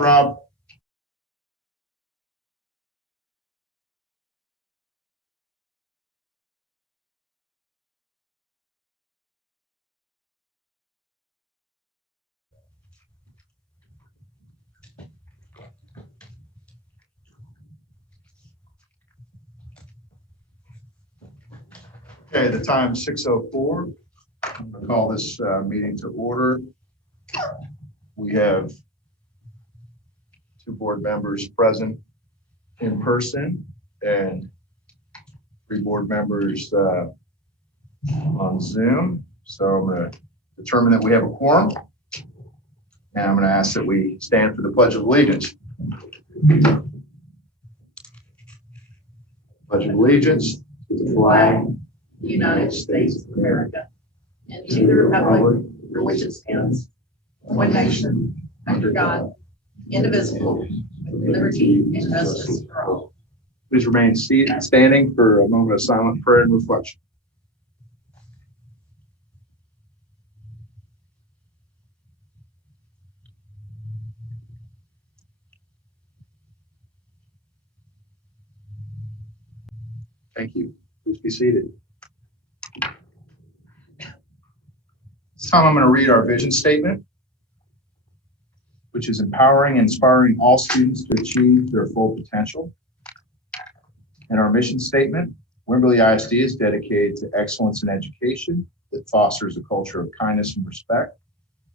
Rob. Okay, the time 6:04. I'm going to call this meeting to order. We have two board members present in person and three board members on Zoom. So I'm going to determine that we have a quorum. And I'm going to ask that we stand for the Pledge of Allegiance. Pledge of Allegiance to the flag of the United States of America, and to the republic for which it stands, one nation, under God, indivisible, with liberty and justice for all. Please remain standing for a moment of silent prayer and reflection. Thank you. Please be seated. This time I'm going to read our vision statement, which is empowering and inspiring all students to achieve their full potential. And our mission statement, Wimberley ISD is dedicated to excellence in education that fosters a culture of kindness and respect,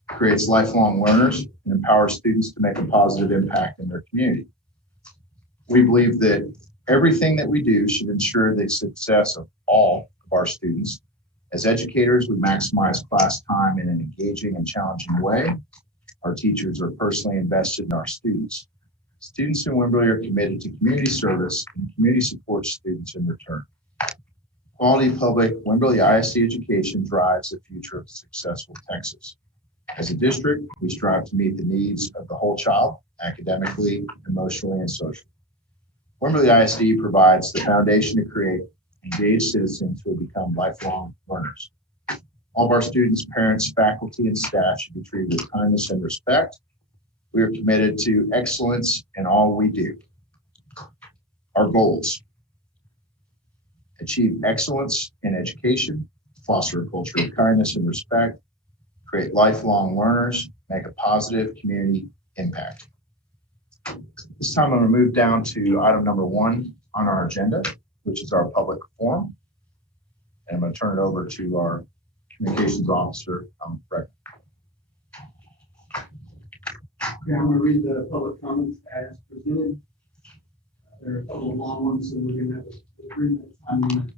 creates lifelong learners, and empowers students to make a positive impact in their community. We believe that everything that we do should ensure the success of all of our students. As educators, we maximize class time in an engaging and challenging way. Our teachers are personally invested in our students. Students in Wimberley are committed to community service, and community supports students in return. Quality public Wimberley ISD education drives the future of successful Texas. As a district, we strive to meet the needs of the whole child, academically, emotionally, and socially. Wimberley ISD provides the foundation to create engaged citizens who will become lifelong learners. All of our students, parents, faculty, and staff should be treated with kindness and respect. We are committed to excellence in all we do. Our goals: achieve excellence in education, foster a culture of kindness and respect, create lifelong learners, make a positive community impact. This time I'm going to move down to item number 1 on our agenda, which is our public forum. And I'm going to turn it over to our communications officer, Fred. Okay, I'm going to read the public comments as presented. There are a couple of long ones, so we're going to have a 3-minute time limit.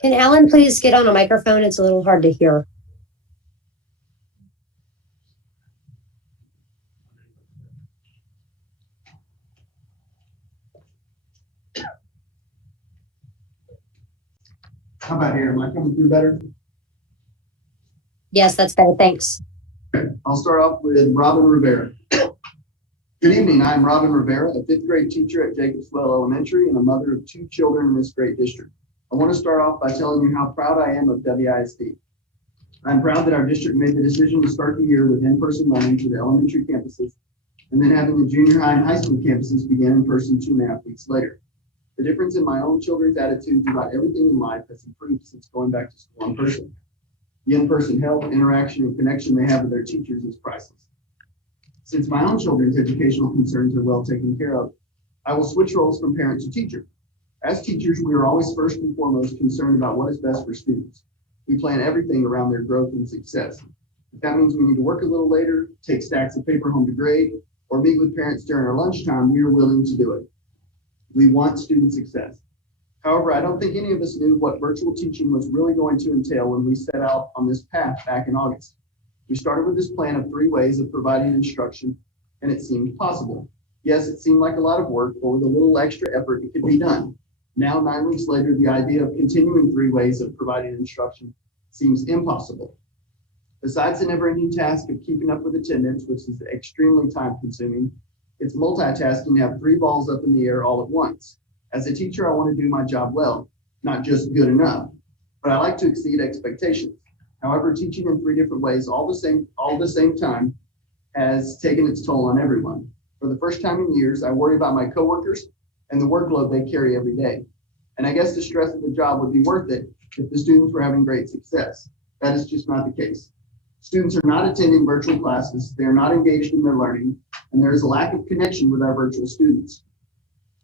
Can Alan please get on a microphone? It's a little hard to hear. How about here? Am I coming through better? Yes, that's better. Thanks. Okay. I'll start off with Robin Rivera. Good evening. I'm Robin Rivera, a 5th grade teacher at Jacobswell Elementary and a mother of 2 children in this great district. I want to start off by telling you how proud I am of WISD. I'm proud that our district made the decision to start the year with in-person learning for the elementary campuses and then having the junior high and high school campuses begin in person 2.5 weeks later. The difference in my own children's attitudes about everything in life has improved since going back to school in person. The in-person help, interaction, and connection they have with their teachers is priceless. Since my own children's educational concerns are well taken care of, I will switch roles from parent to teacher. As teachers, we are always first and foremost concerned about what is best for students. We plan everything around their growth and success. If that means we need to work a little later, take stacks of paper home to grade, or meet with parents during our lunchtime, we are willing to do it. We want student success. However, I don't think any of us knew what virtual teaching was really going to entail when we set out on this path back in August. We started with this plan of 3 ways of providing instruction, and it seemed possible. Yes, it seemed like a lot of work, but with a little extra effort, it could be done. Now, 9 weeks later, the idea of continuing 3 ways of providing instruction seems impossible. Besides the never-ending task of keeping up with attendance, which is extremely time-consuming, it's multitasking to have 3 balls up in the air all at once. As a teacher, I want to do my job well, not just good enough, but I like to exceed expectations. However, teaching in 3 different ways all the same time has taken its toll on everyone. For the first time in years, I worry about my coworkers and the workload they carry every day. And I guess the stress of the job would be worth it if the students were having great success. That is just not the case. Students are not attending virtual classes, they are not engaged in their learning, and there is a lack of connection with our virtual students.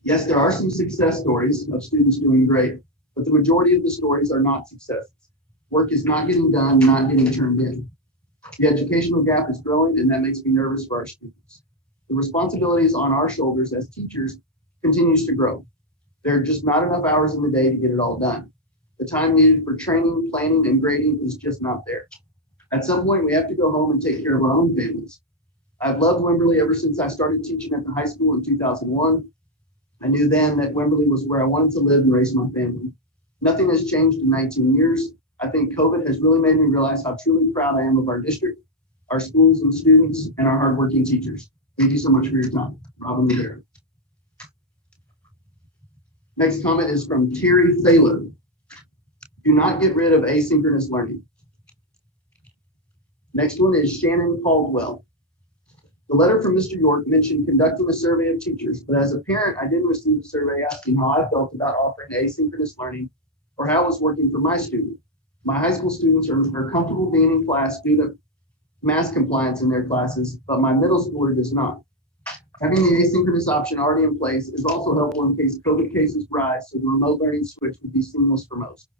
Yes, there are some success stories of students doing great, but the majority of the stories are not successes. Work is not getting done, not getting turned in. The educational gap is growing, and that makes me nervous for our students. The responsibilities on our shoulders as teachers continues to grow. There are just not enough hours in the day to get it all done. The time needed for training, planning, and grading is just not there. At some point, we have to go home and take care of our own families. I've loved Wimberley ever since I started teaching at the high school in 2001. I knew then that Wimberley was where I wanted to live and raise my family. Nothing has changed in 19 years. I think COVID has really made me realize how truly proud I am of our district, our schools and students, and our hardworking teachers. Thank you so much for your time. Robin Rivera. Next comment is from Terry Thaler. Do not get rid of asynchronous learning. Next one is Shannon Caldwell. The letter from Mr. York mentioned conducting a survey of teachers, but as a parent, I didn't receive a survey asking how I felt about offering asynchronous learning or how it was working for my student. My high school students are comfortable being in class due to mask compliance in their classes, but my middle schooler does not. Having the asynchronous option already in place is also helpful in case COVID cases rise, so the remote learning switch would be seamless for most.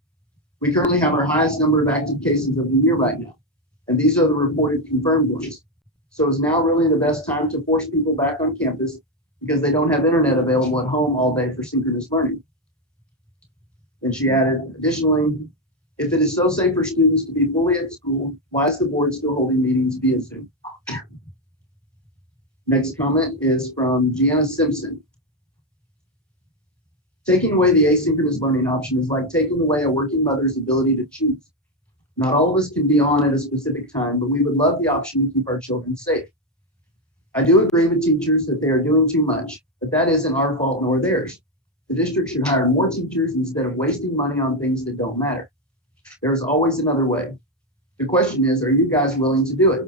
We currently have our highest number of active cases of the year right now, and these are the reported confirmed ones. So is now really the best time to force people back on campus because they don't have internet available at home all day for synchronous learning. And she added, additionally, if it is so safe for students to be fully at school, why is the board still holding meetings via Zoom? Next comment is from Gianna Simpson. Taking away the asynchronous learning option is like taking away a working mother's ability to choose. Not all of us can be on at a specific time, but we would love the option to keep our children safe. I do agree with teachers that they are doing too much, but that isn't our fault nor theirs. The district should hire more teachers instead of wasting money on things that don't matter. There is always another way. The question is, are you guys willing to do it?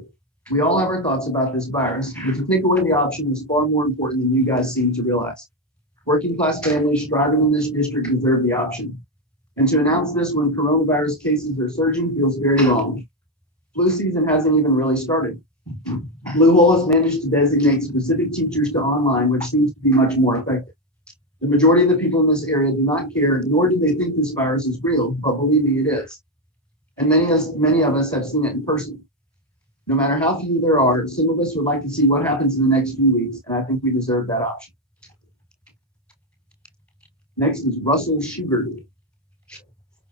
We all have our thoughts about this virus, but to take away the option is far more important than you guys seem to realize. Working class families striving in this district deserve the option. And to announce this when coronavirus cases are surging feels very wrong. Flu season hasn't even really started. Blue Hole has managed to designate specific teachers to online, which seems to be much more effective. The majority of the people in this area do not care, nor do they think this virus is real, but believe me, it is. And many of us have seen it in person. No matter how few there are, some of us would like to see what happens in the next few weeks, and I think we deserve that option. Next is Russell Schubert.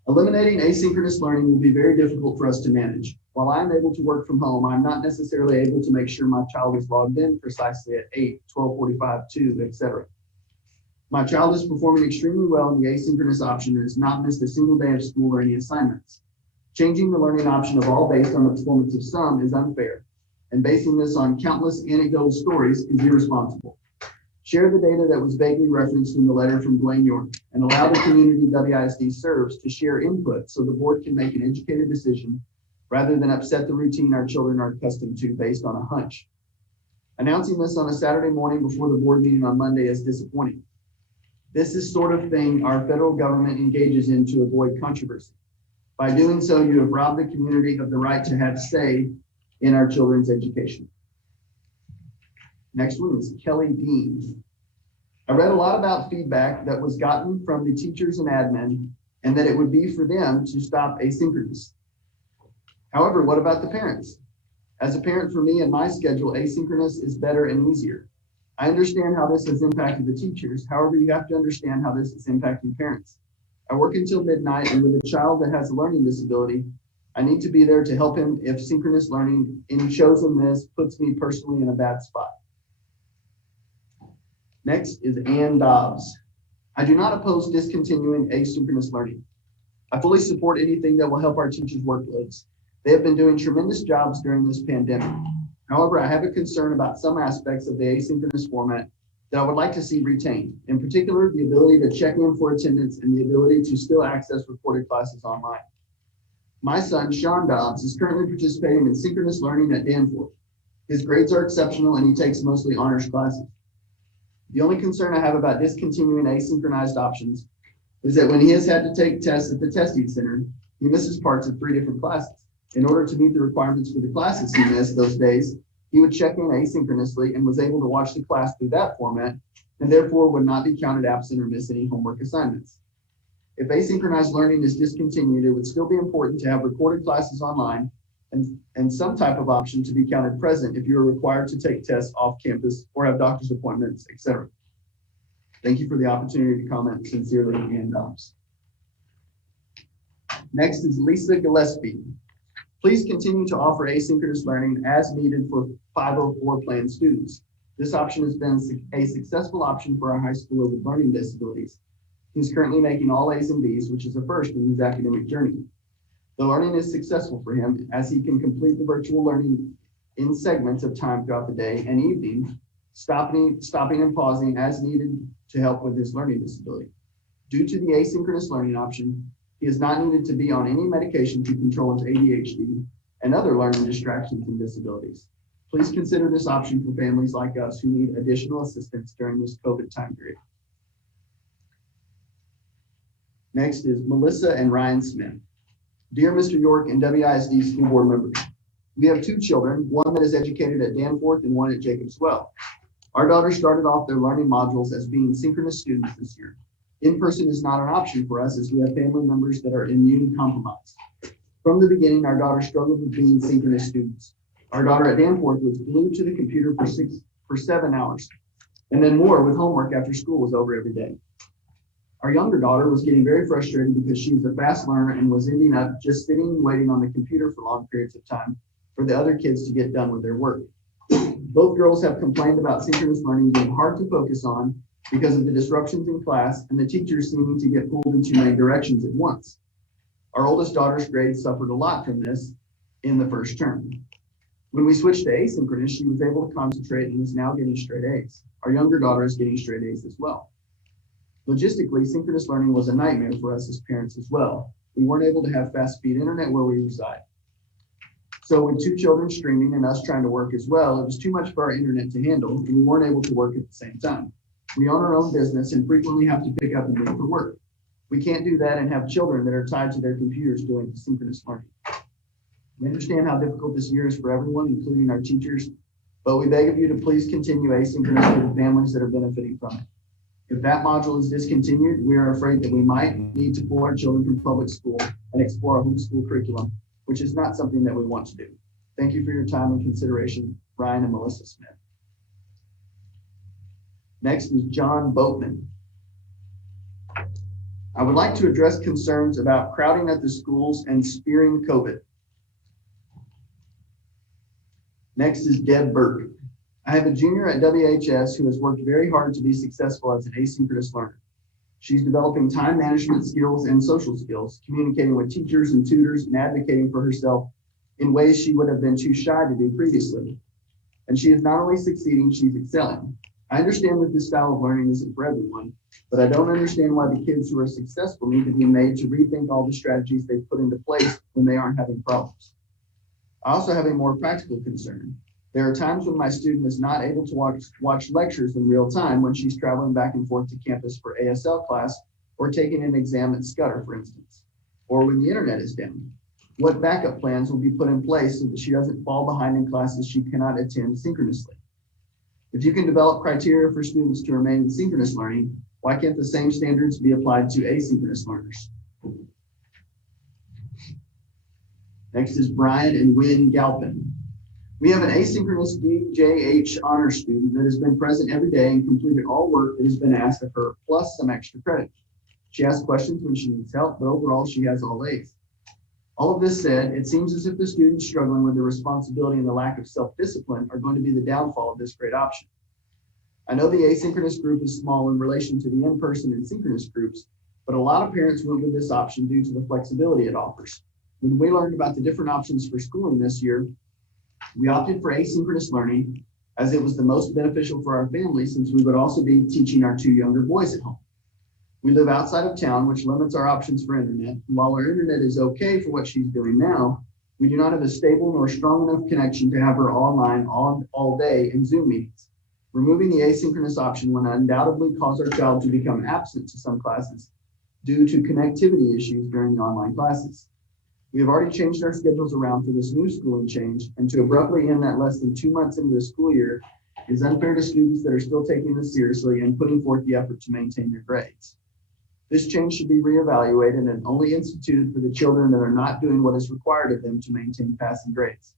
Eliminating asynchronous learning will be very difficult for us to manage. While I'm able to work from home, I'm not necessarily able to make sure my child is logged in precisely at 8, 12:45, 2, etc. My child is performing extremely well in the asynchronous option and has not missed a single day of school or any assignments. Changing the learning option of all based on the performance of some is unfair, and basing this on countless anecdotal stories is irresponsible. Share the data that was vaguely referenced in the letter from Dwayne York and allow the community WISD serves to share input so the board can make an educated decision rather than upset the routine our children are accustomed to based on a hunch. Announcing this on a Saturday morning before the board meeting on Monday is disappointing. This is sort of thing our federal government engages in to avoid controversy. By doing so, you have robbed the community of the right to have say in our children's education. Next one is Kelly Dean. I read a lot about feedback that was gotten from the teachers and admin and that it would be for them to stop asynchronous. However, what about the parents? As a parent, for me and my schedule, asynchronous is better and easier. I understand how this has impacted the teachers. However, you have to understand how this is impacting parents. I work until midnight, and with a child that has a learning disability, I need to be there to help him if synchronous learning in chosen this puts me personally in a bad spot. Next is Ann Dobbs. I do not oppose discontinuing asynchronous learning. I fully support anything that will help our teachers' workloads. They have been doing tremendous jobs during this pandemic. However, I have a concern about some aspects of the asynchronous format that I would like to see retained. In particular, the ability to check in for attendance and the ability to still access recorded classes online. My son, Sean Dobbs, is currently participating in synchronous learning at Danforth. His grades are exceptional and he takes mostly honors classes. The only concern I have about discontinuing asynchronized options is that when he has had to take tests at the testing center, he misses parts of 3 different classes. In order to meet the requirements for the classes he missed those days, he would check in asynchronously and was able to watch the class through that format, and therefore would not be counted absent or miss any homework assignments. If asynchronized learning is discontinued, it would still be important to have recorded classes online and some type of option to be counted present if you are required to take tests off campus or have doctor's appointments, etc. Thank you for the opportunity to comment. Sincerely, Ann Dobbs. Next is Lisa Gillespie. Please continue to offer asynchronous learning as needed for 504 plan students. This option has been a successful option for our high schooler with learning disabilities. He's currently making all A's and B's, which is a first in his academic journey. The learning is successful for him as he can complete the virtual learning in segments of time throughout the day and evening, stopping and pausing as needed to help with his learning disability. Due to the asynchronous learning option, he has not needed to be on any medication to control his ADHD and other learning distractions and disabilities. Please consider this option for families like us who need additional assistance during this COVID time period. Next is Melissa and Ryan Smith. Dear Mr. York and WISD school board members, we have 2 children, one that is educated at Danforth and one at Jacobs Well. Our daughter started off their learning modules as being synchronous students this year. In-person is not an option for us as we have family members that are immune compromised. From the beginning, our daughter struggled with being synchronous students. Our daughter at Danforth was glued to the computer for 7 hours, and then more with homework after school was over every day. Our younger daughter was getting very frustrated because she was a fast learner and was ending up just sitting and waiting on the computer for long periods of time for the other kids to get done with their work. Both girls have complained about synchronous learning being hard to focus on because of the disruptions in class and the teachers seeming to get pulled in too many directions at once. Our oldest daughter's grades suffered a lot from this in the first term. When we switched to asynchronous, she was able to concentrate and is now getting straight A's. Our younger daughter is getting straight A's as well. Logistically, synchronous learning was a nightmare for us as parents as well. We weren't able to have fast speed internet where we reside. So with 2 children streaming and us trying to work as well, it was too much for our internet to handle, and we weren't able to work at the same time. We own our own business and frequently have to pick up and leave for work. We can't do that and have children that are tied to their computers doing synchronous learning. We understand how difficult this year is for everyone, including our teachers, but we beg of you to please continue asynchronous for the families that are benefiting from it. If that module is discontinued, we are afraid that we might need to pull our children from public school and explore a homeschool curriculum, which is not something that we want to do. Thank you for your time and consideration, Ryan and Melissa Smith. Next is John Boatman. I would like to address concerns about crowding at the schools and spearing COVID. Next is Deb Burke. I have a junior at WHS who has worked very hard to be successful as an asynchronous learner. She's developing time management skills and social skills, communicating with teachers and tutors and advocating for herself in ways she would have been too shy to do previously. And she is not only succeeding, she's excelling. I understand that this style of learning isn't for everyone, but I don't understand why the kids who are successful need to be made to rethink all the strategies they've put into place when they aren't having problems. I also have a more practical concern. There are times when my student is not able to watch lectures in real time when she's traveling back and forth to campus for ASL class or taking an exam at Scudder, for instance, or when the internet is down. What backup plans will be put in place so that she doesn't fall behind in classes she cannot attend synchronously? If you can develop criteria for students to remain in synchronous learning, why can't the same standards be applied to asynchronous learners? Next is Brian and Wynn Galpin. We have an asynchronous DJH honor student that has been present every day and completed all work that has been asked of her, plus some extra credit. She asks questions when she needs help, but overall she has all A's. All of this said, it seems as if the students struggling with the responsibility and the lack of self-discipline are going to be the downfall of this great option. I know the asynchronous group is small in relation to the in-person and synchronous groups, but a lot of parents went with this option due to the flexibility it offers. When we learned about the different options for schooling this year, we opted for asynchronous learning as it was the most beneficial for our family since we would also be teaching our 2 younger boys at home. We live outside of town, which limits our options for internet. And while our internet is okay for what she's doing now, we do not have a stable nor strong enough connection to have her online all day in Zoom meetings. Removing the asynchronous option would undoubtedly cause our child to become absent to some classes due to connectivity issues during the online classes. We have already changed our schedules around for this new schooling change, and to abruptly end that less than 2 months into the school year is unfair to students that are still taking this seriously and putting forth the effort to maintain their grades. This change should be reevaluated and only instituted for the children that are not doing what is required of them to maintain passing grades.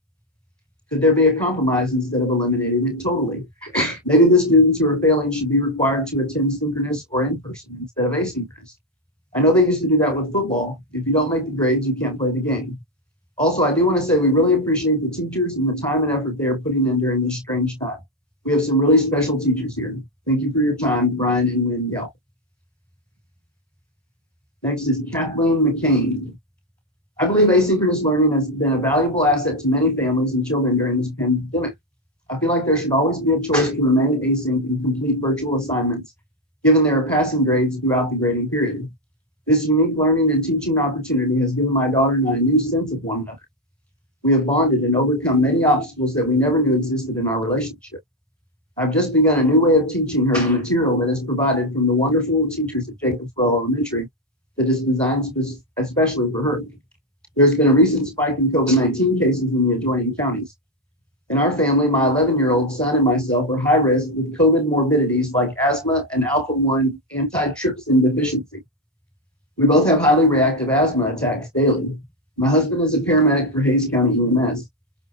Could there be a compromise instead of eliminating it totally? Maybe the students who are failing should be required to attend synchronous or in-person instead of asynchronous. I know they used to do that with football. If you don't make the grades, you can't play the game. Also, I do want to say we really appreciate the teachers and the time and effort they are putting in during this strange time. We have some really special teachers here. Thank you for your time, Brian and Wynn Galp. Next is Kathleen McCain. I believe asynchronous learning has been a valuable asset to many families and children during this pandemic. I feel like there should always be a choice to remain async and complete virtual assignments, given there are passing grades throughout the grading period. This unique learning and teaching opportunity has given my daughter and I a new sense of one another. We have bonded and overcome many obstacles that we never knew existed in our relationship. I've just begun a new way of teaching her the material that is provided from the wonderful teachers at Jacobswell Elementary that is designed especially for her. There's been a recent spike in COVID-19 cases in the adjoining counties. In our family, my 11-year-old son and myself are high risk with COVID morbidities like asthma and alpha-1 antitrypsin deficiency. We both have highly reactive asthma attacks daily. My husband is a paramedic for Hayes County EMS.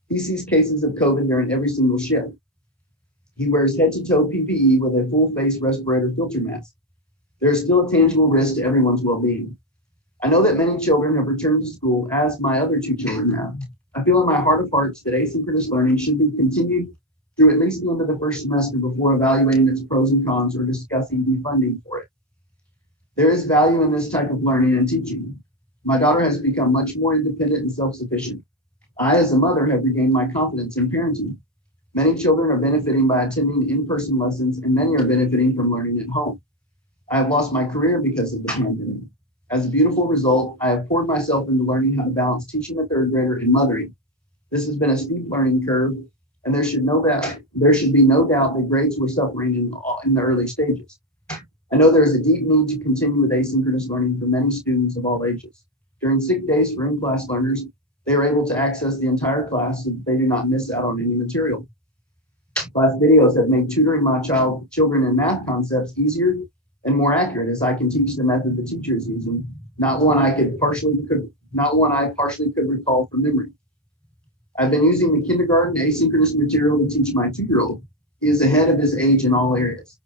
He sees cases of COVID during every single shift. He wears head-to-toe PPE with a full-face respirator filter mask. There is still a tangible risk to everyone's well-being. I know that many children have returned to school, as my other 2 children have. I feel in my heart of hearts that asynchronous learning should be continued through at least the end of the first semester before evaluating its pros and cons or discussing defunding for it. There is value in this type of learning and teaching. My daughter has become much more independent and self-sufficient. I, as a mother, have regained my confidence in parenting. Many children are benefiting by attending in-person lessons, and many are benefiting from learning at home. I have lost my career because of the pandemic. As a beautiful result, I have poured myself into learning how to balance teaching a 3rd grader and mothering. This has been a steep learning curve, and there should be no doubt that grades were suffering in the early stages. I know there is a deep need to continue with asynchronous learning for many students of all ages. During sick days for in-class learners, they are able to access the entire class so that they do not miss out on any material. Class videos have made tutoring my children in math concepts easier and more accurate as I can teach the method the teacher is using, not one I partially could recall from memory. I've been using the kindergarten asynchronous material to teach my 2-year-old. He is ahead of his age in all areas.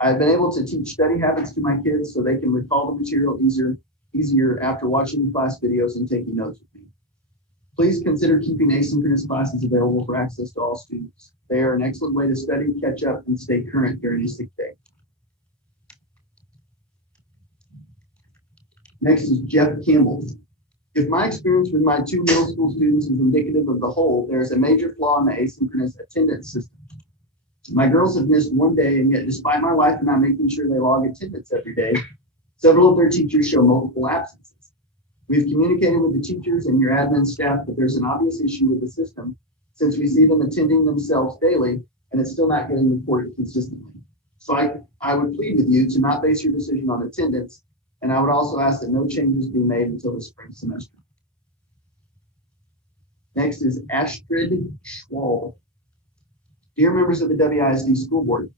I've been able to teach study habits to my kids so they can recall the material easier after watching the class videos and taking notes with me. Please consider keeping asynchronous classes available for access to all students. They are an excellent way to study, catch up, and stay current during a sick day. Next is Jeff Campbell. If my experience with my 2 middle school students is indicative of the whole, there is a major flaw in the asynchronous attendance system. My girls have missed 1 day, and yet despite my wife and I making sure they log attendance every day, several of their teachers show multiple absences. We've communicated with the teachers and your admin staff that there's an obvious issue with the system since we see them attending themselves daily and it's still not getting reported consistently. So I would plead with you to not base your decision on attendance, and I would also ask that no changes be made until the spring semester. Next is Astrid Schwab. Dear members of the WISD School Board,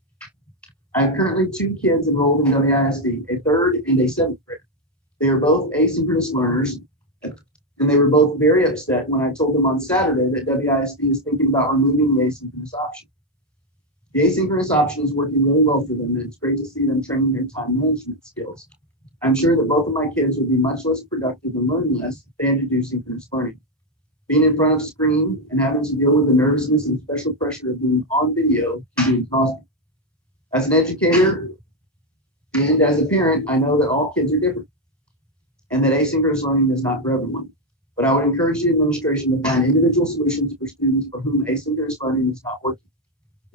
I have currently 2 kids enrolled in WISD, a 3rd and a 7th grader. They are both asynchronous learners And they were both very upset when I told them on Saturday that WISD is thinking about removing the asynchronous option. The asynchronous option is working really well for them, and it's great to see them training their time management skills. I'm sure that both of my kids would be much less productive and learn less if they had to do synchronous learning. Being in front of screen and having to deal with the nervousness and special pressure of being on video can be exhausting. As an educator and as a parent, I know that all kids are different and that asynchronous learning is not for everyone. But I would encourage the administration to find individual solutions for students for whom asynchronous learning is not working.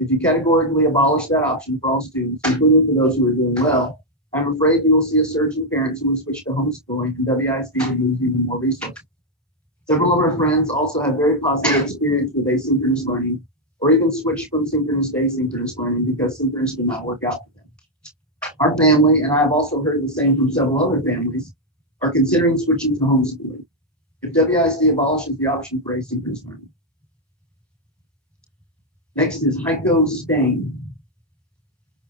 If you categorically abolish that option for all students, including for those who are doing well, I'm afraid you will see a surge in parents who will switch to homeschooling, and WISD will lose even more resources. Several of our friends also have very positive experience with asynchronous learning, or even switched from synchronous to asynchronous learning because synchronous did not work out for them. Our family, and I have also heard the same from several other families, are considering switching to homeschooling if WISD abolishes the option for asynchronous learning. Next is Heiko Stain.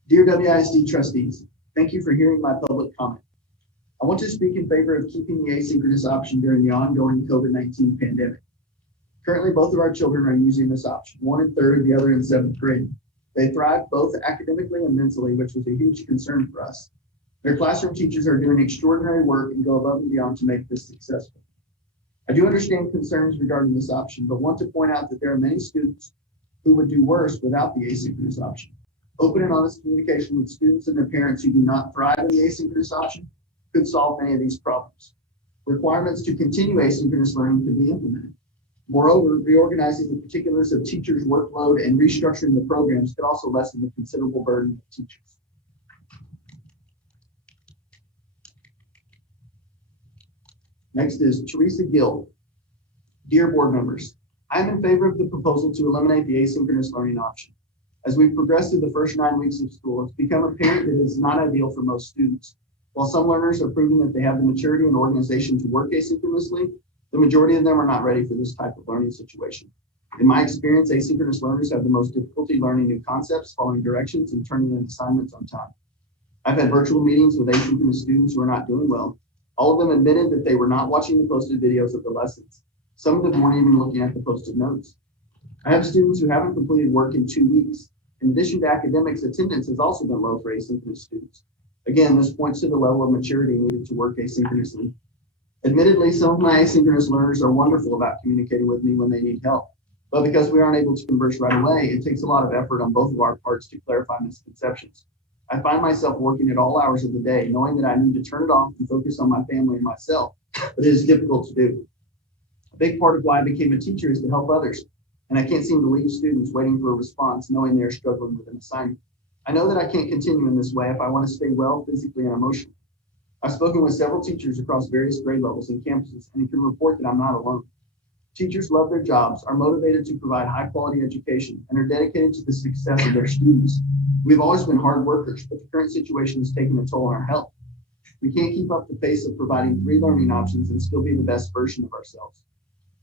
Dear WISD trustees, thank you for hearing my public comment. I want to speak in favor of keeping the asynchronous option during the ongoing COVID-19 pandemic. Currently, both of our children are using this option, one in third, the other in seventh grade. They thrive both academically and mentally, which was a huge concern for us. Their classroom teachers are doing extraordinary work and go above and beyond to make this successful. I do understand concerns regarding this option, but want to point out that there are many students who would do worse without the asynchronous option. Open and honest communication with students and their parents who do not thrive in the asynchronous option could solve many of these problems. Requirements to continue asynchronous learning could be implemented. Moreover, reorganizing the particulars of teachers' workload and restructuring the programs could also lessen the considerable burden of teachers. Next is Teresa Gill. Dear board members, I'm in favor of the proposal to eliminate the asynchronous learning option. As we've progressed through the first 9 weeks of school, it's become apparent that it's not ideal for most students. While some learners are proving that they have the maturity and organization to work asynchronously, the majority of them are not ready for this type of learning situation. In my experience, asynchronous learners have the most difficulty learning new concepts, following directions, and turning in assignments on time. I've had virtual meetings with asynchronous students who are not doing well. All of them admitted that they were not watching the posted videos of the lessons. Some of them weren't even looking at the posted notes. I have students who haven't completed work in 2 weeks. In addition to academics, attendance has also been low for asynchronous students. Again, this points to the level of maturity needed to work asynchronously. Admittedly, some of my asynchronous learners are wonderful about communicating with me when they need help. But because we aren't able to converse right away, it takes a lot of effort on both of our parts to clarify misconceptions. I find myself working at all hours of the day, knowing that I need to turn it off and focus on my family and myself, but it is difficult to do. A big part of why I became a teacher is to help others, and I can't seem to leave students waiting for a response, knowing they're struggling with an assignment. I know that I can't continue in this way if I want to stay well physically and emotionally. I've spoken with several teachers across various grade levels and campuses, and can report that I'm not alone. Teachers love their jobs, are motivated to provide high-quality education, and are dedicated to the success of their students. We've always been hard workers, but the current situation is taking a toll on our health. We can't keep up the pace of providing 3 learning options and still be the best version of ourselves.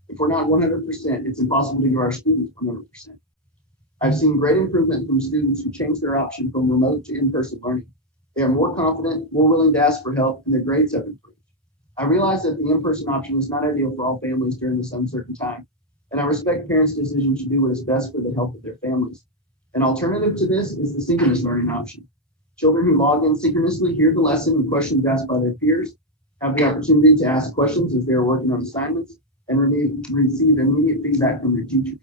If we're not 100%, it's impossible to give our students 100%. I've seen great improvement from students who changed their option from remote to in-person learning. They are more confident, more willing to ask for help, and their grades have improved. I realize that the in-person option is not ideal for all families during this uncertain time, and I respect parents' decision to do what is best for the health of their families. An alternative to this is the synchronous learning option. Children who log in synchronously hear the lesson and questions asked by their peers, have the opportunity to ask questions as they are working on assignments, and receive immediate feedback from their teachers.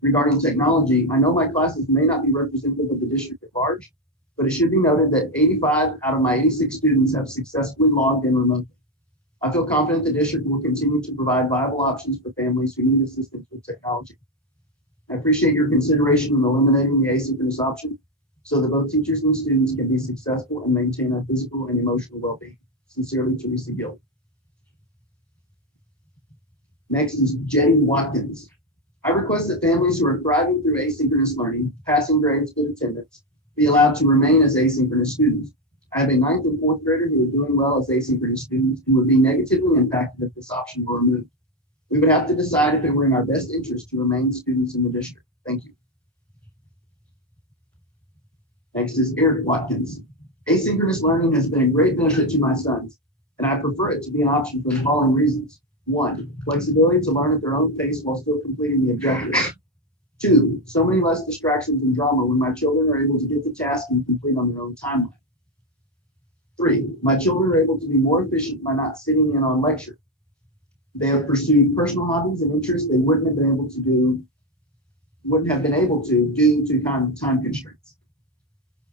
Regarding technology, I know my classes may not be representative of the district at large, but it should be noted that 85 out of my 86 students have successfully logged in remotely. I feel confident the district will continue to provide viable options for families who need assistance with technology. I appreciate your consideration in eliminating the asynchronous option so that both teachers and students can be successful and maintain our physical and emotional well-being. Sincerely, Teresa Gill. Next is Jetty Watkins. I request that families who are thriving through asynchronous learning, passing grades, good attendance, be allowed to remain as asynchronous students. I have a 9th and 4th grader who are doing well as asynchronous students and would be negatively impacted if this option were removed. We would have to decide if it were in our best interest to remain students in the district. Thank you. Next is Eric Watkins. Asynchronous learning has been a great benefit to my sons, and I prefer it to be an option for the following reasons. 1, flexibility to learn at their own pace while still completing the objectives. 2, so many less distractions and drama when my children are able to get the task and complete on their own timeline. 3, my children are able to be more efficient by not sitting in on lecture. They have pursued personal hobbies and interests they wouldn't have been able to do due to time constraints.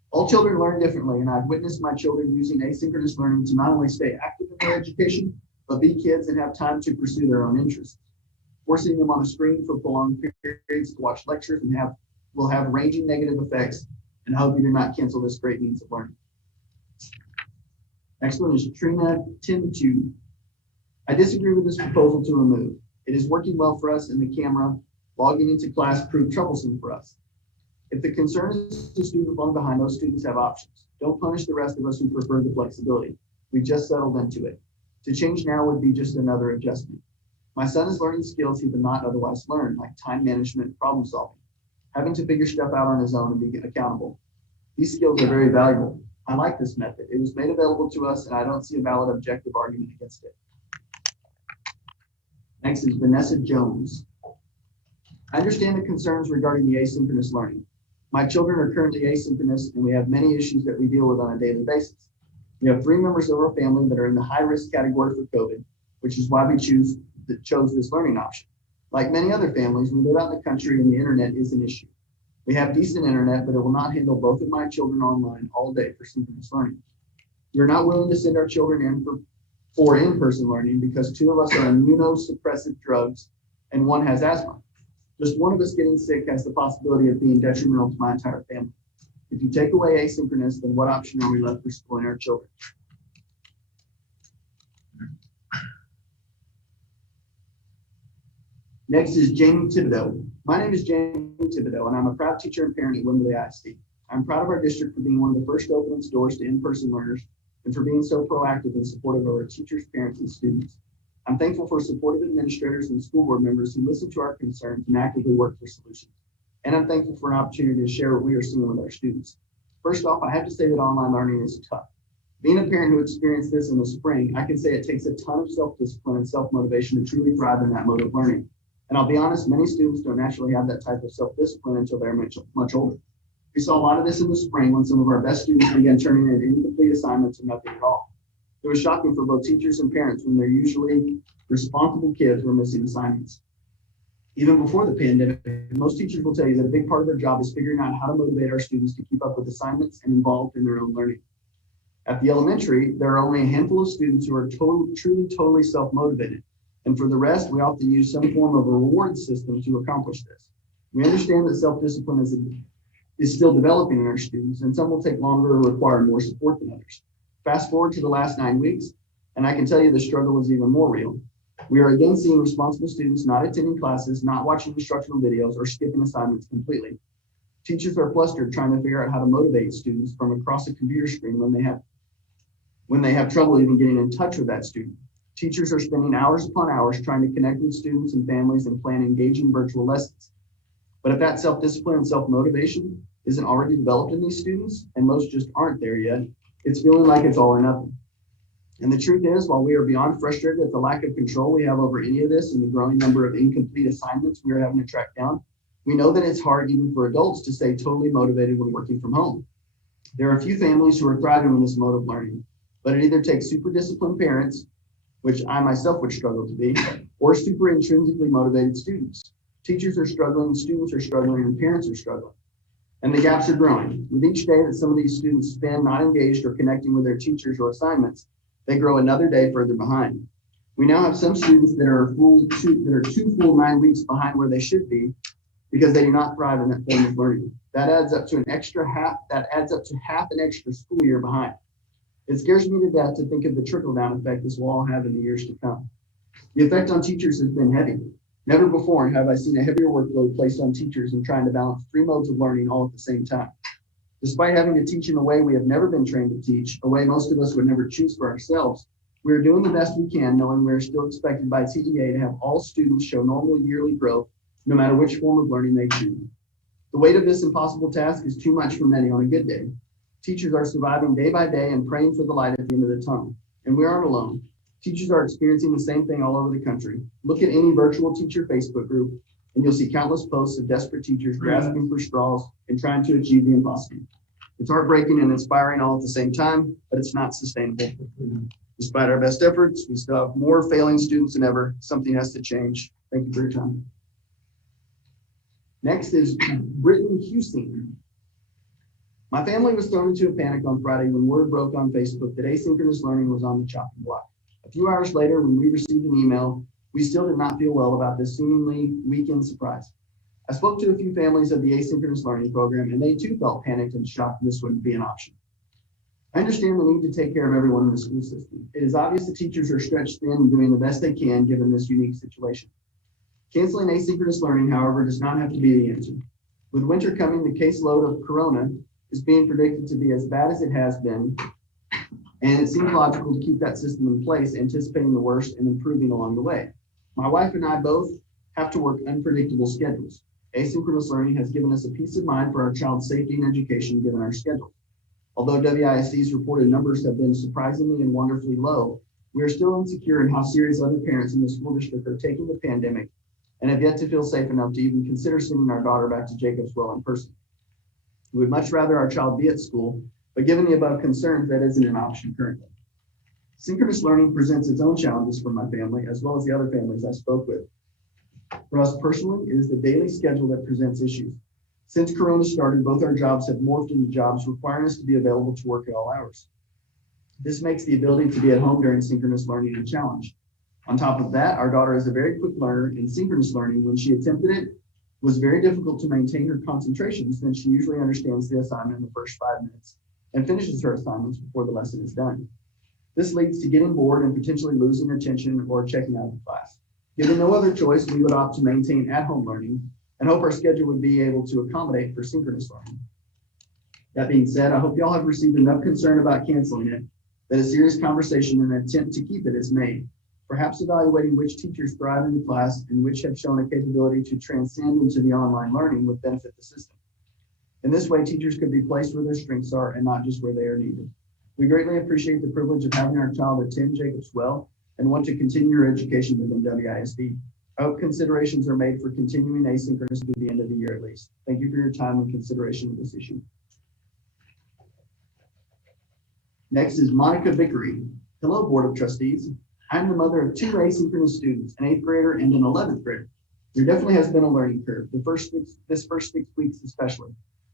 All children learn differently, and I've witnessed my children using asynchronous learning to not only stay active in their education, but be kids and have time to pursue their own interests. Forcing them on a screen for prolonged periods to watch lectures will have ranging negative effects, and I hope you do not cancel this great means of learning. Next one is Trina Tim2. I disagree with this proposal to remove. It is working well for us, and the camera logging into class proved troublesome for us. If the concern is the student falling behind, those students have options. Don't punish the rest of us who prefer the flexibility. We just settled into it. To change now would be just another adjustment. My son is learning skills he would not otherwise learn, like time management, problem solving, having to figure stuff out on his own and be accountable. These skills are very valuable. I like this method. It was made available to us, and I don't see a valid objective argument against it. Next is Vanessa Jones. I understand the concerns regarding the asynchronous learning. My children are currently asynchronous, and we have many issues that we deal with on a daily basis. We have 3 members of our family that are in the high-risk category for COVID, which is why we chose this learning option. Like many other families, we live out in the country and the internet is an issue. We have decent internet, but it will not handle both of my children online all day for synchronous learning. We're not willing to send our children in for in-person learning because 2 of us are on immunosuppressive drugs and 1 has asthma. Just 1 of us getting sick has the possibility of being detrimental to my entire family. If you take away asynchronous, then what option are we left for schooling our children? Next is Jamie Thibodeau. My name is Jamie Thibodeau, and I'm a proud teacher and parent at Wimberley ISD. I'm proud of our district for being one of the first to open its doors to in-person learners and for being so proactive and supportive of our teachers, parents, and students. I'm thankful for supportive administrators and school board members who listen to our concerns and actively work for solutions. And I'm thankful for an opportunity to share what we are seeing with our students. First off, I have to say that online learning is tough. Being a parent who experienced this in the spring, I can say it takes a ton of self-discipline and self-motivation to truly thrive in that mode of learning. And I'll be honest, many students don't naturally have that type of self-discipline until they're much older. We saw a lot of this in the spring when some of our best students began turning in incomplete assignments and nothing at all. It was shocking for both teachers and parents when their usually responsible kids were missing assignments. Even before the pandemic, most teachers will tell you that a big part of their job is figuring out how to motivate our students to keep up with assignments and involved in their own learning. At the elementary, there are only a handful of students who are totally self-motivated. And for the rest, we often use some form of a reward system to accomplish this. We understand that self-discipline is still developing in our students, and some will take longer or require more support than others. Fast forward to the last 9 weeks, and I can tell you the struggle is even more real. We are again seeing responsible students not attending classes, not watching instructional videos, or skipping assignments completely. Teachers are flustered trying to figure out how to motivate students from across a computer screen when they have trouble even getting in touch with that student. Teachers are spending hours upon hours trying to connect with students and families and plan engaging virtual lessons. But if that self-discipline and self-motivation isn't already developed in these students, and most just aren't there yet, it's feeling like it's all or nothing. And the truth is, while we are beyond frustrated at the lack of control we have over any of this and the growing number of incomplete assignments we are having to track down, we know that it's hard even for adults to stay totally motivated when working from home. There are a few families who are thriving in this mode of learning, but it either takes super disciplined parents, which I myself would struggle to be, or super intrinsically motivated students. Teachers are struggling, students are struggling, and parents are struggling. And the gaps are growing. With each day that some of these students spend not engaged or connecting with their teachers or assignments, they grow another day further behind. We now have some students that are 2 full 9 weeks behind where they should be because they do not thrive in that form of learning. That adds up to half an extra school year behind. It scares me to death to think of the trickle-down effect this will all have in the years to come. The effect on teachers has been heavy. Never before have I seen a heavier workload placed on teachers in trying to balance 3 modes of learning all at the same time. Despite having to teach in a way we have never been trained to teach, a way most of us would never choose for ourselves, we are doing the best we can, knowing we are still expected by TEA to have all students show normal yearly growth, no matter which form of learning they choose. The weight of this impossible task is too much for many on a good day. Teachers are surviving day by day and praying for the light at the end of the tunnel, and we aren't alone. Teachers are experiencing the same thing all over the country. Look at any virtual teacher Facebook group, and you'll see countless posts of desperate teachers grasping for straws and trying to achieve the impossible. It's heartbreaking and inspiring all at the same time, but it's not sustainable. Despite our best efforts, we still have more failing students than ever. Something has to change. Thank you for your time. Next is Britton Husing. My family was thrown into a panic on Friday when word broke on Facebook that asynchronous learning was on the chopping block. A few hours later, when we received an email, we still did not feel well about this seemingly weekend surprise. I spoke to a few families of the asynchronous learning program, and they too felt panicked and shocked this wouldn't be an option. I understand the need to take care of everyone in the school system. It is obvious that teachers are stretched thin and doing the best they can given this unique situation. Canceling asynchronous learning, however, does not have to be the answer. With winter coming, the caseload of corona is being predicted to be as bad as it has been, and it seems logical to keep that system in place, anticipating the worst and improving along the way. My wife and I both have to work unpredictable schedules. Asynchronous learning has given us a peace of mind for our child's safety and education given our schedule. Although WISD's reported numbers have been surprisingly and wonderfully low, we are still insecure in how serious other parents in the school district are taking the pandemic and have yet to feel safe enough to even consider sending our daughter back to Jacobswell in person. We would much rather our child be at school, but given the above concerns, that isn't an option currently. Synchronous learning presents its own challenges for my family, as well as the other families I spoke with. For us personally, it is the daily schedule that presents issues. Since Corona started, both our jobs have morphed into jobs requiring us to be available to work at all hours. This makes the ability to be at home during synchronous learning a challenge. On top of that, our daughter is a very quick learner, and synchronous learning, when she attempted it, was very difficult to maintain her concentration since she usually understands the assignment in the first 5 minutes and finishes her assignments before the lesson is done. This leads to getting bored and potentially losing attention or checking out of class. Given no other choice, we would opt to maintain at-home learning and hope our schedule would be able to accommodate for synchronous learning. That being said, I hope y'all have received enough concern about canceling it that a serious conversation and an attempt to keep it is made. Perhaps evaluating which teachers thrive in the class and which have shown a capability to transcend into the online learning would benefit the system. In this way, teachers could be placed where their strengths are and not just where they are needed. We greatly appreciate the privilege of having our child attend Jacobswell and want to continue her education within WISD. I hope considerations are made for continuing asynchronous through the end of the year at least. Thank you for your time and consideration of this issue. Next is Monica Vickery. Hello, Board of Trustees. I'm the mother of 2 asynchronous students, an 8th grader and an 11th grader. There definitely has been a learning curve, this first 6 weeks especially,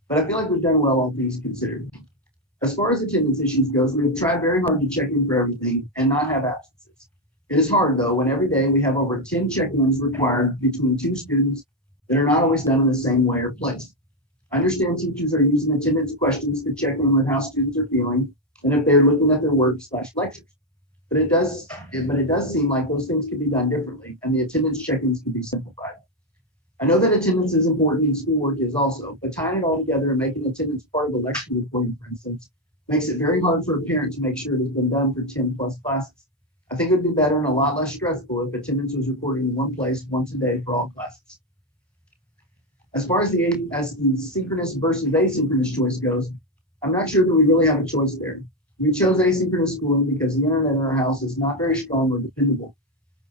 but I feel like we've done well, all things considered. As far as attendance issues goes, we have tried very hard to check in for everything and not have absences. It is hard though, when every day we have over 10 check-ins required between 2 students that are not always done in the same way or place. I understand teachers are using attendance questions to check in with how students are feeling and if they're looking at their work/lectures. But it does seem like those things could be done differently and the attendance check-ins could be simplified. I know that attendance is important and schoolwork is also, but tying it all together and making attendance part of the lecture recording, for instance, makes it very hard for a parent to make sure it has been done for 10 plus classes. I think it would be better and a lot less stressful if attendance was recorded in one place once a day for all classes. As far as the synchronous versus asynchronous choice goes, I'm not sure that we really have a choice there. We chose asynchronous schooling because the internet in our house is not very strong or dependable.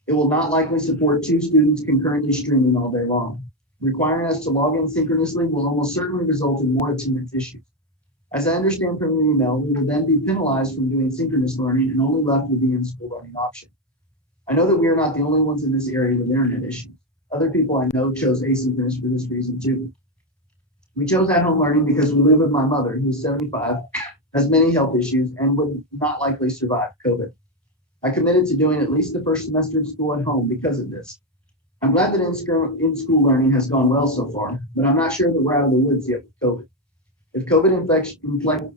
It will not likely support 2 students concurrently streaming all day long. Requiring us to log in synchronously will almost certainly result in more attendance issues. As I understand from your email, we will then be penalized from doing synchronous learning and only left with the in-school learning option. I know that we are not the only ones in this area with internet issues. Other people I know chose asynchronous for this reason too. We chose at-home learning because we live with my mother, who is 75, has many health issues, and would not likely survive COVID. I committed to doing at least the first semester of school at home because of this. I'm glad that in-school learning has gone well so far, but I'm not sure that we're out of the woods yet with COVID. If COVID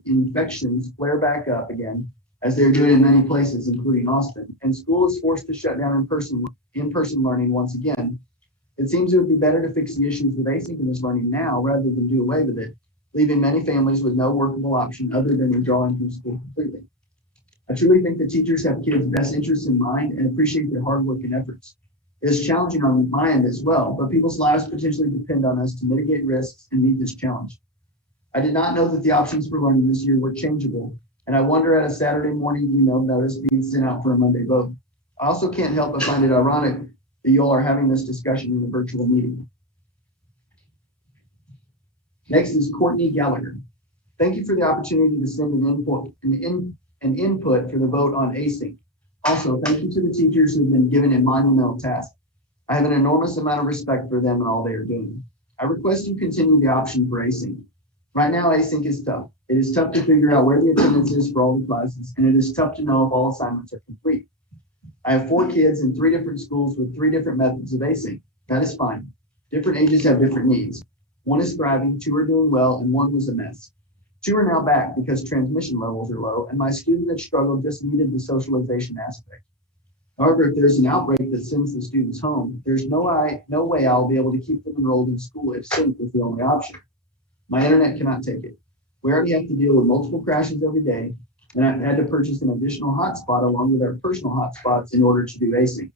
infections flare back up again, as they're doing in many places, including Austin, and school is forced to shut down in-person learning once again, it seems it would be better to fix the issues with asynchronous learning now rather than do away with it, leaving many families with no workable option other than withdrawing from school completely. I truly think that teachers have kids' best interests in mind and appreciate their hard work and efforts. It is challenging on my end as well, but people's lives potentially depend on us to mitigate risks and meet this challenge. I did not know that the options for learning this year were changeable, and I wonder at a Saturday morning email notice being sent out for a Monday vote. I also can't help but find it ironic that you all are having this discussion in a virtual meeting. Next is Courtney Gallagher. Thank you for the opportunity to send an input for the vote on async. Also, thank you to the teachers who've been given a monumental task. I have an enormous amount of respect for them and all they are doing. I request you continue the option for async. Right now, async is tough. It is tough to figure out where the attendance is for all the classes, and it is tough to know if all assignments are complete. I have 4 kids in 3 different schools with 3 different methods of async. That is fine. Different ages have different needs. 1 is thriving, 2 are doing well, and 1 was a mess. 2 are now back because transmission levels are low, and my student that struggled just needed the socialization aspect. However, if there's an outbreak that sends the students home, there's no way I'll be able to keep them enrolled in school if sync is the only option. My internet cannot take it. We already have to deal with multiple crashes every day, and I've had to purchase an additional hotspot along with our personal hotspots in order to do async.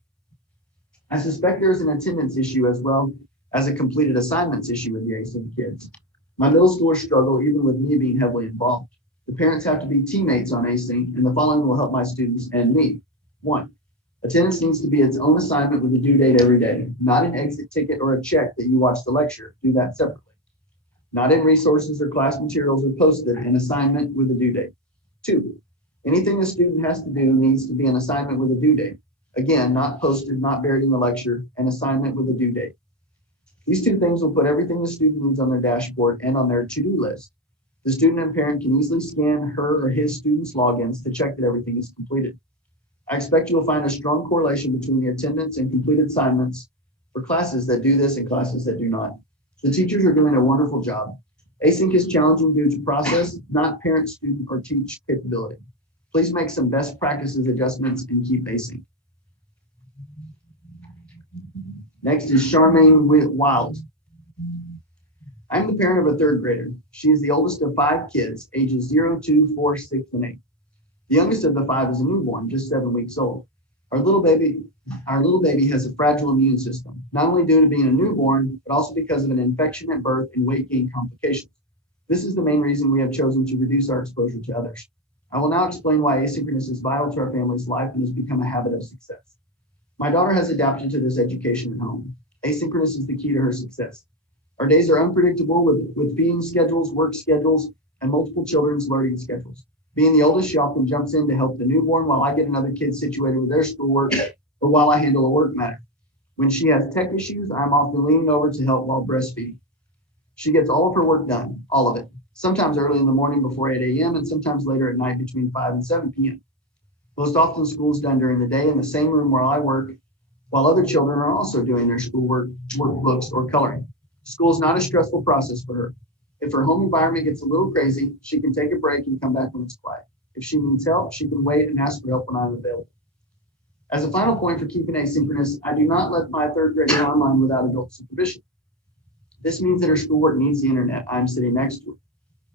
I suspect there's an attendance issue as well as a completed assignments issue with the async kids. My middle schoolers struggle even with me being heavily involved. The parents have to be teammates on async, and the following will help my students and me. 1, attendance needs to be its own assignment with a due date every day, not an exit ticket or a check that you watch the lecture. Do that separately. Not in resources or class materials are posted, an assignment with a due date. 2, anything a student has to do needs to be an assignment with a due date. Again, not posted, not buried in the lecture, an assignment with a due date. These 2 things will put everything the student needs on their dashboard and on their to-do list. The student and parent can easily scan her or his student's logins to check that everything is completed. I expect you will find a strong correlation between the attendance and completed assignments for classes that do this and classes that do not. The teachers are doing a wonderful job. Async is challenging due to process, not parent, student, or teach capability. Please make some best practices adjustments and keep async. Next is Charmaine Wild. I'm the parent of a 3rd grader. She is the oldest of 5 kids, ages 0, 2, 4, 6, and 8. The youngest of the 5 is a newborn, just 7 weeks old. Our little baby has a fragile immune system, not only due to being a newborn, but also because of an infection at birth and weight gain complications. This is the main reason we have chosen to reduce our exposure to others. I will now explain why asynchronous is vital to our family's life and has become a habit of success. My daughter has adapted to this education at home. Asynchronous is the key to her success. Our days are unpredictable with feeding schedules, work schedules, and multiple children's learning schedules. Being the oldest, she often jumps in to help the newborn while I get another kid situated with their schoolwork or while I handle a work matter. When she has tech issues, I'm often leaning over to help while breastfeeding. She gets all of her work done, all of it, sometimes early in the morning before 8 a.m. and sometimes later at night between 5 and 7 p.m. Most often school's done during the day in the same room where I work, while other children are also doing their schoolwork, workbooks, or coloring. School is not a stressful process for her. If her home environment gets a little crazy, she can take a break and come back when it's quiet. If she needs help, she can wait and ask for help when I'm available. As a final point for keeping asynchronous, I do not let my 3rd grader online without adult supervision. This means that her schoolwork needs the internet. I'm sitting next to her.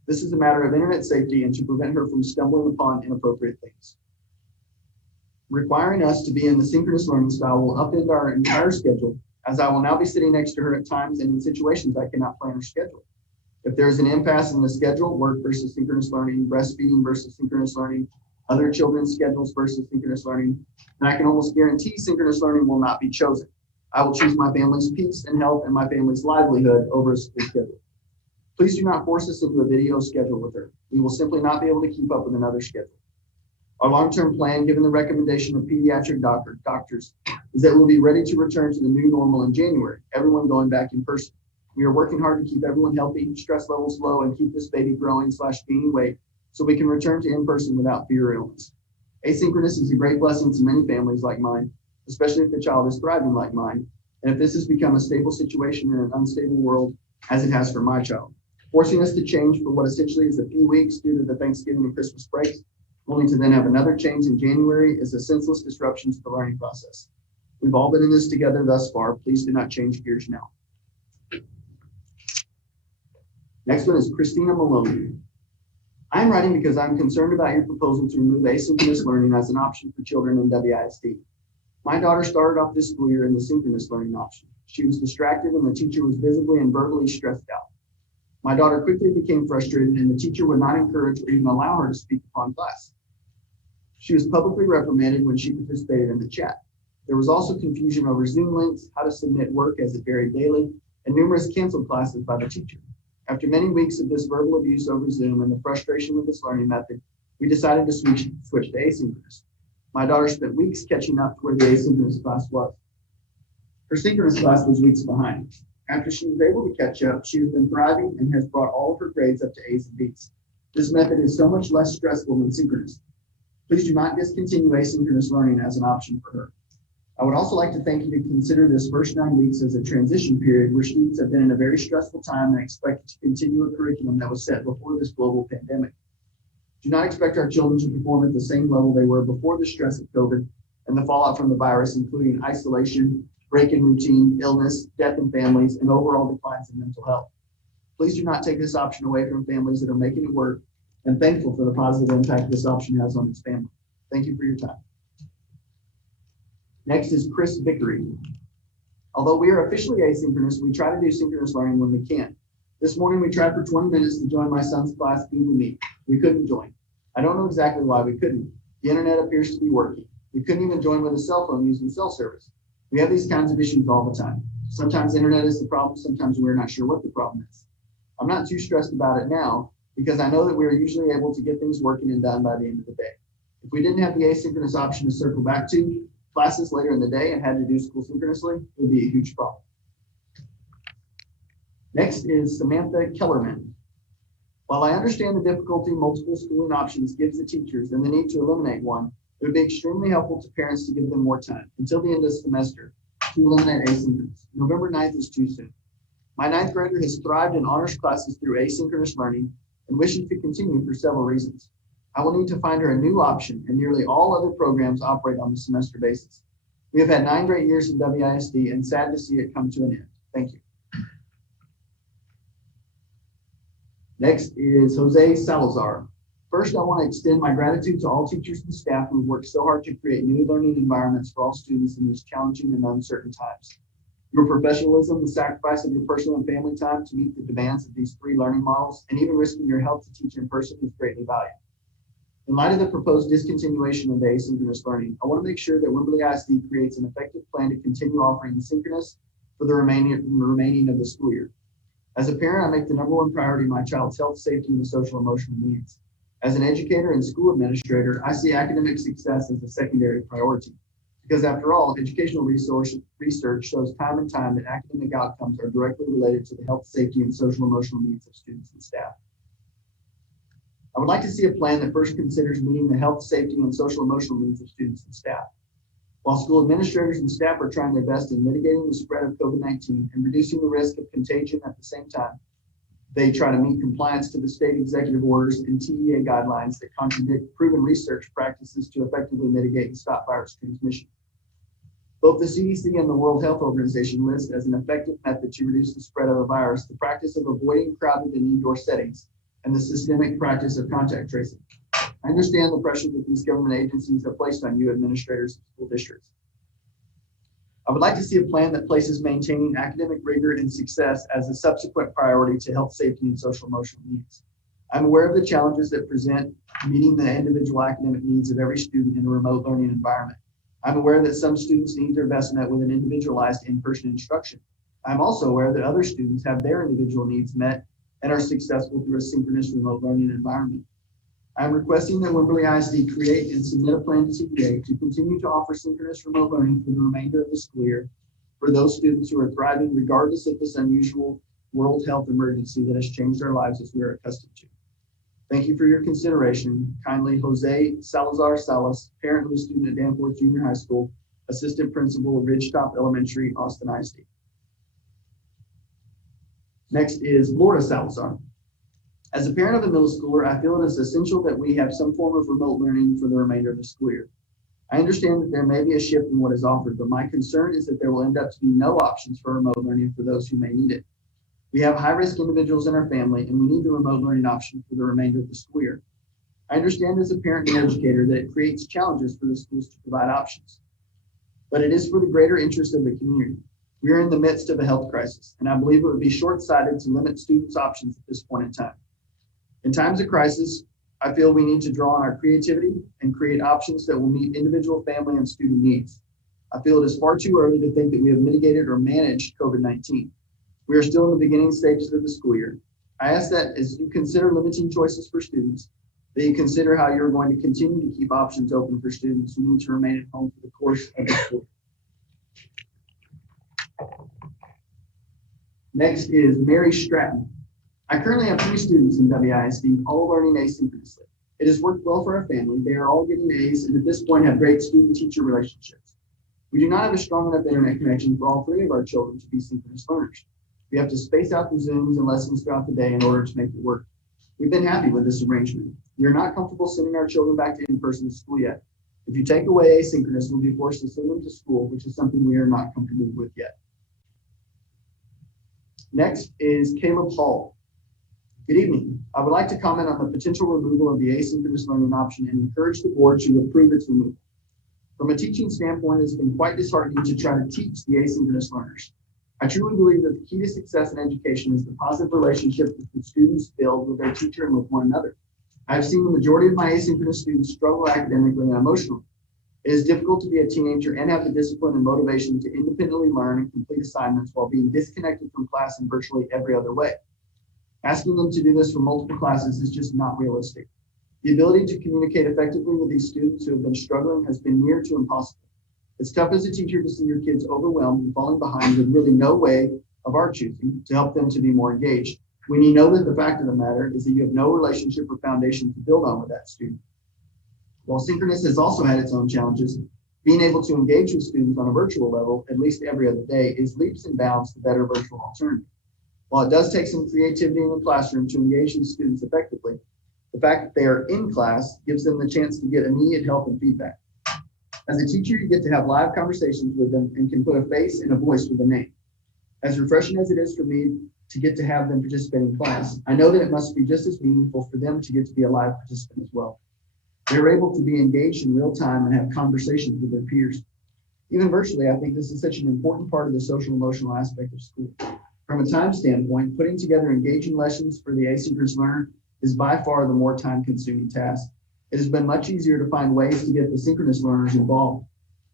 This is a matter of internet safety and to prevent her from stumbling upon inappropriate things. Requiring us to be in the synchronous learning style will upend our entire schedule, as I will now be sitting next to her at times and in situations I cannot plan her schedule. If there's an impasse in the schedule, work versus synchronous learning, breastfeeding versus synchronous learning, other children's schedules versus synchronous learning, then I can almost guarantee synchronous learning will not be chosen. I will choose my family's peace and health and my family's livelihood over a school schedule. Please do not force us into a video schedule with her. We will simply not be able to keep up with another schedule. Our long-term plan, given the recommendation of pediatric doctors, is that we'll be ready to return to the new normal in January, everyone going back in person. We are working hard to keep everyone healthy, stress levels low, and keep this baby growing/gaining weight so we can return to in-person without fear or illness. Asynchronous is a great blessing to many families like mine, especially if the child is thriving like mine, and if this has become a stable situation in an unstable world, as it has for my child. Forcing us to change for what essentially is a few weeks due to the Thanksgiving and Christmas breaks, only to then have another change in January, is a senseless disruption to the learning process. We've all been in this together thus far. Please do not change gears now. Next one is Christina Maloney. I'm writing because I'm concerned about your proposal to remove asynchronous learning as an option for children in WISD. My daughter started off this school year in the synchronous learning option. She was distracted and the teacher was visibly and verbally stressed out. My daughter quickly became frustrated and the teacher would not encourage or even allow her to speak upon class. She was publicly reprimanded when she participated in the chat. There was also confusion over Zoom links, how to submit work as it varied daily, and numerous canceled classes by the teacher. After many weeks of this verbal abuse over Zoom and the frustration of this learning method, we decided to switch to asynchronous. My daughter spent weeks catching up to where the asynchronous class was. Her synchronous class was weeks behind. After she was able to catch up, she has been thriving and has brought all of her grades up to A's and B's. This method is so much less stressful than synchronous. Please do not discontinue asynchronous learning as an option for her. I would also like to thank you to consider this first 9 weeks as a transition period where students have been in a very stressful time and expect to continue a curriculum that was set before this global pandemic. Do not expect our children to perform at the same level they were before the stress of COVID and the fallout from the virus, including isolation, break in routine, illness, death in families, and overall declines in mental health. Please do not take this option away from families that are making it work, and thankful for the positive impact this option has on its family. Thank you for your time. Next is Chris Vickery. Although we are officially asynchronous, we try to do synchronous learning when we can. This morning, we tried for 20 minutes to join my son's class Google Meet. We couldn't join. I don't know exactly why we couldn't. The internet appears to be working. We couldn't even join with a cell phone using cell service. We have these kinds of issues all the time. Sometimes the internet is the problem. Sometimes we're not sure what the problem is. I'm not too stressed about it now because I know that we are usually able to get things working and done by the end of the day. If we didn't have the asynchronous option to circle back to classes later in the day and had to do school synchronously, it would be a huge problem. Next is Samantha Kellerman. While I understand the difficulty multiple schooling options gives the teachers and the need to eliminate one, it would be extremely helpful to parents to give them more time until the end of the semester to eliminate asynchronous. November 9th is too soon. My 9th grader has thrived in honors classes through asynchronous learning and wishes to continue for several reasons. I will need to find her a new option, and nearly all other programs operate on a semester basis. We have had 9 great years in WISD and sad to see it come to an end. Thank you. Next is Jose Salazar. First, I want to extend my gratitude to all teachers and staff who have worked so hard to create new learning environments for all students in these challenging and uncertain times. Your professionalism, the sacrifice of your personal and family time to meet the demands of these 3 learning models, and even risking your health to teach in person is greatly valued. In light of the proposed discontinuation of the asynchronous learning, I want to make sure that Wimberley ISD creates an effective plan to continue offering synchronous for the remaining of the school year. As a parent, I make the #1 priority my child's health, safety, and social emotional needs. As an educator and school administrator, I see academic success as a secondary priority. Because after all, educational research shows time and time that academic outcomes are directly related to the health, safety, and social emotional needs of students and staff. I would like to see a plan that first considers meeting the health, safety, and social emotional needs of students and staff. While school administrators and staff are trying their best in mitigating the spread of COVID-19 and reducing the risk of contagion at the same time, they try to meet compliance to the state executive orders and TEA guidelines that contradict proven research practices to effectively mitigate and stop virus transmission. Both the CDC and the World Health Organization list as an effective method to reduce the spread of a virus the practice of avoiding crowded and indoor settings and the systemic practice of contact tracing. I understand the pressure that these government agencies have placed on you administrators and school districts. I would like to see a plan that places maintaining academic rigor and success as a subsequent priority to health, safety, and social emotional needs. I'm aware of the challenges that present meeting the individual academic needs of every student in a remote learning environment. I'm aware that some students need their best met with an individualized in-person instruction. I'm also aware that other students have their individual needs met and are successful through a synchronous remote learning environment. I'm requesting that Wimberley ISD create and submit a plan to TEA to continue to offer synchronous remote learning for the remainder of the school year for those students who are thriving regardless of this unusual world health emergency that has changed our lives as we are accustomed to. Thank you for your consideration. Kindly, Jose Salazar Salas, parent of a student at Danforth Junior High School, Assistant Principal, Ridgetop Elementary, Austin ISD. Next is Laura Salazar. As a parent of a middle schooler, I feel it is essential that we have some form of remote learning for the remainder of the school year. I understand that there may be a shift in what is offered, but my concern is that there will end up to be no options for remote learning for those who may need it. We have high-risk individuals in our family, and we need the remote learning option for the remainder of the school year. I understand as a parent and educator that it creates challenges for the schools to provide options, but it is for the greater interest of the community. We are in the midst of a health crisis, and I believe it would be short-sighted to limit students' options at this point in time. In times of crisis, I feel we need to draw on our creativity and create options that will meet individual, family, and student needs. I feel it is far too early to think that we have mitigated or managed COVID-19. We are still in the beginning stages of the school year. I ask that as you consider limiting choices for students, that you consider how you're going to continue to keep options open for students who need to remain at home for the course of the school. Next is Mary Stratton. I currently have 3 students in WISD, all learning asynchronously. It has worked well for our family. They are all getting A's and at this point have great student-teacher relationships. We do not have a strong enough internet connection for all 3 of our children to be synchronous learners. We have to space out the Zooms and lessons throughout the day in order to make it work. We've been happy with this arrangement. We are not comfortable sending our children back to in-person school yet. If you take away asynchronous, we'll be forced to send them to school, which is something we are not comfortable with yet. Next is Caleb Hall. Good evening. I would like to comment on the potential removal of the asynchronous learning option and encourage the board to approve its removal. From a teaching standpoint, it's been quite disheartening to try to teach the asynchronous learners. I truly believe that the key to success in education is the positive relationship that the students build with their teacher and with one another. I've seen the majority of my asynchronous students struggle academically and emotionally. It is difficult to be a teenager and have the discipline and motivation to independently learn and complete assignments while being disconnected from class in virtually every other way. Asking them to do this for multiple classes is just not realistic. The ability to communicate effectively with these students who have been struggling has been near to impossible. It's tough as a teacher to see your kids overwhelmed and falling behind with really no way of our choosing to help them to be more engaged, when you know that the fact of the matter is that you have no relationship or foundation to build on with that student. While synchronous has also had its own challenges, being able to engage with students on a virtual level at least every other day is leaps and bounds the better virtual alternative. While it does take some creativity in the classroom to engage these students effectively, the fact that they are in class gives them the chance to get immediate help and feedback. As a teacher, you get to have live conversations with them and can put a face and a voice with a name. As refreshing as it is for me to get to have them participate in class, I know that it must be just as meaningful for them to get to be a live participant as well. They're able to be engaged in real time and have conversations with their peers. Even virtually, I think this is such an important part of the social emotional aspect of school. From a time standpoint, putting together engaging lessons for the asynchronous learner is by far the more time-consuming task. It has been much easier to find ways to get the synchronous learners involved.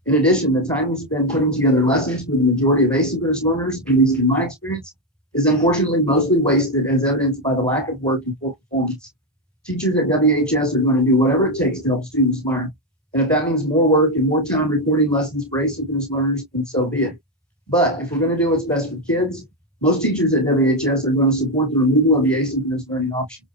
In addition, the time you spend putting together lessons for the majority of asynchronous learners, at least in my experience, is unfortunately mostly wasted, as evidenced by the lack of work and poor performance. Teachers at WHS are going to do whatever it takes to help students learn. And if that means more work and more time recording lessons for asynchronous learners, then so be it. But if we're going to do what's best for kids, most teachers at WHS are going to support the removal of the asynchronous learning option.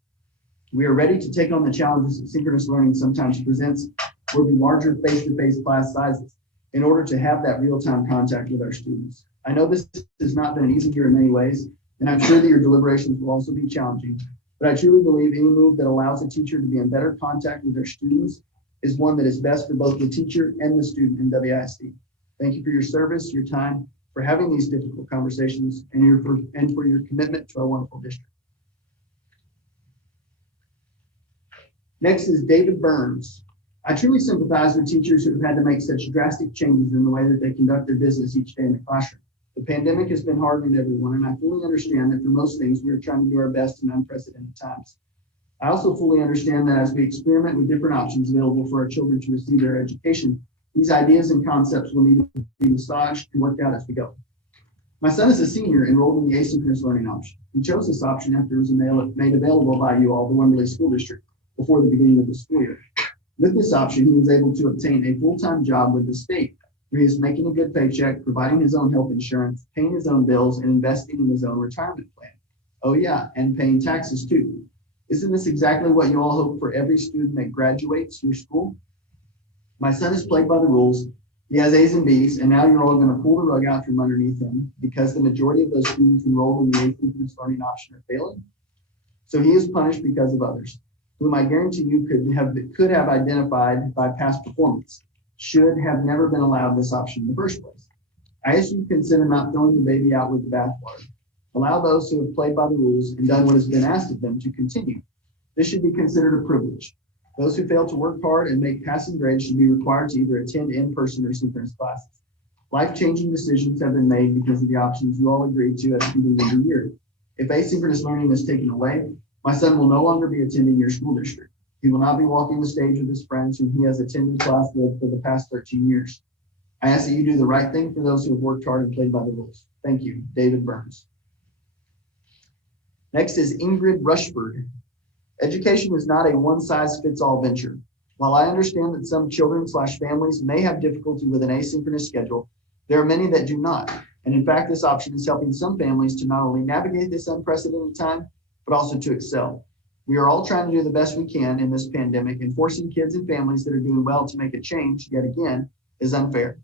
We are ready to take on the challenges that synchronous learning sometimes presents, or the larger face-to-face class sizes, in order to have that real-time contact with our students. I know this has not been an easy year in many ways, and I'm sure that your deliberations will also be challenging, but I truly believe any move that allows a teacher to be in better contact with their students is one that is best for both the teacher and the student in WISD. Thank you for your service, your time, for having these difficult conversations, and for your commitment to our wonderful district. Next is David Burns. I truly sympathize with teachers who have had to make such drastic changes in the way that they conduct their business each day in the classroom. The pandemic has been hard on everyone, and I fully understand that for most things, we are trying to do our best in unprecedented times. I also fully understand that as we experiment with different options available for our children to receive their education, these ideas and concepts will need to be massaged and worked out as we go. My son is a senior enrolled in the asynchronous learning option. He chose this option after it was made available by you all, the Wimberley School District, before the beginning of the school year. With this option, he was able to obtain a full-time job with the state, where he is making a good paycheck, providing his own health insurance, paying his own bills, and investing in his own retirement plan. Oh yeah, and paying taxes too. Isn't this exactly what you all hope for every student that graduates your school? My son has played by the rules. He has A's and B's, and now you're all going to pull the rug out from underneath him because the majority of those students enrolled in the asynchronous learning option are failing. So he is punished because of others, whom I guarantee you could have identified by past performance, should have never been allowed this option in the first place. I ask you to consider not throwing the baby out with the bathwater. Allow those who have played by the rules and done what has been asked of them to continue. This should be considered a privilege. Those who fail to work hard and make passing grades should be required to either attend in-person or synchronous classes. Life-changing decisions have been made because of the options you all agreed to at the beginning of the year. If asynchronous learning is taken away, my son will no longer be attending your school district. He will not be walking the stage with his friends whom he has attended class with for the past 13 years. I ask that you do the right thing for those who have worked hard and played by the rules. Thank you, David Burns. Next is Ingrid Rushford. Education is not a one-size-fits-all venture. While I understand that some children/families may have difficulty with an asynchronous schedule, there are many that do not. And in fact, this option is helping some families to not only navigate this unprecedented time, but also to excel. We are all trying to do the best we can in this pandemic, and forcing kids and families that are doing well to make a change, yet again, is unfair.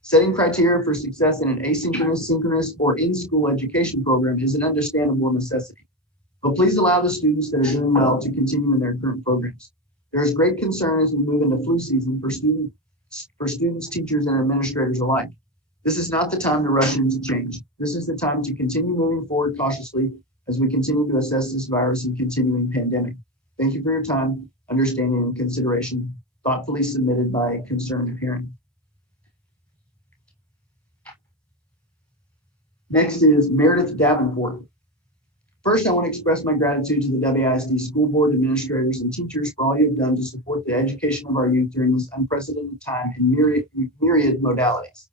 Setting criteria for success in an asynchronous, synchronous, or in-school education program is an understandable necessity. But please allow the students that are doing well to continue in their current programs. There is great concern as we move into flu season for students, teachers, and administrators alike. This is not the time to rush into change. This is the time to continue moving forward cautiously as we continue to assess this virus and continuing pandemic. Thank you for your time, understanding, and consideration. Thoughtfully submitted by a concerned parent. Next is Meredith Davenport. First, I want to express my gratitude to the WISD school board administrators and teachers for all you have done to support the education of our youth during this unprecedented time in myriad modalities.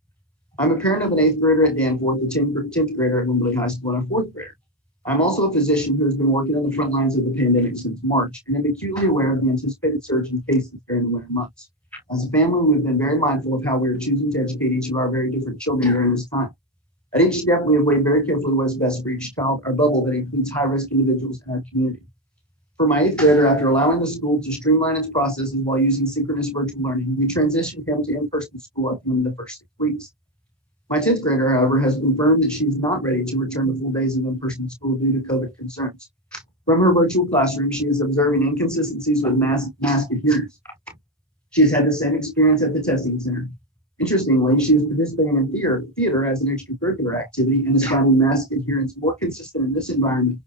I'm a parent of an 8th grader at Danforth, a 10th grader at Wimberley High School, and a 4th grader. I'm also a physician who has been working on the front lines of the pandemic since March, and am acutely aware of the anticipated surge in cases during the winter months. As a family, we've been very mindful of how we are choosing to educate each of our very different children during this time. At each step, we have weighed very carefully what is best for each child, our bubble that includes high-risk individuals in our community. For my 8th grader, after allowing the school to streamline its processes while using synchronous virtual learning, we transitioned him to in-person school at the end of the first 6 weeks. My 10th grader, however, has confirmed that she is not ready to return to full days of in-person school due to COVID concerns. From her virtual classroom, she is observing inconsistencies with mask adherence. She has had the same experience at the testing center. Interestingly, she is participating in theater as an extracurricular activity and is finding mask adherence more consistent in this environment.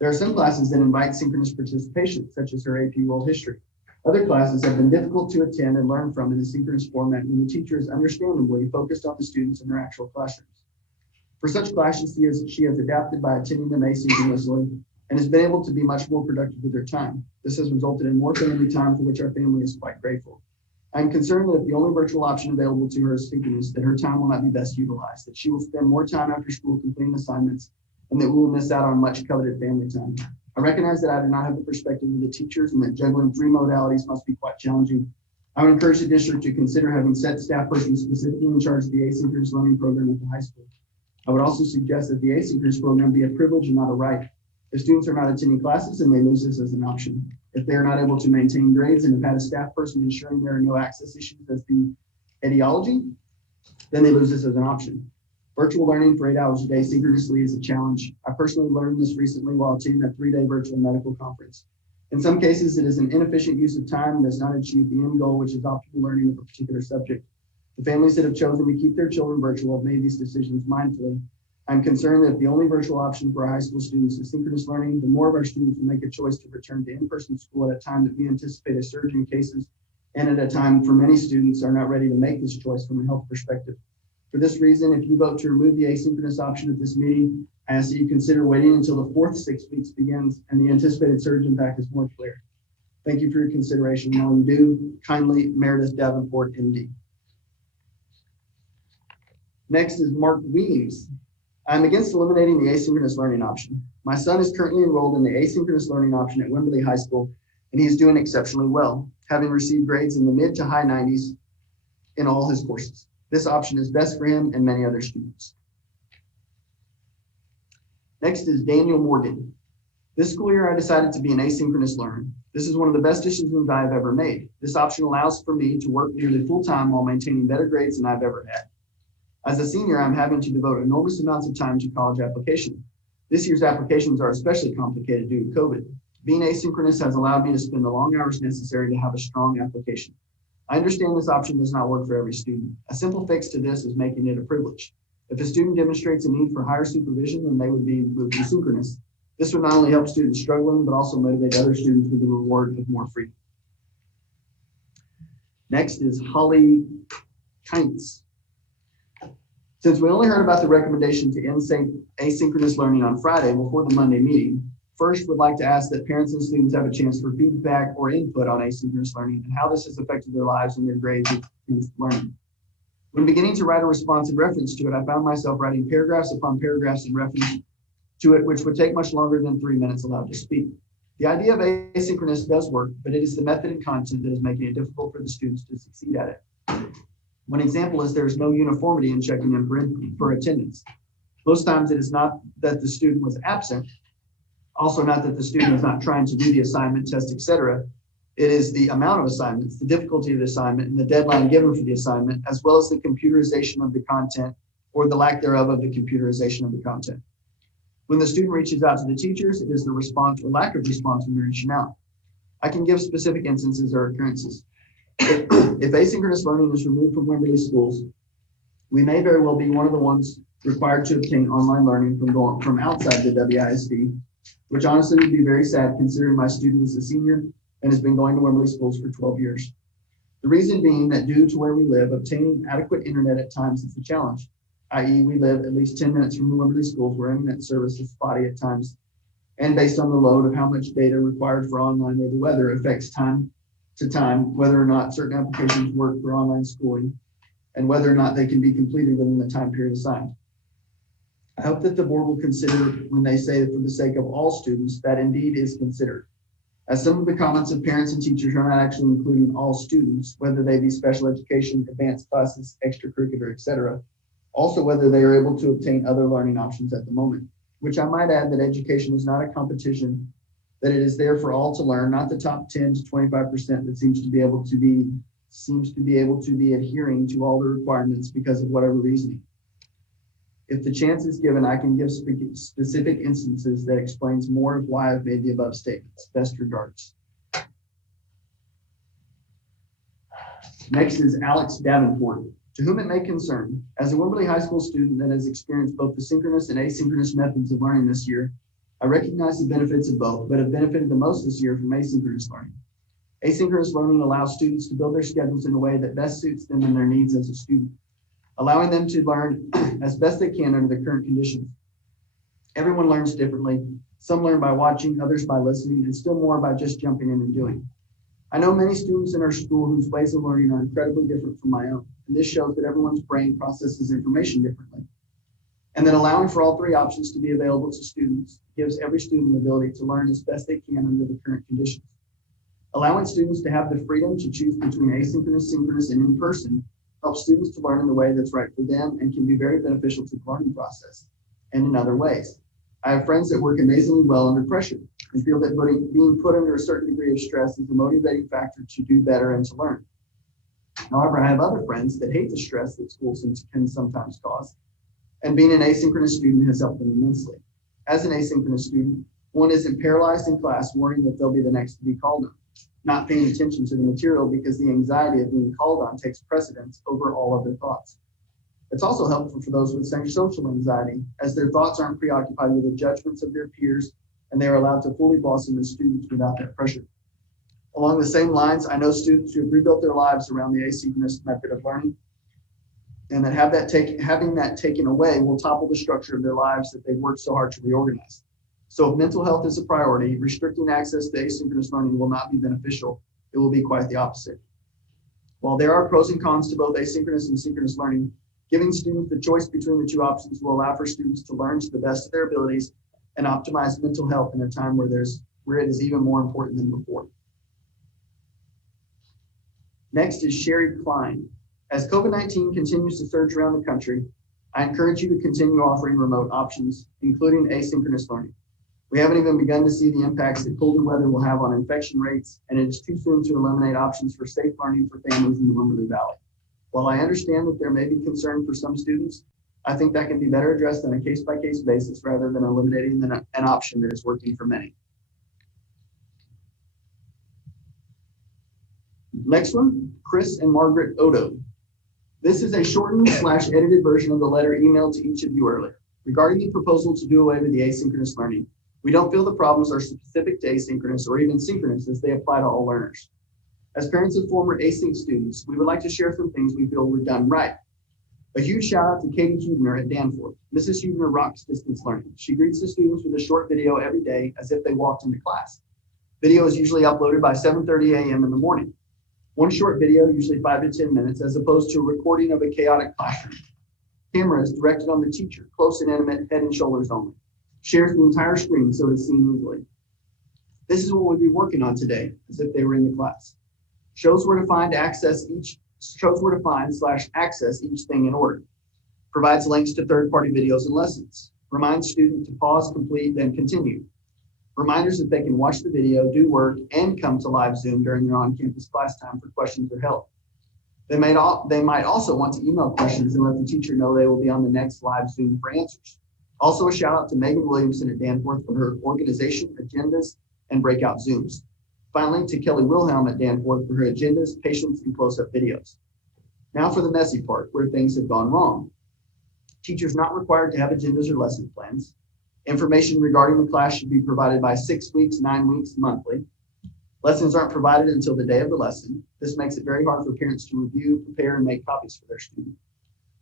There are some classes that invite synchronous participation, such as her AP World History. Other classes have been difficult to attend and learn from in a synchronous format when the teacher is understandably focused on the students in their actual classrooms. For such classes, she has adapted by attending them asynchronously and has been able to be much more productive with her time. This has resulted in more family time, for which our family is quite grateful. I'm concerned that if the only virtual option available to her is synchronous, that her time will not be best utilized, that she will spend more time after school completing assignments, and that we will miss out on much coveted family time. I recognize that I do not have the perspective of the teachers and that juggling 3 modalities must be quite challenging. I would encourage the district to consider having set staff persons specifically in charge of the asynchronous learning program at the high school. I would also suggest that the asynchronous program be a privilege and not a right. If students are not attending classes, then they lose this as an option. If they are not able to maintain grades and have had a staff person ensuring there are no access issues as the etiology, then they lose this as an option. Virtual learning for 8 hours a day synchronously is a challenge. I personally learned this recently while attending a 3-day virtual medical conference. In some cases, it is an inefficient use of time and does not achieve the end goal, which is optimal learning of a particular subject. The families that have chosen to keep their children virtual have made these decisions mindfully. I'm concerned that if the only virtual option for our high school students is synchronous learning, then more of our students will make a choice to return to in-person school at a time that we anticipate a surge in cases, and at a time for many students are not ready to make this choice from a health perspective. For this reason, if you vote to remove the asynchronous option at this meeting, I ask that you consider waiting until the 4th 6 weeks begins and the anticipated surge impact is more clear. Thank you for your consideration. And all you do, kindly, Meredith Davenport, MD. Next is Mark Weems. I'm against eliminating the asynchronous learning option. My son is currently enrolled in the asynchronous learning option at Wimberley High School, and he is doing exceptionally well, having received grades in the mid to high 90s in all his courses. This option is best for him and many other students. Next is Daniel Morgan. This school year, I decided to be an asynchronous learner. This is one of the best decisions I have ever made. This option allows for me to work nearly full time while maintaining better grades than I've ever had. As a senior, I'm having to devote enormous amounts of time to college application. This year's applications are especially complicated due to COVID. Being asynchronous has allowed me to spend the long hours necessary to have a strong application. I understand this option does not work for every student. A simple fix to this is making it a privilege. If a student demonstrates a need for higher supervision, then they would be moved to synchronous. This would not only help students struggling, but also motivate other students with the reward of more freedom. Next is Holly Kintz. Since we only heard about the recommendation to end asynchronous learning on Friday before the Monday meeting, First, would like to ask that parents and students have a chance for feedback or input on asynchronous learning and how this has affected their lives and their grades in learning. When beginning to write a response in reference to it, I found myself writing paragraphs upon paragraphs in reference to it, which would take much longer than 3 minutes allowed to speak. The idea of asynchronous does work, but it is the method and content that is making it difficult for the students to succeed at it. One example is there is no uniformity in checking in for attendance. Most times it is not that the student was absent, also not that the student is not trying to do the assignment, test, etc. It is the amount of assignments, the difficulty of the assignment, and the deadline given for the assignment, as well as the computerization of the content or the lack thereof of the computerization of the content. When the student reaches out to the teachers, it is the response or lack of response when they're reaching out. I can give specific instances or occurrences. If asynchronous learning is removed from Wimberley schools, we may very well be one of the ones required to obtain online learning from outside the WISD, which honestly would be very sad considering my student is a senior and has been going to Wimberley schools for 12 years. The reason being that due to where we live, obtaining adequate internet at times is a challenge, i.e. we live at least 10 minutes from the Wimberley schools where internet service is spotty at times, and based on the load of how much data required for online or the weather affects time to time, whether or not certain applications work for online schooling, and whether or not they can be completed within the time period assigned. I hope that the board will consider when they say that for the sake of all students, that indeed is considered. As some of the comments of parents and teachers are not actually including all students, whether they be special education, advanced classes, extracurricular, etc. Also, whether they are able to obtain other learning options at the moment, which I might add that education is not a competition, that it is there for all to learn, not the top 10 to 25% that seems to be able to be adhering to all the requirements because of whatever reasoning. If the chance is given, I can give specific instances that explains more of why I've made the above statements. Best regards. Next is Alex Davenport. To whom it may concern, as a Wimberley High School student that has experienced both the synchronous and asynchronous methods of learning this year, I recognize the benefits of both, but have benefited the most this year from asynchronous learning. Asynchronous learning allows students to build their schedules in a way that best suits them and their needs as a student, allowing them to learn as best they can under the current conditions. Everyone learns differently. Some learn by watching, others by listening, and still more by just jumping in and doing. I know many students in our school whose ways of learning are incredibly different from my own, and this shows that everyone's brain processes information differently, and that allowing for all three options to be available to students gives every student the ability to learn as best they can under the current conditions. Allowing students to have the freedom to choose between asynchronous, synchronous, and in-person helps students to learn in the way that's right for them and can be very beneficial to the learning process and in other ways. I have friends that work amazingly well under pressure and feel that being put under a certain degree of stress is a motivating factor to do better and to learn. However, I have other friends that hate the stress that school can sometimes cause, and being an asynchronous student has helped them immensely. As an asynchronous student, one isn't paralyzed in class worrying that they'll be the next to be called on, not paying attention to the material because the anxiety of being called on takes precedence over all other thoughts. It's also helpful for those with social anxiety, as their thoughts aren't preoccupied with the judgments of their peers, and they are allowed to fully blossom as students without that pressure. Along the same lines, I know students who have rebuilt their lives around the asynchronous method of learning, and that having that taken away will topple the structure of their lives that they've worked so hard to reorganize. So if mental health is a priority, restricting access to asynchronous learning will not be beneficial. It will be quite the opposite. While there are pros and cons to both asynchronous and synchronous learning, giving students the choice between the two options will allow for students to learn to the best of their abilities and optimize mental health in a time where it is even more important than before. Next is Sherry Klein. As COVID-19 continues to surge around the country, I encourage you to continue offering remote options, including asynchronous learning. We haven't even begun to see the impacts that colder weather will have on infection rates, and it is too soon to eliminate options for safe learning for families in the Wimberley Valley. While I understand that there may be concern for some students, I think that can be better addressed on a case-by-case basis rather than eliminating an option that is working for many. Next one, Chris and Margaret Odo. This is a shortened/edited version of the letter emailed to each of you earlier. Regarding the proposal to do away with the asynchronous learning, we don't feel the problems are specific to asynchronous or even synchronous as they apply to all learners. As parents of former async students, we would like to share some things we feel were done right. A huge shout out to Katie Huebner at Danforth. Mrs. Huebner rocks distance learning. She greets the students with a short video every day as if they walked into class. Video is usually uploaded by 7:30 a.m. in the morning. One short video, usually 5 to 10 minutes, as opposed to a recording of a chaotic classroom. Camera is directed on the teacher, close and intimate, head and shoulders only. Shares the entire screen so it's seen easily. This is what we'll be working on today, as if they were in the class. Shows where to find access each thing in order. Provides links to third-party videos and lessons. Reminds students to pause, complete, then continue. Reminders that they can watch the video, do work, and come to live Zoom during their on-campus class time for questions or help. They might also want to email questions and let the teacher know they will be on the next live Zoom for answers. Also a shout out to Megan Williamson at Danforth for her organization, agendas, and breakout Zooms. Finally, to Kelly Wilhelm at Danforth for her agendas, patience, and close-up videos. Now for the messy part, where things have gone wrong. Teachers not required to have agendas or lesson plans. Information regarding the class should be provided by 6 weeks, 9 weeks, monthly. Lessons aren't provided until the day of the lesson. This makes it very hard for parents to review, prepare, and make copies for their student.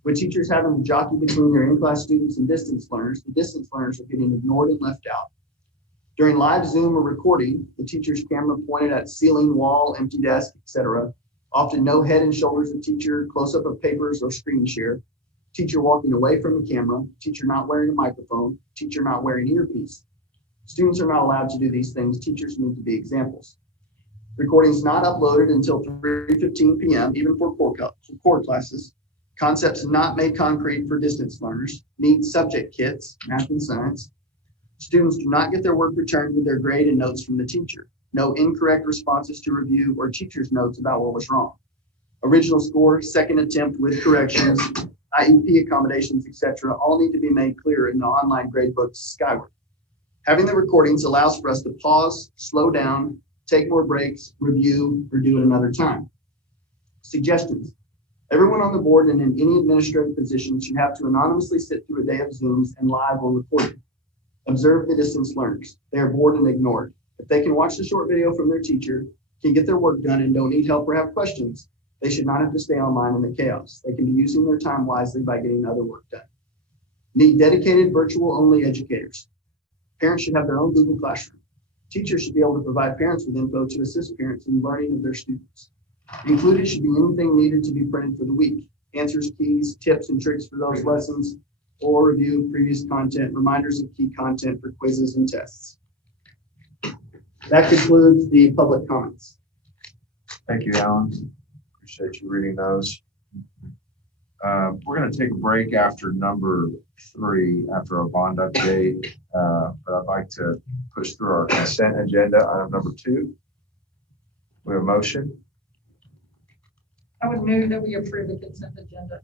With teachers having to jockey between their in-class students and distance learners, the distance learners are getting ignored and left out. During live Zoom or recording, the teacher's camera pointed at ceiling, wall, empty desk, etc. Often no head and shoulders of teacher, close-up of papers or screen share. Teacher walking away from the camera, teacher not wearing a microphone, teacher not wearing earpiece. Students are not allowed to do these things. Teachers need to be examples. Recordings not uploaded until 3:15 p.m., even for core classes. Concepts not made concrete for distance learners. Need subject kits, math and science. Students do not get their work returned with their grade and notes from the teacher. No incorrect responses to review or teacher's notes about what was wrong. Original score, second attempt with corrections, IEP accommodations, etc. all need to be made clear in the online gradebooks Skyward. Having the recordings allows for us to pause, slow down, take more breaks, review, or do it another time. Suggestions. Everyone on the board and in any administrative position should have to anonymously sit through a day of Zooms and live or recorded. Observe the distance learners. They are bored and ignored. If they can watch the short video from their teacher, can get their work done and don't need help or have questions, they should not have to stay online in the chaos. They can be using their time wisely by getting other work done. Need dedicated virtual-only educators. Parents should have their own Google Classroom. Teachers should be able to provide parents with info to assist parents in learning of their students. Included should be anything needed to be printed for the week. Answers, keys, tips, and tricks for those lessons, or review of previous content, reminders of key content for quizzes and tests. That concludes the public comments. Thank you, Alan. Appreciate you reading those. We're going to take a break after number 3, after our bond update. But I'd like to push through our consent agenda, item number 2. We have a motion. I would move that we approve the consent agenda.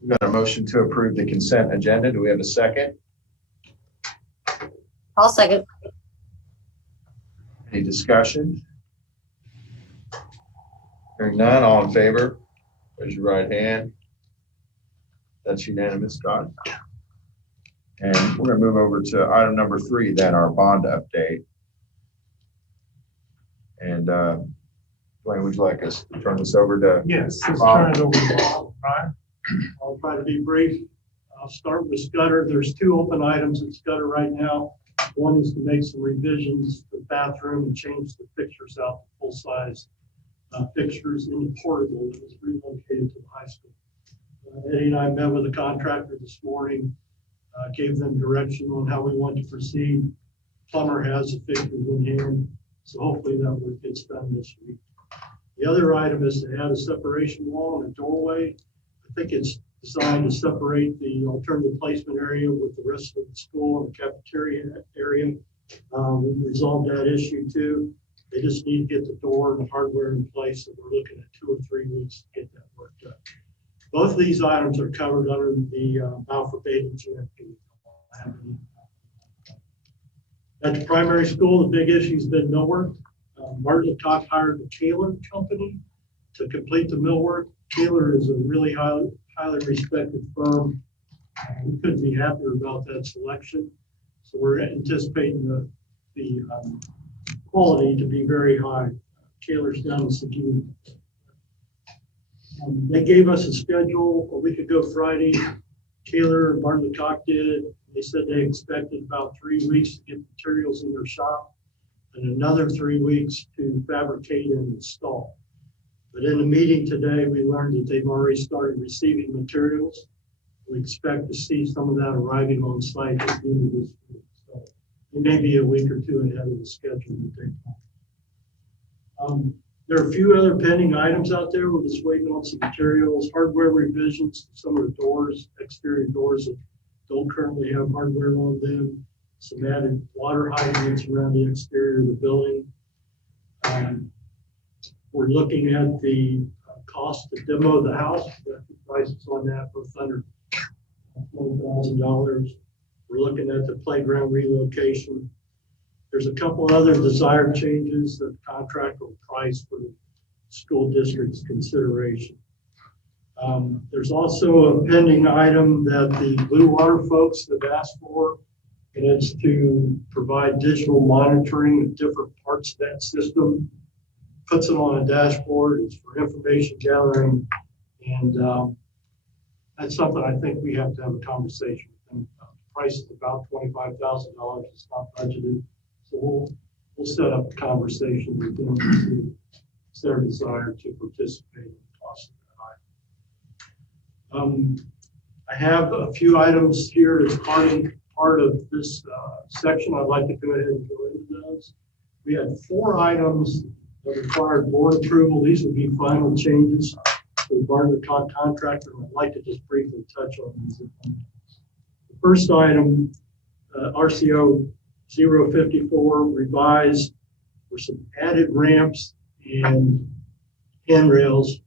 We've got a motion to approve the consent agenda. Do we have a second? I'll second. Any discussion? Hearing none, all in favor, raise your right hand. That's unanimous, Scott. And we're going to move over to item number 3, then our bond update. And Dwayne, would you like us to turn this over to? Yes, let's Bob? turn it over to Bob, right? I'll try to be brief. I'll start with Scudder. There's 2 open items at Scudder right now. One is to make some revisions to the bathroom and change the fixtures out to full-size fixtures in the portable that was relocated to the high school. Eddie and I met with the contractor this morning, gave them direction on how we want to proceed. Plumber has the fixtures in hand, so hopefully that work gets done this week. The other item is to add a separation wall and a doorway. I think it's designed to separate the alternative placement area with the rest of the school and the cafeteria area. We resolved that issue too. They just need to get the door and the hardware in place, so we're looking at 2 or 3 weeks to get that work done. Both of these items are covered under the Balfour Baden GMP. At the primary school, the big issue's been millwork. Martin Talk hired the Taylor Company to complete the millwork. Taylor is a really highly respected firm. We couldn't be happier about that selection. So we're anticipating the quality to be very high. Taylor's down in Seguin. They gave us a schedule a week ago Friday. Taylor and Bartlett Cock did. They said they expected about 3 weeks to get materials in their shop and another 3 weeks to fabricate and install. But in the meeting today, we learned that they've already started receiving materials. We expect to see some of that arriving on site at the end of this week. So it may be a week or two ahead of the schedule that they plan. There are a few other pending items out there. We're just waiting on some materials, hardware revisions to some of the doors, exterior doors that don't currently have hardware on them, some added water hydrants around the exterior of the building. We're looking at the cost to demo the house. The prices on that both under $20,000. We're looking at the playground relocation. There's a couple other desired changes that the contract will price for the school district's consideration. There's also a pending item that the Blue Water folks have asked for, and it's to provide digital monitoring of different parts of that system. Puts it on a dashboard. It's for information gathering, and that's something I think we have to have a conversation with them about. The price is about $25,000. It's not budgeted. So we'll set up a conversation with them to see if their desire to participate in the cost of that item. I have a few items here as part of this section. I'd like to go ahead and go into those. We had 4 items that required board approval. These would be final changes to the Bartlett Cock contract, and I'd like to just briefly touch on these. The first item, RCO 054 revised for some added ramps and handrails,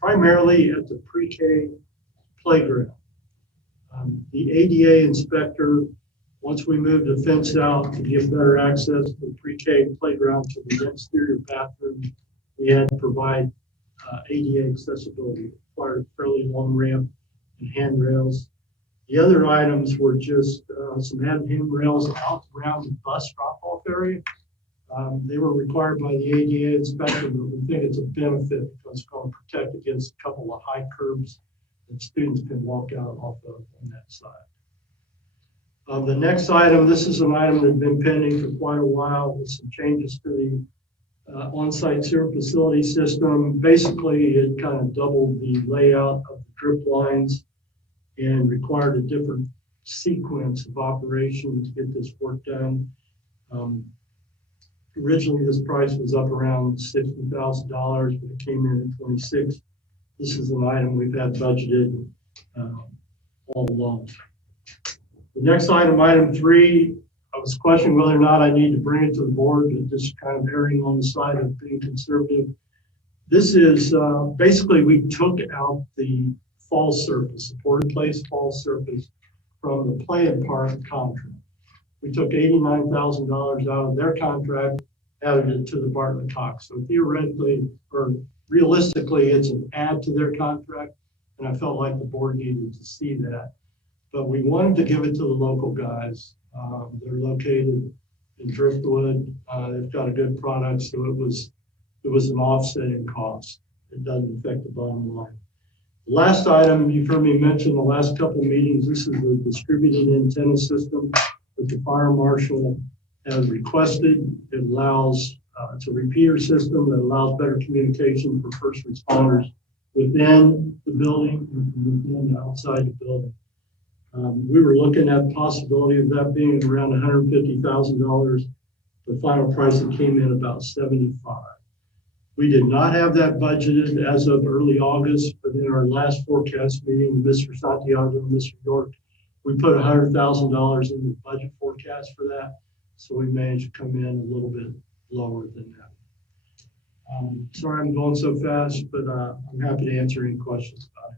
primarily at the pre-K playground. The ADA inspector, once we moved the fence out to give better access to the pre-K playground to the exterior bathroom, we had to provide ADA accessibility, required a fairly long ramp and handrails. The other items were just some added handrails out around the bus drop-off area. They were required by the ADA inspector, but we think it's a benefit because it's going to protect against a couple of high curbs that students can walk out off of on that side. The next item, this is an item that's been pending for quite a while with some changes to the on-site sewer facility system. Basically, it kind of doubled the layout of the drip lines and required a different sequence of operation to get this work done. Originally, this price was up around $60,000, but it came in at $26,000. This is an item we've had budgeted all along. The next item, item 3, I was questioning whether or not I need to bring it to the board, but just kind of erring on the side of being conservative. This is basically we took out the fall surface, supported place fall surface from the play and park contract. We took $89,000 out of their contract, added it to the Bartlett Cock. So theoretically, or realistically, it's an add to their contract, and I felt like the board needed to see that. But we wanted to give it to the local guys. They're located in Driftwood. They've got a good product, so it was an offsetting cost. It doesn't affect the bottom line. The last item you've heard me mention the last couple of meetings, this is the distributed antenna system that the fire marshal has requested. It allows, it's a repeater system that allows better communication for first responders within the building and within and outside the building. We were looking at the possibility of that being around $150,000. The final price that came in about $75,000. We did not have that budgeted as of early August, but in our last forecast meeting, Mr. Santiago and Mr. York, we put $100,000 in the budget forecast for that. So we managed to come in a little bit lower than that. Sorry I'm going so fast, but I'm happy to answer any questions about it.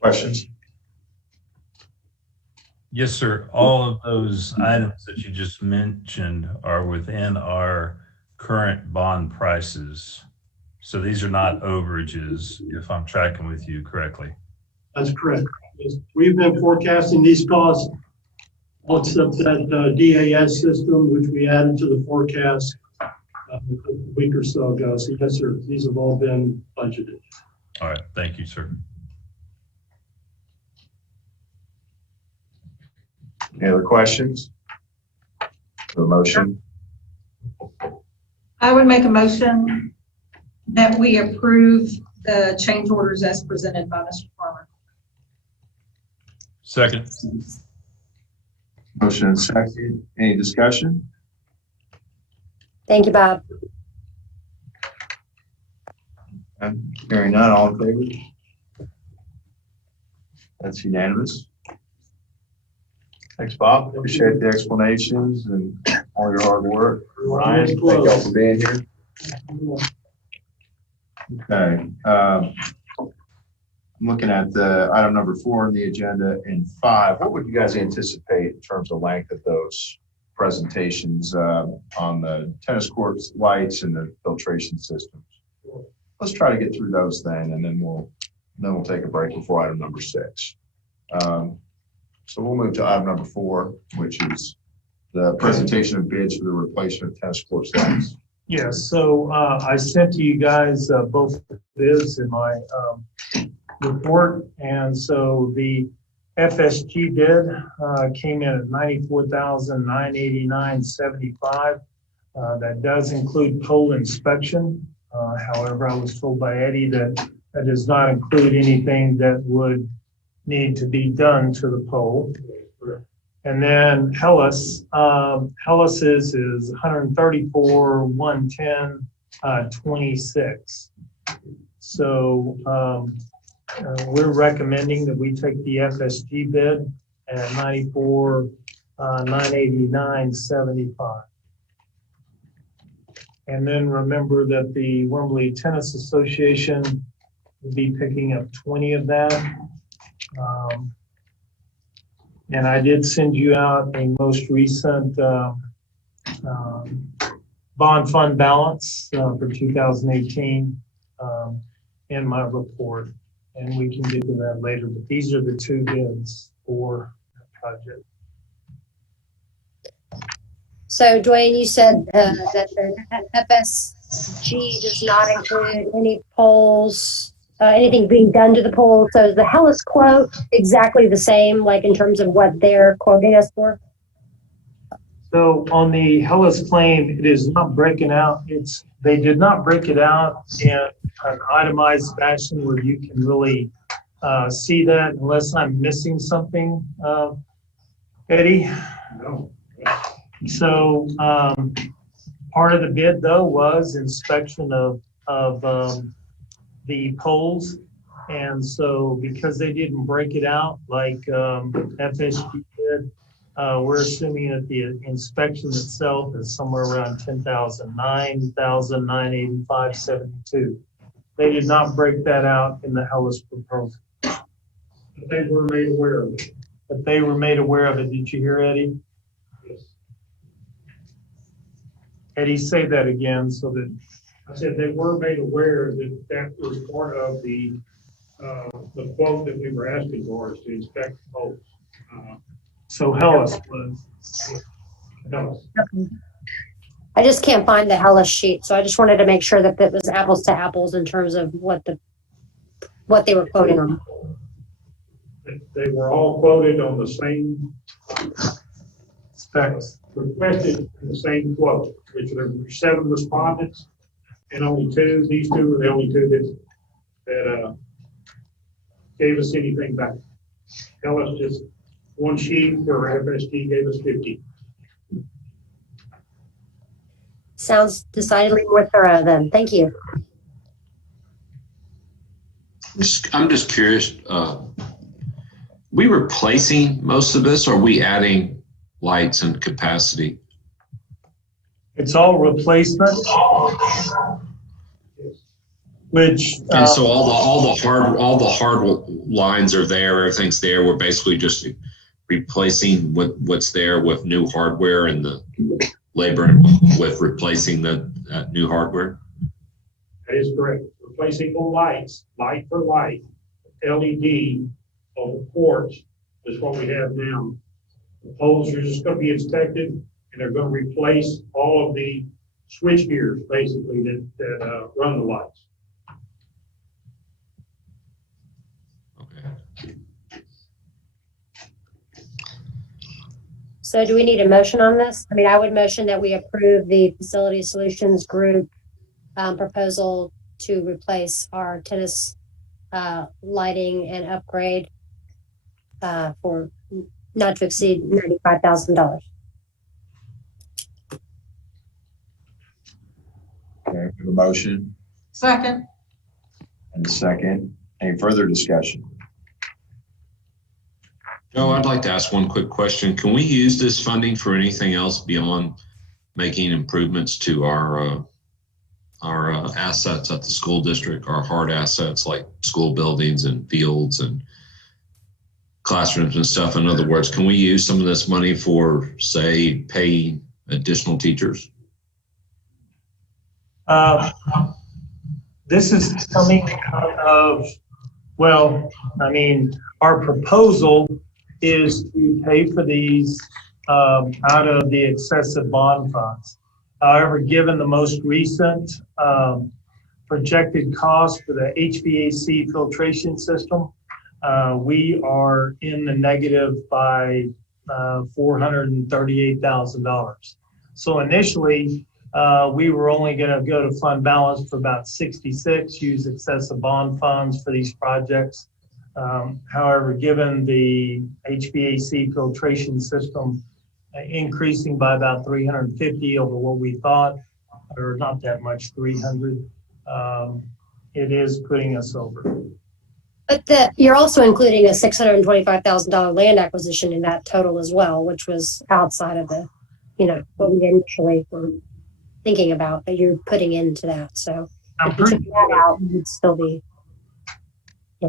Questions? Yes, sir. All of those items that you just mentioned are within our current bond prices. So these are not overages, if I'm tracking with you correctly. That's correct. Yes. We've been forecasting these costs, except that DAS system, which we added to the forecast a week or so ago. So yes, sir, these have all been budgeted. All right, thank you, sir. Any other questions? The motion? I would make a motion that we approve the change orders as presented by Mr. Farmer. Second. Motion and second. Any discussion? Thank you, Bob. Hearing none, all in favor? That's unanimous. Thanks, Bob. Appreciate the explanations and all your hard work. Ryan, thank y'all for being here. Okay. I'm looking at the item number 4 on the agenda and 5. What would you guys anticipate in terms of length of those presentations on the tennis courts, lights, and the filtration systems? Let's try to get through those then, and then we'll take a break before item number 6. So we'll move to item number 4, which is the presentation of bids for the replacement of tennis court lights. Yes, so I sent to you guys both bids in my report, and so the FSG bid came in at $94,989.75. That does include pole inspection. However, I was told by Eddie that that does not include anything that would need to be done to the pole. And then Hellas's is $134,110.26. So we're recommending that we take the FSG bid at $94,989.75. And then remember that the Wimberley Tennis Association will be picking up 20 of that. And I did send you out a most recent bond fund balance for 2018 in my report. And we can get to that later, but these are the 2 bids for the project. So Dwayne, you said that the FSG does not include any poles, anything being done to the pole. So is the Hellas quote exactly the same, like in terms of what they're quoting us for? So on the Hellas claim, it is not breaking out. They did not break it out in an itemized fashion where you can really see that, unless I'm missing something, Eddie? No. So part of the bid though was inspection of the poles. And so because they didn't break it out like FSG did, we're assuming that the inspection itself is somewhere around $10,009,985.72. They did not break that out in the Hellas proposal. But they were made aware of it. Did you hear, Eddie? Yes. Eddie, say that again so that. I said they were made aware that that was part of the quote that we were asking for, is to inspect the poles. So Hellas was. Hellas. I just can't find the Hellas sheet, so I just wanted to make sure that it was apples to apples in terms of what they were quoting on. They were all quoted on the same specs, requested in the same quote, which there were 7 respondents and only 2. These 2 were the only 2 that gave us anything back. Hellas just 1 sheet, where FSG gave us 50. Sounds decidedly more thorough then. Thank you. I'm just curious, we replacing most of this, or are we adding lights and capacity? It's all replacement, which And so all the hard lines are there, everything's there. We're basically just replacing what's there with new hardware, and the labor with replacing the new hardware. that is correct. Replacing the lights, light for light, LED on the porch is what we have now. The poles are just going to be inspected, and they're going to replace all of the switch gears basically that run the lights. Okay. So do we need a motion on this? I mean, I would motion that we approve the Facility Solutions Group proposal to replace our tennis lighting and upgrade for not to exceed $95,000. Okay, we have a motion Second. and a second. Any further discussion? Joe, I'd like to ask one quick question. Can we use this funding for anything else beyond making improvements to our assets at the school district, our hard assets like school buildings and fields and classrooms and stuff? In other words, can we use some of this money for, say, pay additional teachers? This is coming out of, well, I mean, our proposal is to pay for these out of the excessive bond funds. However, given the most recent projected cost for the HVAC filtration system, we are in the negative by $438,000. So initially, we were only going to go to fund balance for about 66, use excessive bond funds for these projects. However, given the HVAC filtration system increasing by about 350 over what we thought, or not that much, 300, it is putting us over. But you're also including a $625,000 land acquisition in that total as well, which was outside of the, what we initially were thinking about that you're putting into that. So if you took that out, it would still be, I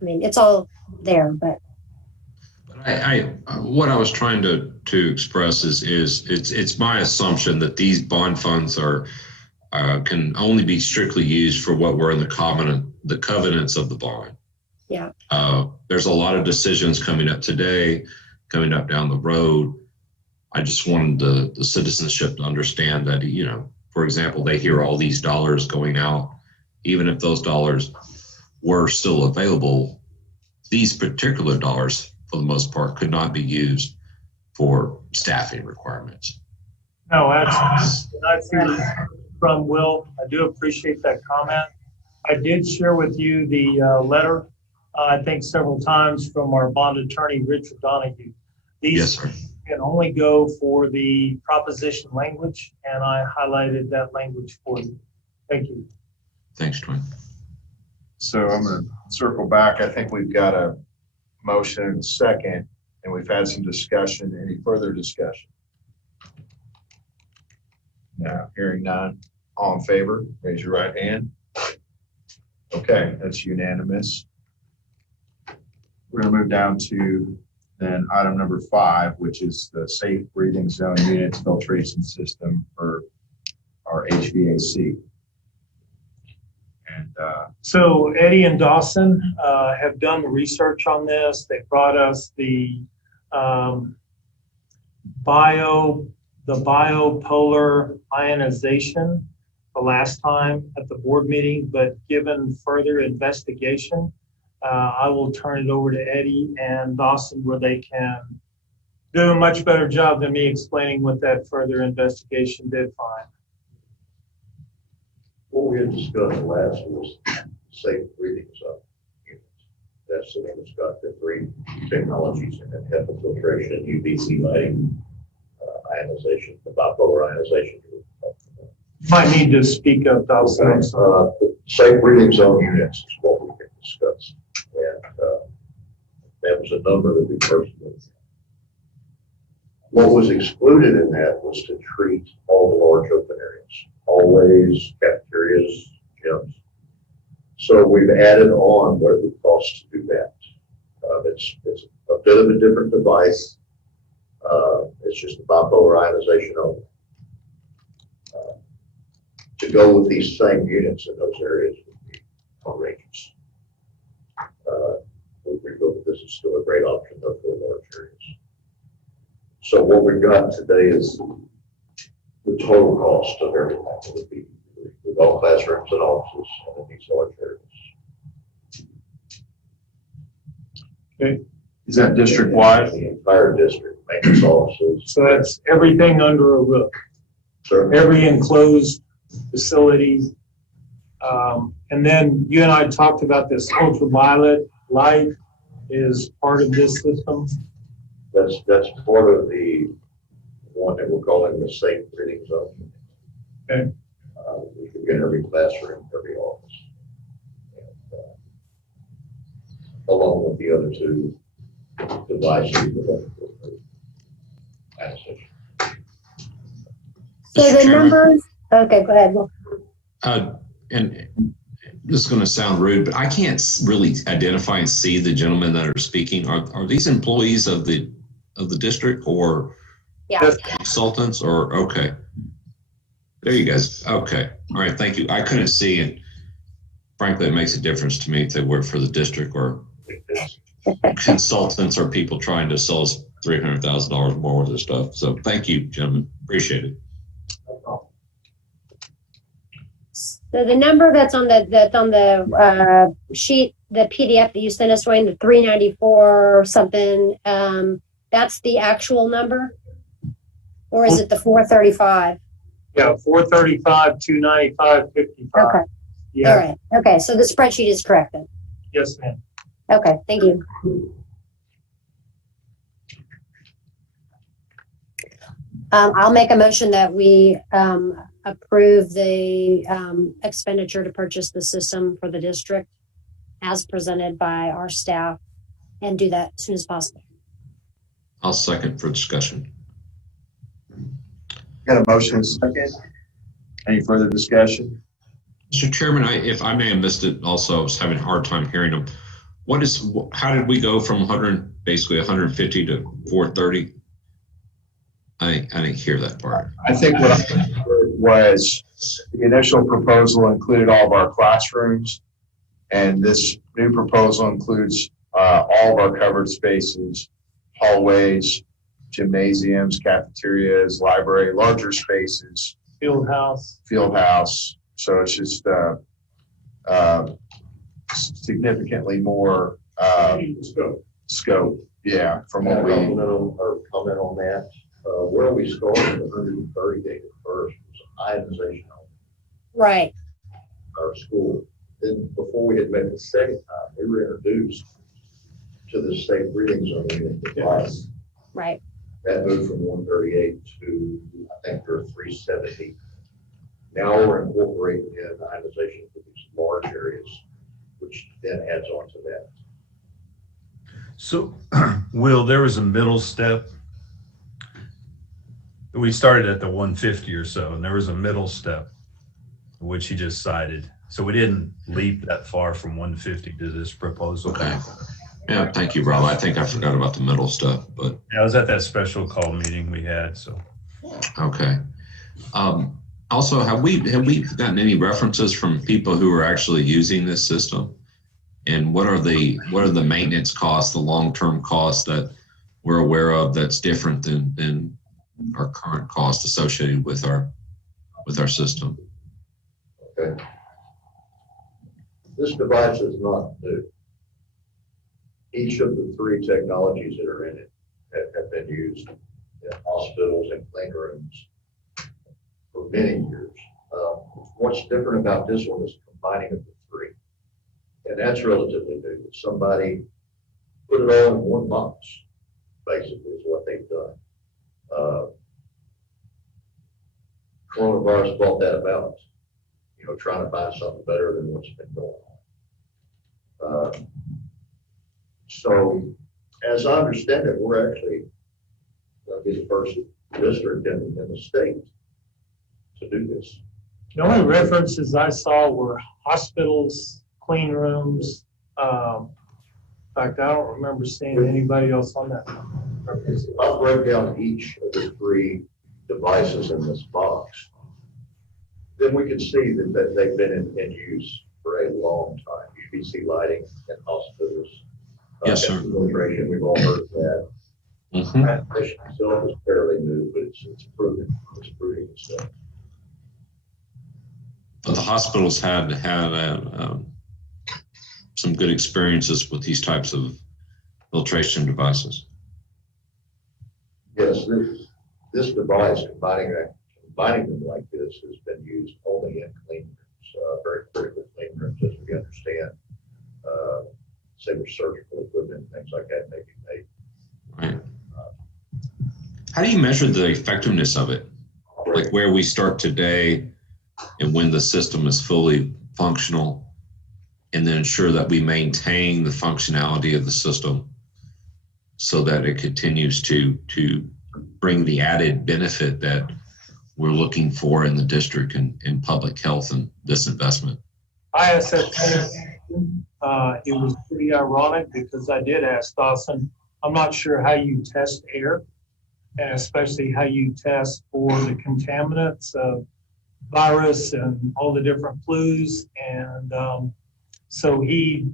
mean, it's all there, but. What I was trying to express is it's my assumption that these bond funds can only be strictly used for what were in the covenants of the bond. Yeah. There's a lot of decisions coming up today, coming up down the road. I just wanted the citizenship to understand that, for example, they hear all these dollars going out, even if those dollars were still available, these particular dollars, for the most part, could not be used for staffing requirements. No, absolutely. I see from Will, I do appreciate that comment. I did share with you the letter, I think several times, from our bond attorney, Richard Donahue. Yes, sir. Can only go for the proposition language, and I highlighted that language for you. Thank you. Thanks, Dwayne. So I'm going to circle back. I think we've got a motion and a second, and we've had some discussion. Any further discussion? No, hearing none. All in favor, raise your right hand. Okay, that's unanimous. We're going to move down to then item number 5, which is the safe breathing zone units filtration system for our HVAC. And so Eddie and Dawson have done the research on this. They brought us the biopolar ionization the last time at the board meeting, but given further investigation, I will turn it over to Eddie and Dawson where they can do a much better job than me explaining what that further investigation did find. What we had discussed last was safe breathing zone units. That's the one that's got the 3 technologies in it: HEPA filtration, UVC lighting, ionization, the bipolar ionization. You might need to speak up, Dawson. The safe breathing zone units is what we can discuss. And that was a number that we first looked at. What was excluded in that was to treat all the large open areas, hallways, cafeterias, gyms. So we've added on what it would cost to do that. It's a bit of a different device. It's just a bipolar ionization only. To go with these same units in those areas would be outrageous. We feel that this is still a great option though for large areas. So what we've got today is the total cost of everything would be with all classrooms and offices and in these large areas. Is that district-wide? The entire district, maintenance offices. So that's everything under a roof, Certainly. every enclosed facility. And then you and I talked about this ultraviolet light is part of this system. That's part of the one that we're calling the safe breathing zone. Okay. We can get every classroom, every office. And, along with the other two devices. So Mr. the Chairman? numbers, okay, go ahead. And this is going to sound rude, but I can't really identify and see the gentlemen that are speaking. Are these employees of the district or Yeah. consultants or okay? There you guys. Okay. All right. Thank you. I couldn't see, and frankly, it makes a difference to me if they work for the district or consultants or people trying to sell us $300,000 more worth of stuff. So thank you, gentlemen. Appreciate it. So the number that's on the sheet, the PDF that you sent us, Wayne, the 394 something, that's the actual number? Or is it the 435? Yeah, 435, 295, 55. Okay, all Yeah, right. Okay, so the spreadsheet is correct then. yes, ma'am. Okay, thank you. I'll make a motion that we approve the expenditure to purchase the system for the district as presented by our staff and do that as soon as possible. I'll second for discussion. Got a motion and a second. Any further discussion? Mr. Chairman, if I may have missed it also, I was having a hard time hearing them. How did we go from 150 to 430? I didn't hear that part. I think what I heard was the initial proposal included all of our classrooms, and this new proposal includes all of our covered spaces, hallways, gymnasiums, cafeterias, library, larger spaces, Field house. field house. So it's just significantly more scope. Yeah, from what we. Comment on that. Where we scored the 130 day first was ionization on Right. our school. Then before we had met the second time, we were introduced to the safe breathing zone unit device. Right. That moved from 138 to, I think there are 370. Now we're incorporating in ionization for these large areas, which then adds on to that. So, Will, there was a middle step. We started at the 150 or so, and there was a middle step, which he just cited. So we didn't leap that far from 150 to this proposal. Okay. Yeah, thank you, Rob. I think I forgot about the middle stuff, but Yeah, I was at that special call meeting we had, so. okay. Also, have we gotten any references from people who are actually using this system? And what are the maintenance costs, the long-term costs that we're aware of that's different than our current cost associated with our system? Okay. This device is not new. Each of the three technologies that are in it have been used in hospitals and clean rooms for many years. What's different about this one is combining of the three. And that's relatively new. Somebody put it all in one box, basically, is what they've done. Coronavirus brought that about, trying to find something better than what's been going on. So, as I understand it, we're actually going to be the first district in the state to do this. The only references I saw were hospitals, clean rooms. In fact, I don't remember seeing anybody else on that. I'll break down each of the three devices in this box. Then we can see that they've been in use for a long time. UVC lighting in hospitals. Yes, sir. Filtration, we've all heard of that. Mhm. Translation itself is fairly new, but it's improving. It's improving itself. But the hospitals had some good experiences with these types of filtration devices. Yes, this device, combining them like this has been used only in clean rooms, very critical clean rooms, as we understand. Say with surgical equipment, things like that may be made. Right. How do you measure the effectiveness of it? Like where we start today and when the system is fully functional, and then ensure that we maintain the functionality of the system so that it continues to bring the added benefit that we're looking for in the district and in public health and this investment? ISS, it was pretty ironic because I did ask Dawson, I'm not sure how you test air, and especially how you test for the contaminants of virus and all the different flus. And so he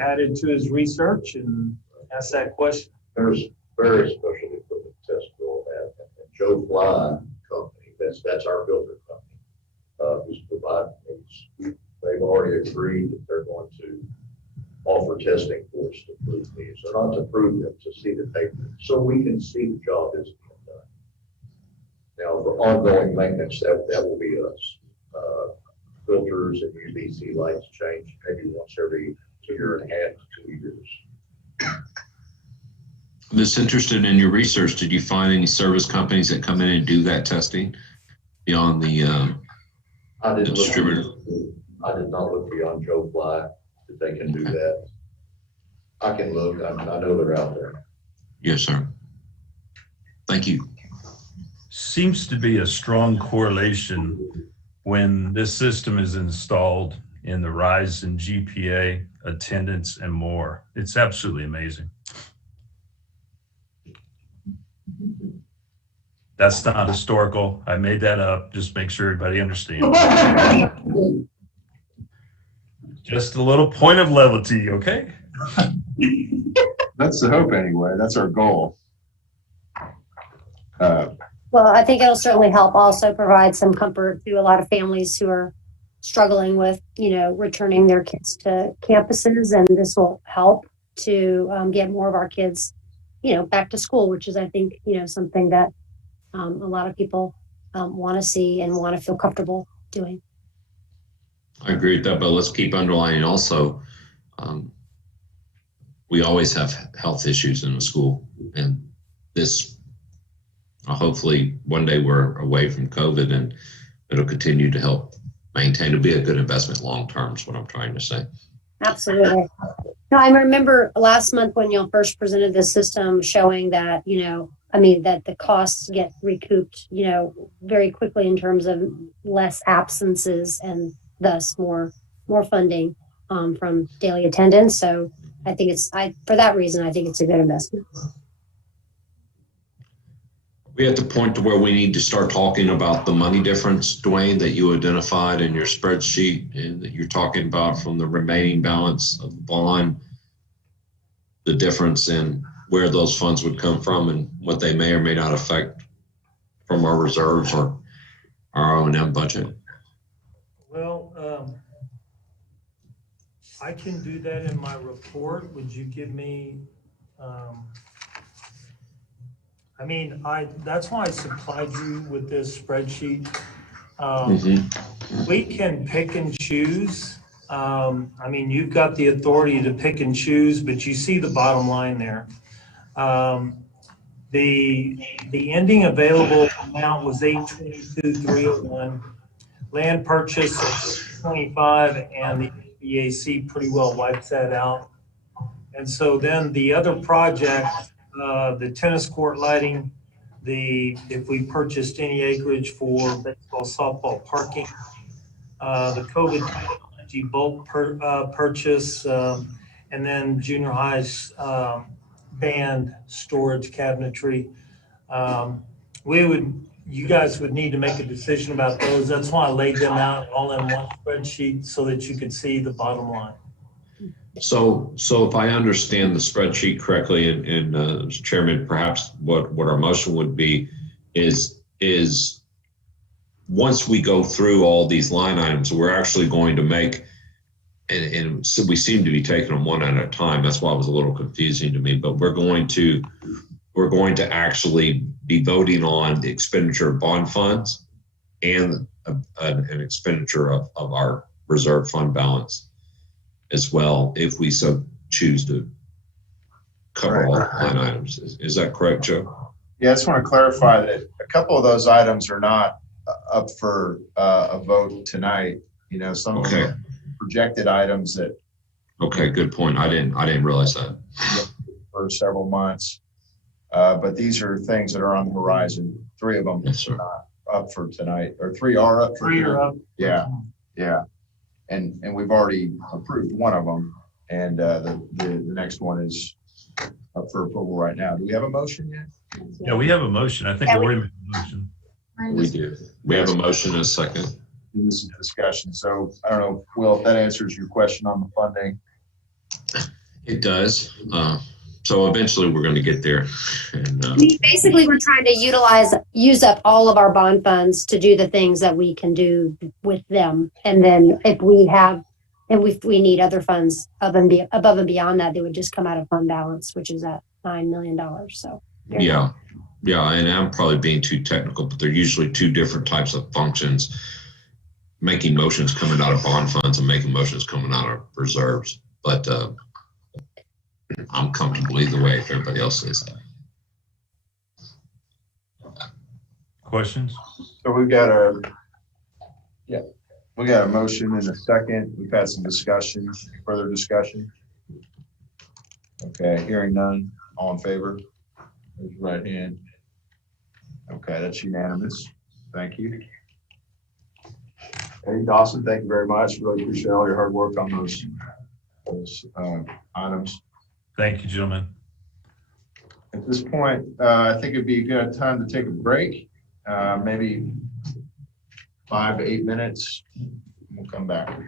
added to his research and asked that question. There's very special equipment test for all that. And Joe Fly Company, that's our filter company, who's providing these. They've already agreed that they're going to offer testing for us to prove these, or not to prove them, to see that they, so we can see the job is being done. Now, for ongoing maintenance, that will be us. Filters and UVC lights change maybe once every year and a half to 2 years. I'm just interested in your research. Did you find any service companies that come in and do that testing beyond the distributor? I did not look beyond Joe Fly that they can do that. I can look. I know they're out there. Yes, sir. Thank you. Seems to be a strong correlation when this system is installed in the rise in GPA, attendance, and more. It's absolutely amazing. That's not historical. I made that up. Just make sure everybody understands. Just a little point of levity, okay? That's the hope anyway. That's our goal. Well, I think it'll certainly help also provide some comfort to a lot of families who are struggling with, returning their kids to campuses. And this will help to get more of our kids, back to school, which is, I think, something that a lot of people want to see and want to feel comfortable doing. I agree with that, but let's keep underlining also, we always have health issues in the school, and this, hopefully one day we're away from COVID and it'll continue to help maintain, to be a good investment long-term is what I'm trying to say. Absolutely. No, I remember last month when y'all first presented the system showing that, that the costs get recouped, very quickly in terms of less absences and thus more funding from daily attendance. So I think for that reason, I think it's a good investment. We at the point to where we need to start talking about the money difference, Dwayne, that you identified in your spreadsheet and that you're talking about from the remaining balance of the bond, the difference in where those funds would come from and what they may or may not affect from our reserves or our O&M budget. Well, I can do that in my report. Would you give me, that's why I supplied you with this spreadsheet. We can pick and choose. You've got the authority to pick and choose, but you see the bottom line there. The ending available amount was $822,301. Land purchase 25, and the HVAC pretty well wipes that out. And so then the other project, the tennis court lighting, if we purchased any acreage for baseball, softball parking, the COVID technology bulk purchase, and then junior high's band storage cabinetry. You guys would need to make a decision about those. That's why I laid them out all in one spreadsheet so that you could see the bottom line. So if I understand the spreadsheet correctly, and Mr. Chairman, perhaps what our motion would be is once we go through all these line items, we're actually going to make, and so we seem to be taking them one at a time. That's why it was a little confusing to me, but we're going to actually be voting on the expenditure of bond funds and an expenditure of our reserve fund balance as well, if we so choose to cover all line items. Is that correct, Joe? Yeah, I just want to clarify that a couple of those items are not up for a vote tonight. You know, some of them are projected items that. Okay, good point. I didn't realize that. For several months. But these are things that are on the horizon. 3 of them Yes, are not up for tonight, or 3 are up for 3 tonight. are up. Yeah, yeah. And we've already approved one of them, and the next one is up for approval right now. Do we have a motion yet? Yeah, we have a motion. I think we already made a motion. We do. We have a motion and a second. This is discussion. So I don't know, Will, if that answers your question on the funding. It does. So eventually we're going to get there. And, Basically, we're trying to use up all of our bond funds to do the things that we can do with them. And then if we need other funds above and beyond that, they would just come out of fund balance, which is at $9 million. So yeah. And I'm probably being too technical, but they're usually 2 different types of functions: making motions coming out of bond funds and making motions coming out of reserves. But I'm comfortable either way if everybody else is. Questions? So we got a motion and a second. We've had some discussion, further discussion. Okay, hearing none. All in favor? Raise your right hand. Okay, that's unanimous. Thank you. Hey, Dawson, thank you very much. Really appreciate all your hard work on those items. Thank you, gentlemen. At this point, I think it'd be a good time to take a break, maybe 5 to 8 minutes. We'll come back.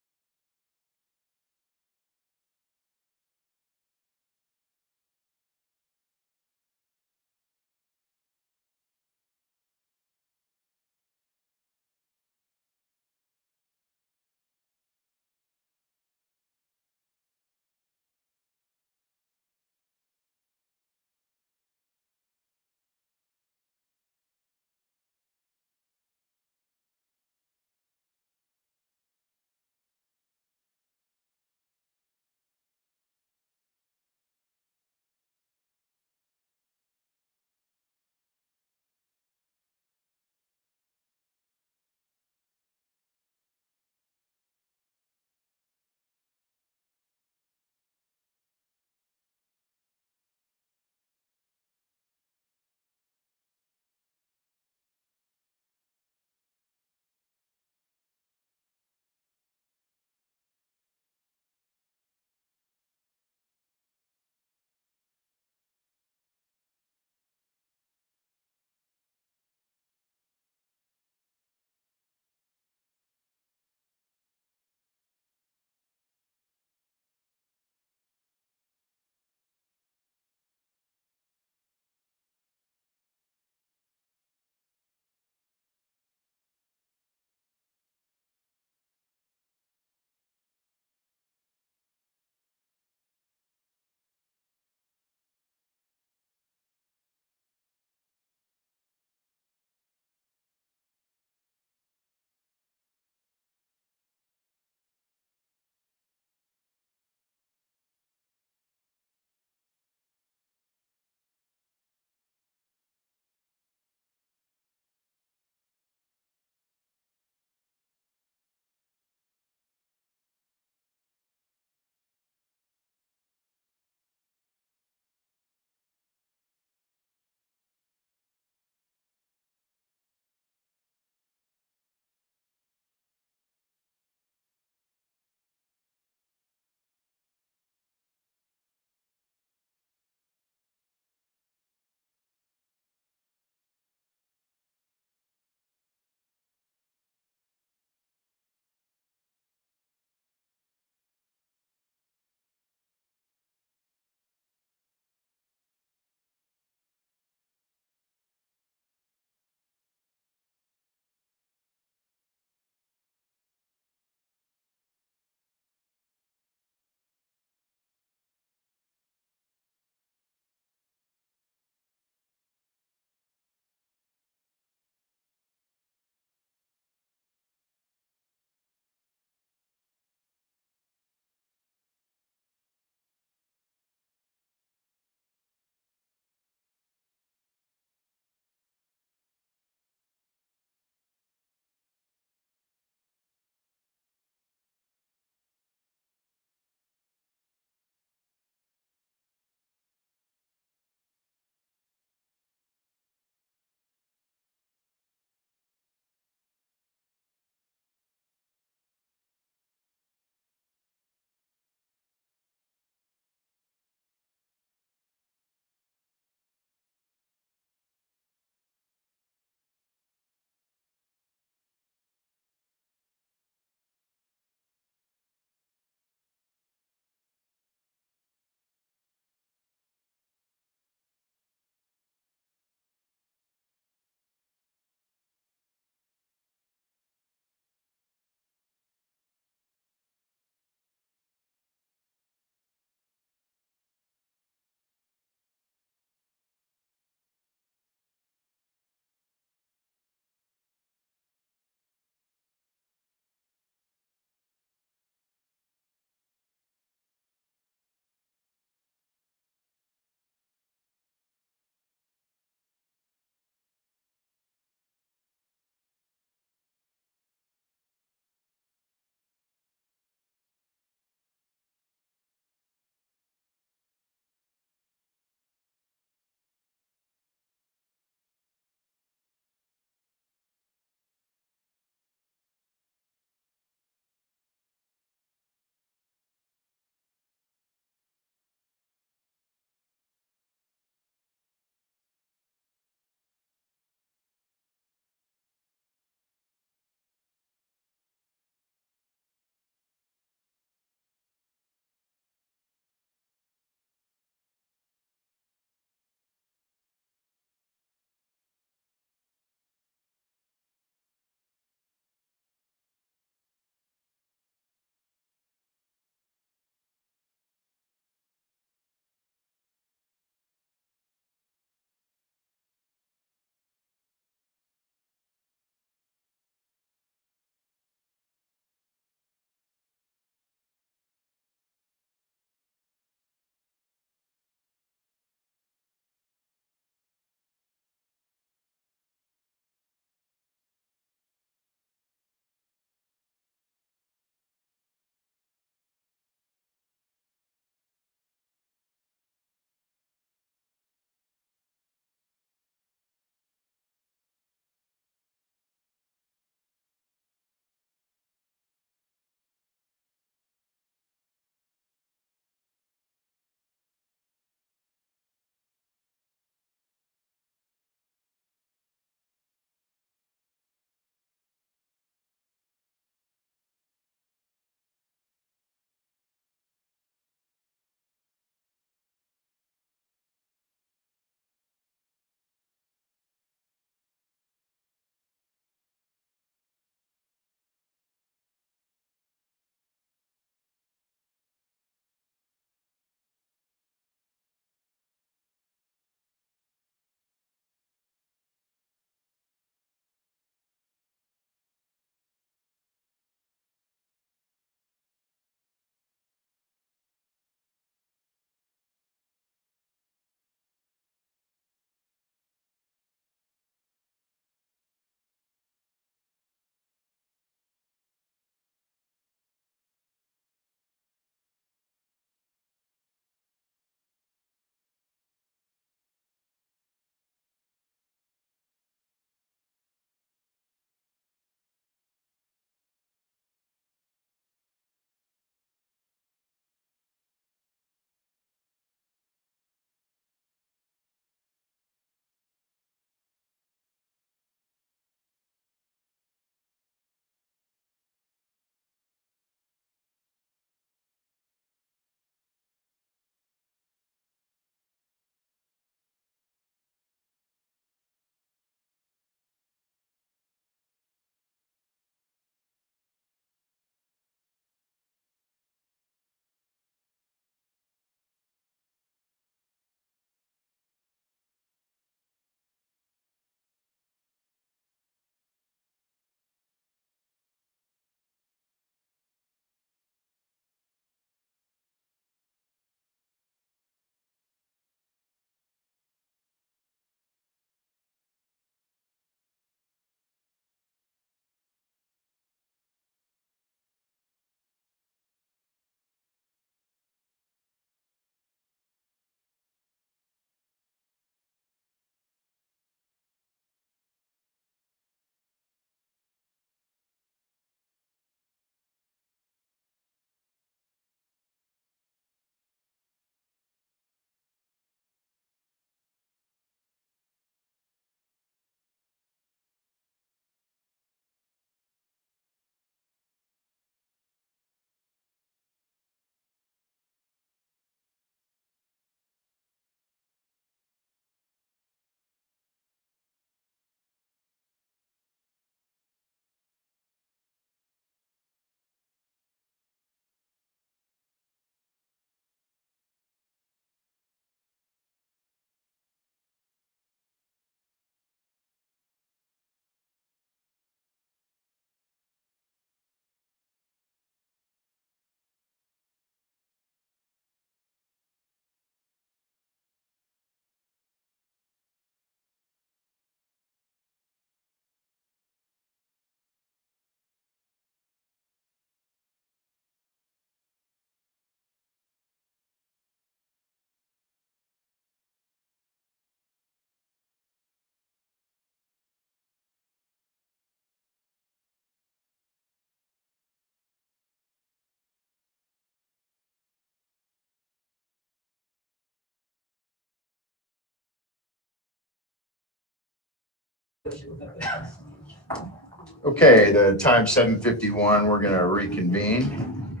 Okay, the time 7:51, we're going to reconvene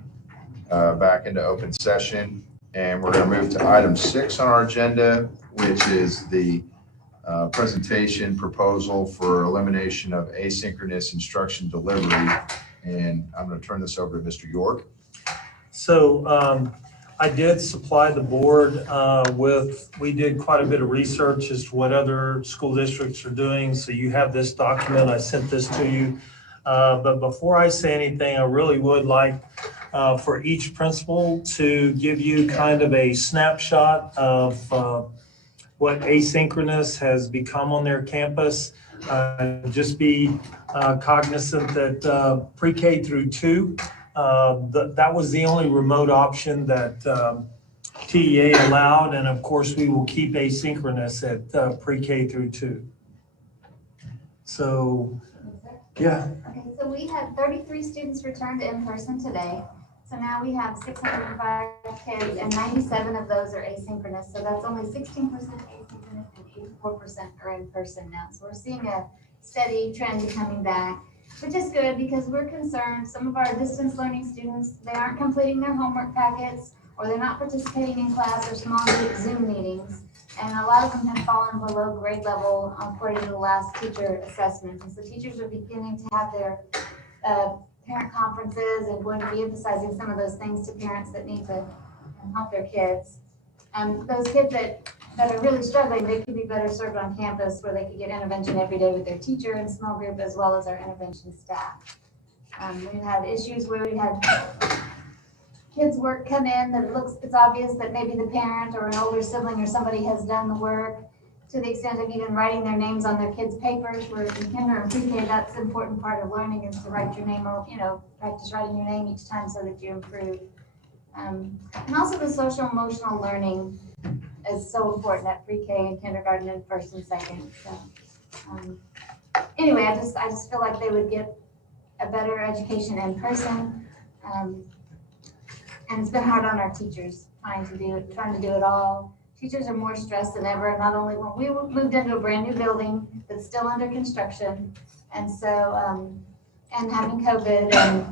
back into open session. And we're going to move to item 6 on our agenda, which is the presentation proposal for elimination of asynchronous instruction delivery. And I'm going to turn this over to Mr. York. So I did supply the board we did quite a bit of research as to what other school districts are doing. So you have this document, I sent this to you. But before I say anything, I really would like for each principal to give you kind of a snapshot of what asynchronous has become on their campus. Just be cognizant that pre-K through 2, that was the only remote option that TEA allowed, and of course we will keep asynchronous at pre-K through 2. So, yeah. Okay, so we had 33 students returned in person today. So now we have 605 kids and 97 of those are asynchronous. So that's only 16% asynchronous and 84% are in person now. So we're seeing a steady trend coming back, which is good because we're concerned some of our distance learning students, they aren't completing their homework packets or they're not participating in class or small group Zoom meetings. And a lot of them have fallen below grade level according to the last teacher assessment. And so teachers are beginning to have their parent conferences and going to be emphasizing some of those things to parents that need to help their kids. And those kids that are really struggling, they could be better served on campus where they could get intervention every day with their teacher and small group as well as our intervention staff. We've had issues where we had kids' work come in that it's obvious that maybe the parent or an older sibling or somebody has done the work to the extent of even writing their names on their kids' papers, where in kinder and pre-K, that's an important part of learning is to write your name, or, practice writing your name each time so that you improve. And also the social emotional learning is so important at pre-K and kindergarten and first and second. So anyway, I just feel like they would get a better education in person. And it's been hard on our teachers trying to do it all. Teachers are more stressed than ever, not only when we moved into a brand new building that's still under construction. And so, and having COVID, and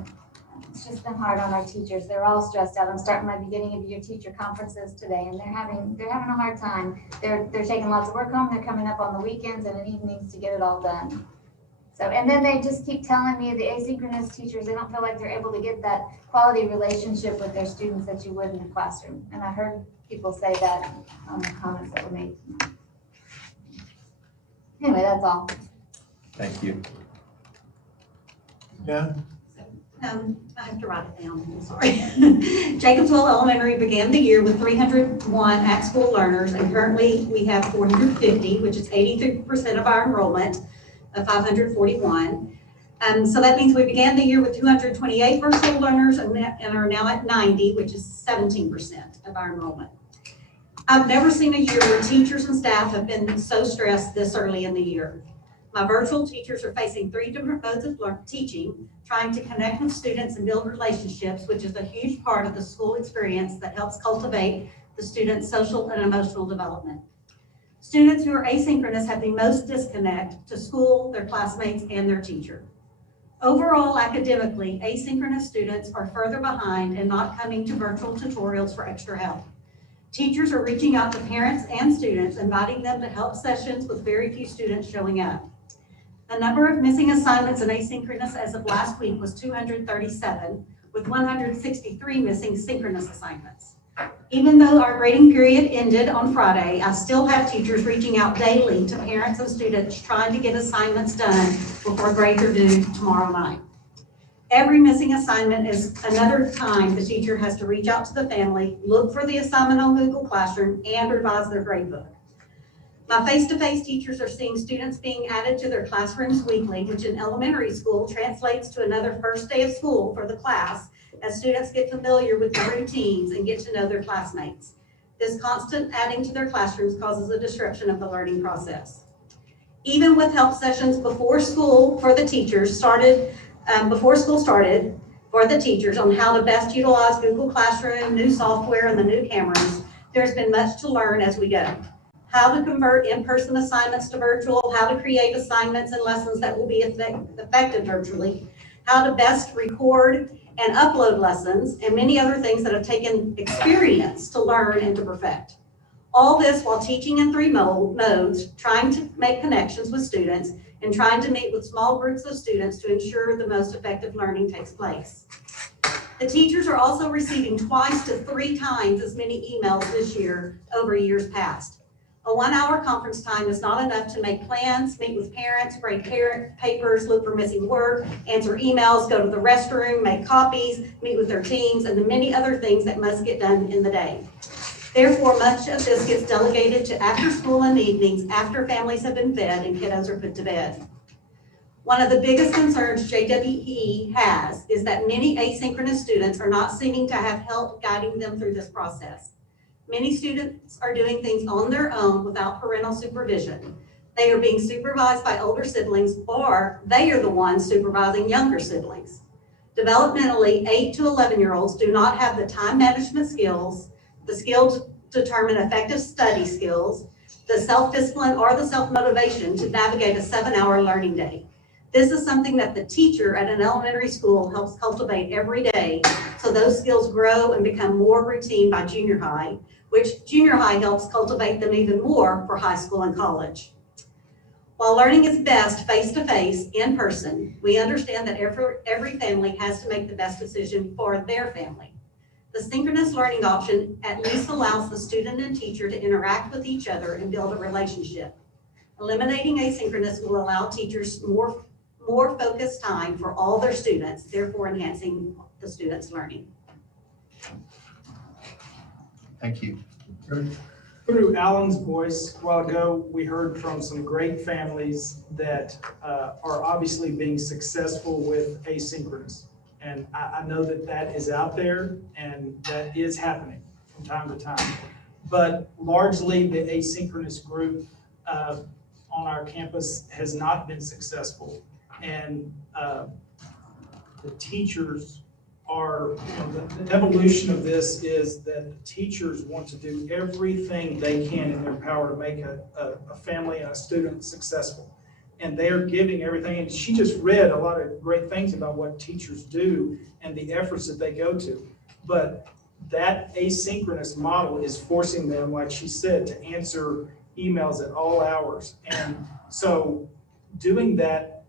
it's just been hard on our teachers. They're all stressed out. I'm starting my beginning of year teacher conferences today, and they're having a hard time. They're taking lots of work home. They're coming up on the weekends and in evenings to get it all done. So, and then they just keep telling me the asynchronous teachers, they don't feel like they're able to get that quality relationship with their students that you would in the classroom. And I heard people say that on the comments that were made. Anyway, that's all. Thank you. Yeah. I have to write it down, I'm sorry. Jacobswell Elementary began the year with 301 at-school learners, and currently we have 450, which is 83% of our enrollment of 541. So that means we began the year with 228 virtual learners and are now at 90, which is 17% of our enrollment. I've never seen a year where teachers and staff have been so stressed this early in the year. My virtual teachers are facing 3 different modes of teaching, trying to connect with students and build relationships, which is a huge part of the school experience that helps cultivate the student's social and emotional development. Students who are asynchronous have the most disconnect to school, their classmates, and their teacher. Overall, academically, asynchronous students are further behind and not coming to virtual tutorials for extra help. Teachers are reaching out to parents and students, inviting them to help sessions with very few students showing up. The number of missing assignments in asynchronous as of last week was 237, with 163 missing synchronous assignments. Even though our grading period ended on Friday, I still have teachers reaching out daily to parents and students trying to get assignments done before grades are due tomorrow night. Every missing assignment is another time the teacher has to reach out to the family, look for the assignment on Google Classroom, and revise their gradebook. My face-to-face teachers are seeing students being added to their classrooms weekly, which in elementary school translates to another first day of school for the class as students get familiar with their routines and get to know their classmates. This constant adding to their classrooms causes a disruption of the learning process. Even with help sessions before school for the teachers started, for the teachers on how to best utilize Google Classroom, new software, and the new cameras, there's been much to learn as we go. how to convert in-person assignments to virtual, how to create assignments and lessons that will be effective virtually, how to best record and upload lessons, and many other things that have taken experience to learn and to perfect. All this while teaching in 3 modes, trying to make connections with students, and trying to meet with small groups of students to ensure the most effective learning takes place. The teachers are also receiving 2 to 3 times as many emails this year over years past. A 1-hour conference time is not enough to make plans, meet with parents, grade papers, look for missing work, answer emails, go to the restroom, make copies, meet with their teams, and the many other things that must get done in the day. Therefore, much of this gets delegated to after school and evenings after families have been fed and kiddos are put to bed. One of the biggest concerns JWE has is that many asynchronous students are not seeming to have help guiding them through this process. Many students are doing things on their own without parental supervision. They are being supervised by older siblings, or they are the ones supervising younger siblings. Developmentally, 8 to 11-year-olds do not have the time management skills, the skill to determine effective study skills, the self-discipline or the self-motivation to navigate a 7-hour learning day. This is something that the teacher at an elementary school helps cultivate every day, so those skills grow and become more routine by junior high, which junior high helps cultivate them even more for high school and college. While learning is best face-to-face, in person, we understand that every family has to make the best decision for their family. The synchronous learning option at least allows the student and teacher to interact with each other and build a relationship. Eliminating asynchronous will allow teachers more focused time for all their students, therefore enhancing the students' learning. Thank you. Through Alan's voice a while ago, we heard from some great families that are obviously being successful with asynchronous. And I know that that is out there and that is happening from time to time. But largely the asynchronous group on our campus has not been successful. And the teachers are, the evolution of this is that the teachers want to do everything they can in their power to make a family and a student successful. And they are giving everything. And she just read a lot of great things about what teachers do and the efforts that they go to. But that asynchronous model is forcing them, like she said, to answer emails at all hours. And so doing that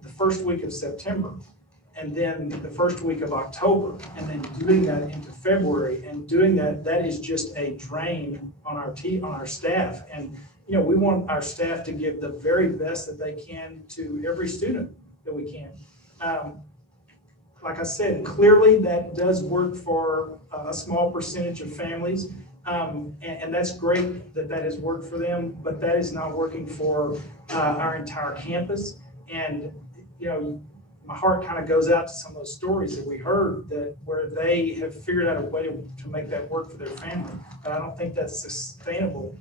the first week of September, and then the first week of October, and then doing that into February, and doing that is just a drain on our staff. And you know, we want our staff to give the very best that they can to every student that we can. Like I said, clearly that does work for a small percentage of families, and that's great that that has worked for them, but that is not working for our entire campus. And you know, my heart kind of goes out to some of those stories that we heard that where they have figured out a way to make that work for their family. But I don't think that's sustainable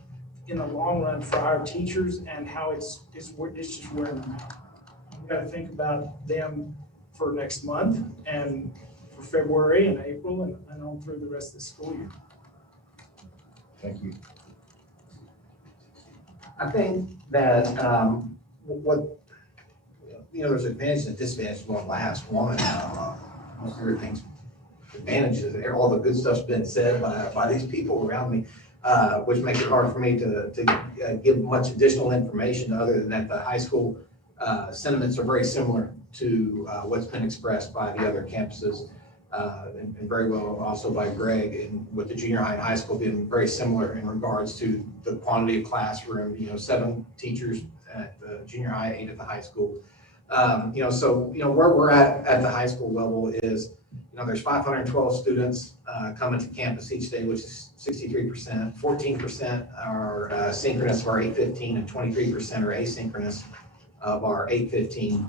in the long run for our teachers and how it's just wearing them out. We've got to think about them for next month and for February and April and on through the rest of the school year. Thank you. I think that there's advantages and disadvantages going last one. Most everything's advantages. All the good stuff's been said by these people around me, which makes it hard for me to give much additional information other than that the high school sentiments are very similar to what's been expressed by the other campuses and very well also by Greg, and with the junior high and high school being very similar in regards to the quantity of classroom, 7 teachers at the junior high, 8 at the high school. Where we're at the high school level is, there's 512 students coming to campus each day, which is 63%. 14% are synchronous of our 815 and 23% are asynchronous of our 815.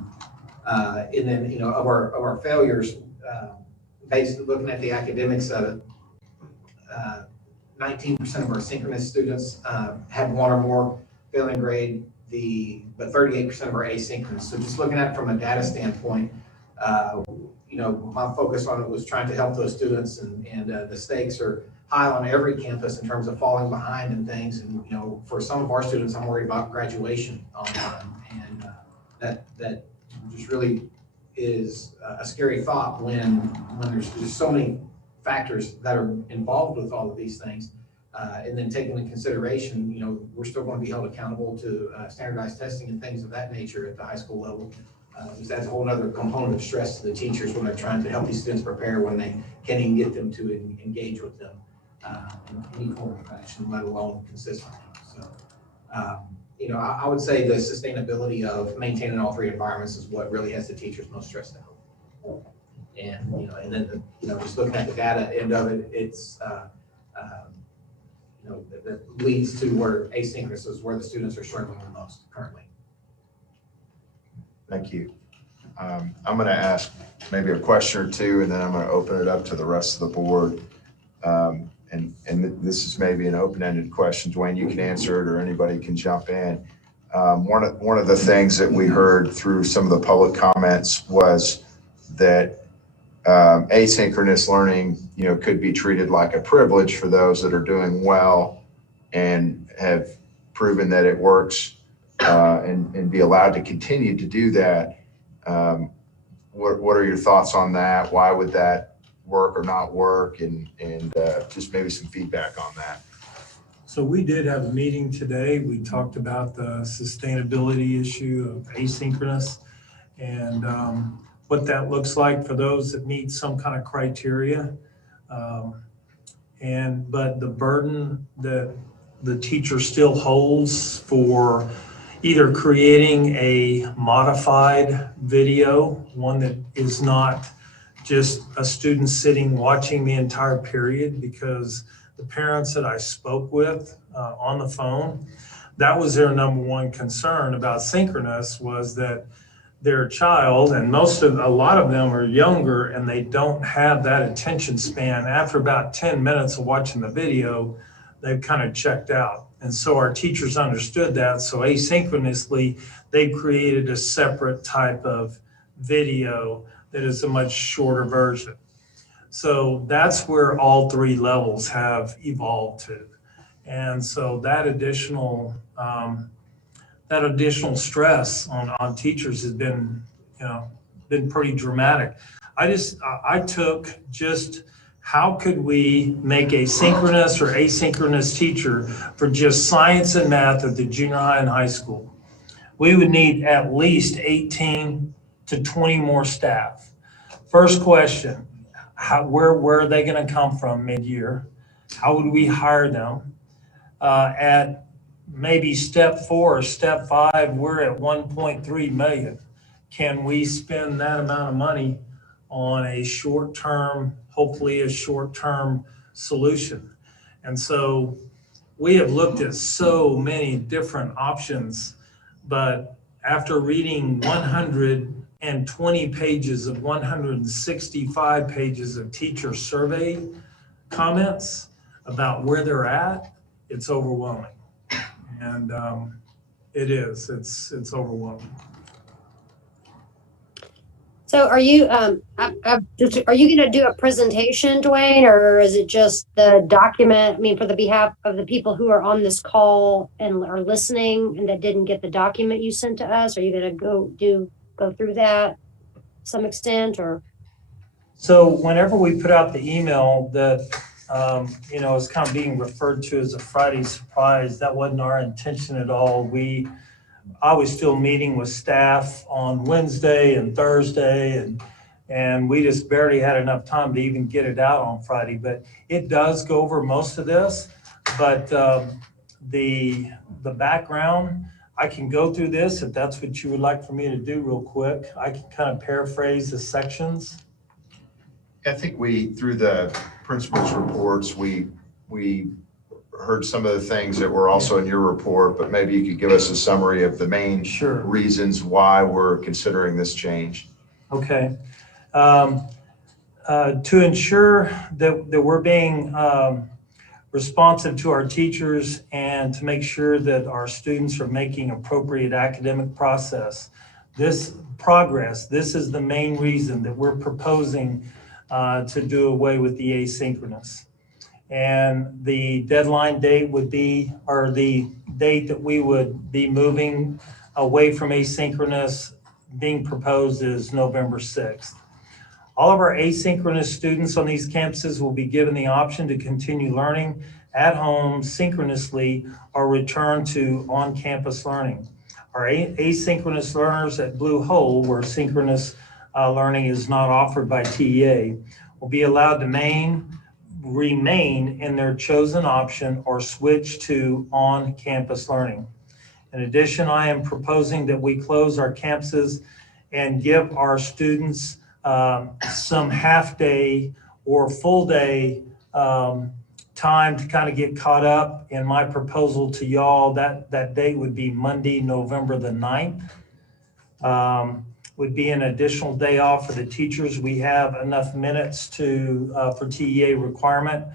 And then, of our failures, basically looking at the academics of it, 19% of our synchronous students had 1 or more failing grade, but 38% of our asynchronous. So just looking at it from a data standpoint, my focus on it was trying to help those students, and the stakes are high on every campus in terms of falling behind and things. And, you know, for some of our students, I'm worried about graduation on time. And that just really is a scary thought when there's just so many factors that are involved with all of these things. And then taking into consideration, you know, we're still going to be held accountable to standardized testing and things of that nature at the high school level. Just adds a whole other component of stress to the teachers when they're trying to help these students prepare when they can't even get them to engage with them in any form of fashion, let alone consistently. So, you know, I would say the sustainability of maintaining all three environments is what really has the teachers most stressed out. And, you know, and then, you know, just looking at the data end of it, it's, you know, that leads to where asynchronous is where the students are struggling the most currently. Thank you. I'm going to ask maybe a question or two, and then I'm going to open it up to the rest of the board. And this is maybe an open-ended question. Dwayne, you can answer it, or anybody can jump in. One of the things that we heard through some of the public comments was that asynchronous learning, you know, could be treated like a privilege for those that are doing well and have proven that it works, and be allowed to continue to do that. What are your thoughts on that? Why would that work or not work? And just maybe some feedback on that. So we did have a meeting today. We talked about the sustainability issue of asynchronous and what that looks like for those that meet some kind of criteria. But the burden that the teacher still holds for either creating a modified video, one that is not just a student sitting watching the entire period, because the parents that I spoke with on the phone, that was their number one concern about synchronous, was that their child, and a lot of them are younger, and they don't have that attention span. After about 10 minutes of watching the video, they've kind of checked out. And so our teachers understood that. So asynchronously, they created a separate type of video that is a much shorter version. So that's where all three levels have evolved to. And so that additional stress on teachers has been, you know, been pretty dramatic. I took just how could we make a synchronous or asynchronous teacher for just science and math at the junior high and high school? We would need at least 18 to 20 more staff. First question, where are they going to come from mid-year? How would we hire them? At maybe step 4 or step 5, we're at 1.3 million. Can we spend that amount of money on a short-term, hopefully a short-term solution? And so we have looked at so many different options, but after reading 120 pages of 165 pages of teacher survey comments about where they're at, it's overwhelming. And it's overwhelming. So are you going to do a presentation, Dwayne, or is it just the document? I mean, for the behalf of the people who are on this call and are listening and that didn't get the document you sent to us, are you going to go through that to some extent, or? So whenever we put out the email that, you know, is kind of being referred to as a Friday surprise, that wasn't our intention at all. I was still meeting with staff on Wednesday and Thursday, and we just barely had enough time to even get it out on Friday. But it does go over most of this. But the background, I can go through this if that's what you would like for me to do real quick. I can kind of paraphrase the sections. I think through the principal's reports, we heard some of the things that were also in your report, but maybe you could give us a summary of the main reasons why we're considering this change. Okay. To ensure that we're being responsive to our teachers and to make sure that our students are making appropriate academic progress, this is the main reason that we're proposing to do away with the asynchronous. And the deadline date would be, or the date that we would be moving away from asynchronous being proposed is November 6th. All of our asynchronous students on these campuses will be given the option to continue learning at home synchronously or return to on-campus learning. Our asynchronous learners at Blue Hole, where synchronous learning is not offered by TEA, will be allowed to remain in their chosen option or switch to on-campus learning. In addition, I am proposing that we close our campuses and give our students some half-day or full-day time to kind of get caught up. In my proposal to y'all, that date would be Monday, November the 9th. Would be an additional day off for the teachers. We have enough minutes for TEA requirement.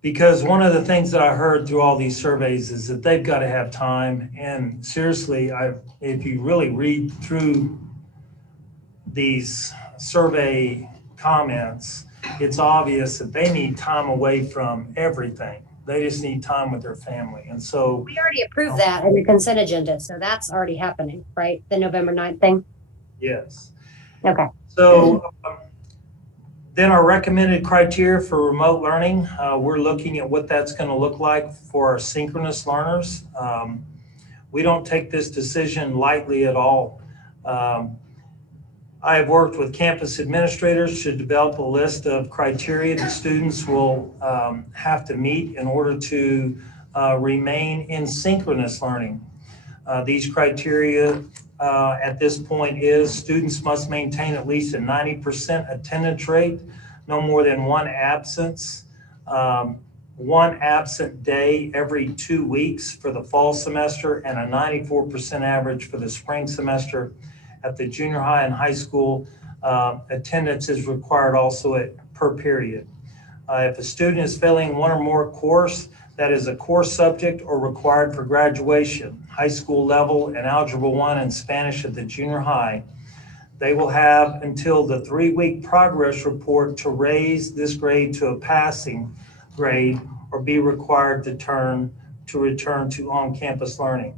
Because one of the things that I heard through all these surveys is that they've got to have time. And seriously, if you really read through these survey comments, it's obvious that they need time away from everything. They just need time with their family. And so we already approved that in the consent agenda. So that's already happening, right? The November 9th thing? Yes. Okay. So then our recommended criteria for remote learning, we're looking at what that's going to look like for our synchronous learners. We don't take this decision lightly at all. I have worked with campus administrators to develop a list of criteria that students will have to meet in order to remain in synchronous learning. These criteria at this point is students must maintain at least a 90% attendance rate, no more than one absent day every 2 weeks for the fall semester, and a 94% average for the spring semester. At the junior high and high school, attendance is required also per period. If a student is failing one or more course that is a core subject or required for graduation, high school level and Algebra 1 and Spanish at the junior high, they will have until the 3-week progress report to raise this grade to a passing grade or be required to return to on-campus learning.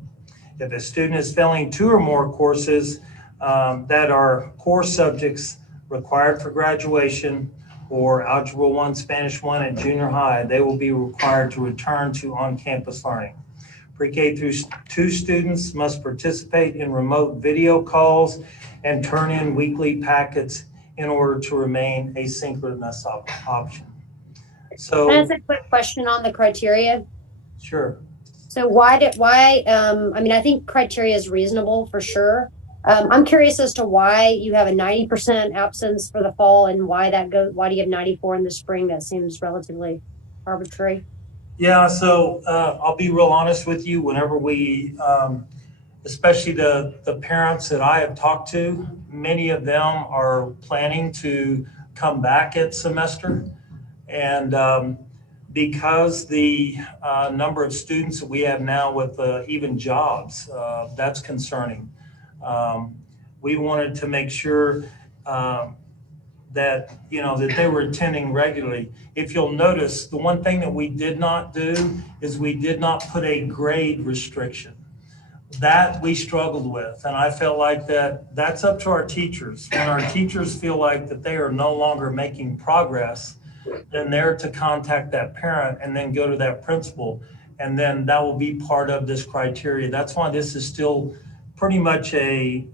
If a student is failing 2 or more courses that are core subjects required for graduation or Algebra 1, Spanish 1 at junior high, they will be required to return to on-campus learning. Pre-K through 2 students must participate in remote video calls and turn in weekly packets in order to remain asynchronous option. So, can I ask a quick question on the criteria? Sure. So I think criteria is reasonable for sure. I'm curious as to why you have a 90% absence for the fall and why do you have 94 in the spring? That seems relatively arbitrary. Yeah, so I'll be real honest with you. Whenever we, especially the parents that I have talked to, many of them are planning to come back at semester. And because the number of students that we have now with even jobs, that's concerning. We wanted to make sure that they were attending regularly. If you'll notice, the one thing that we did not do is we did not put a grade restriction. That we struggled with, and I felt like that's up to our teachers. When our teachers feel like that they are no longer making progress, then they're to contact that parent and then go to that principal, and then that will be part of this criteria. That's why this is still pretty much a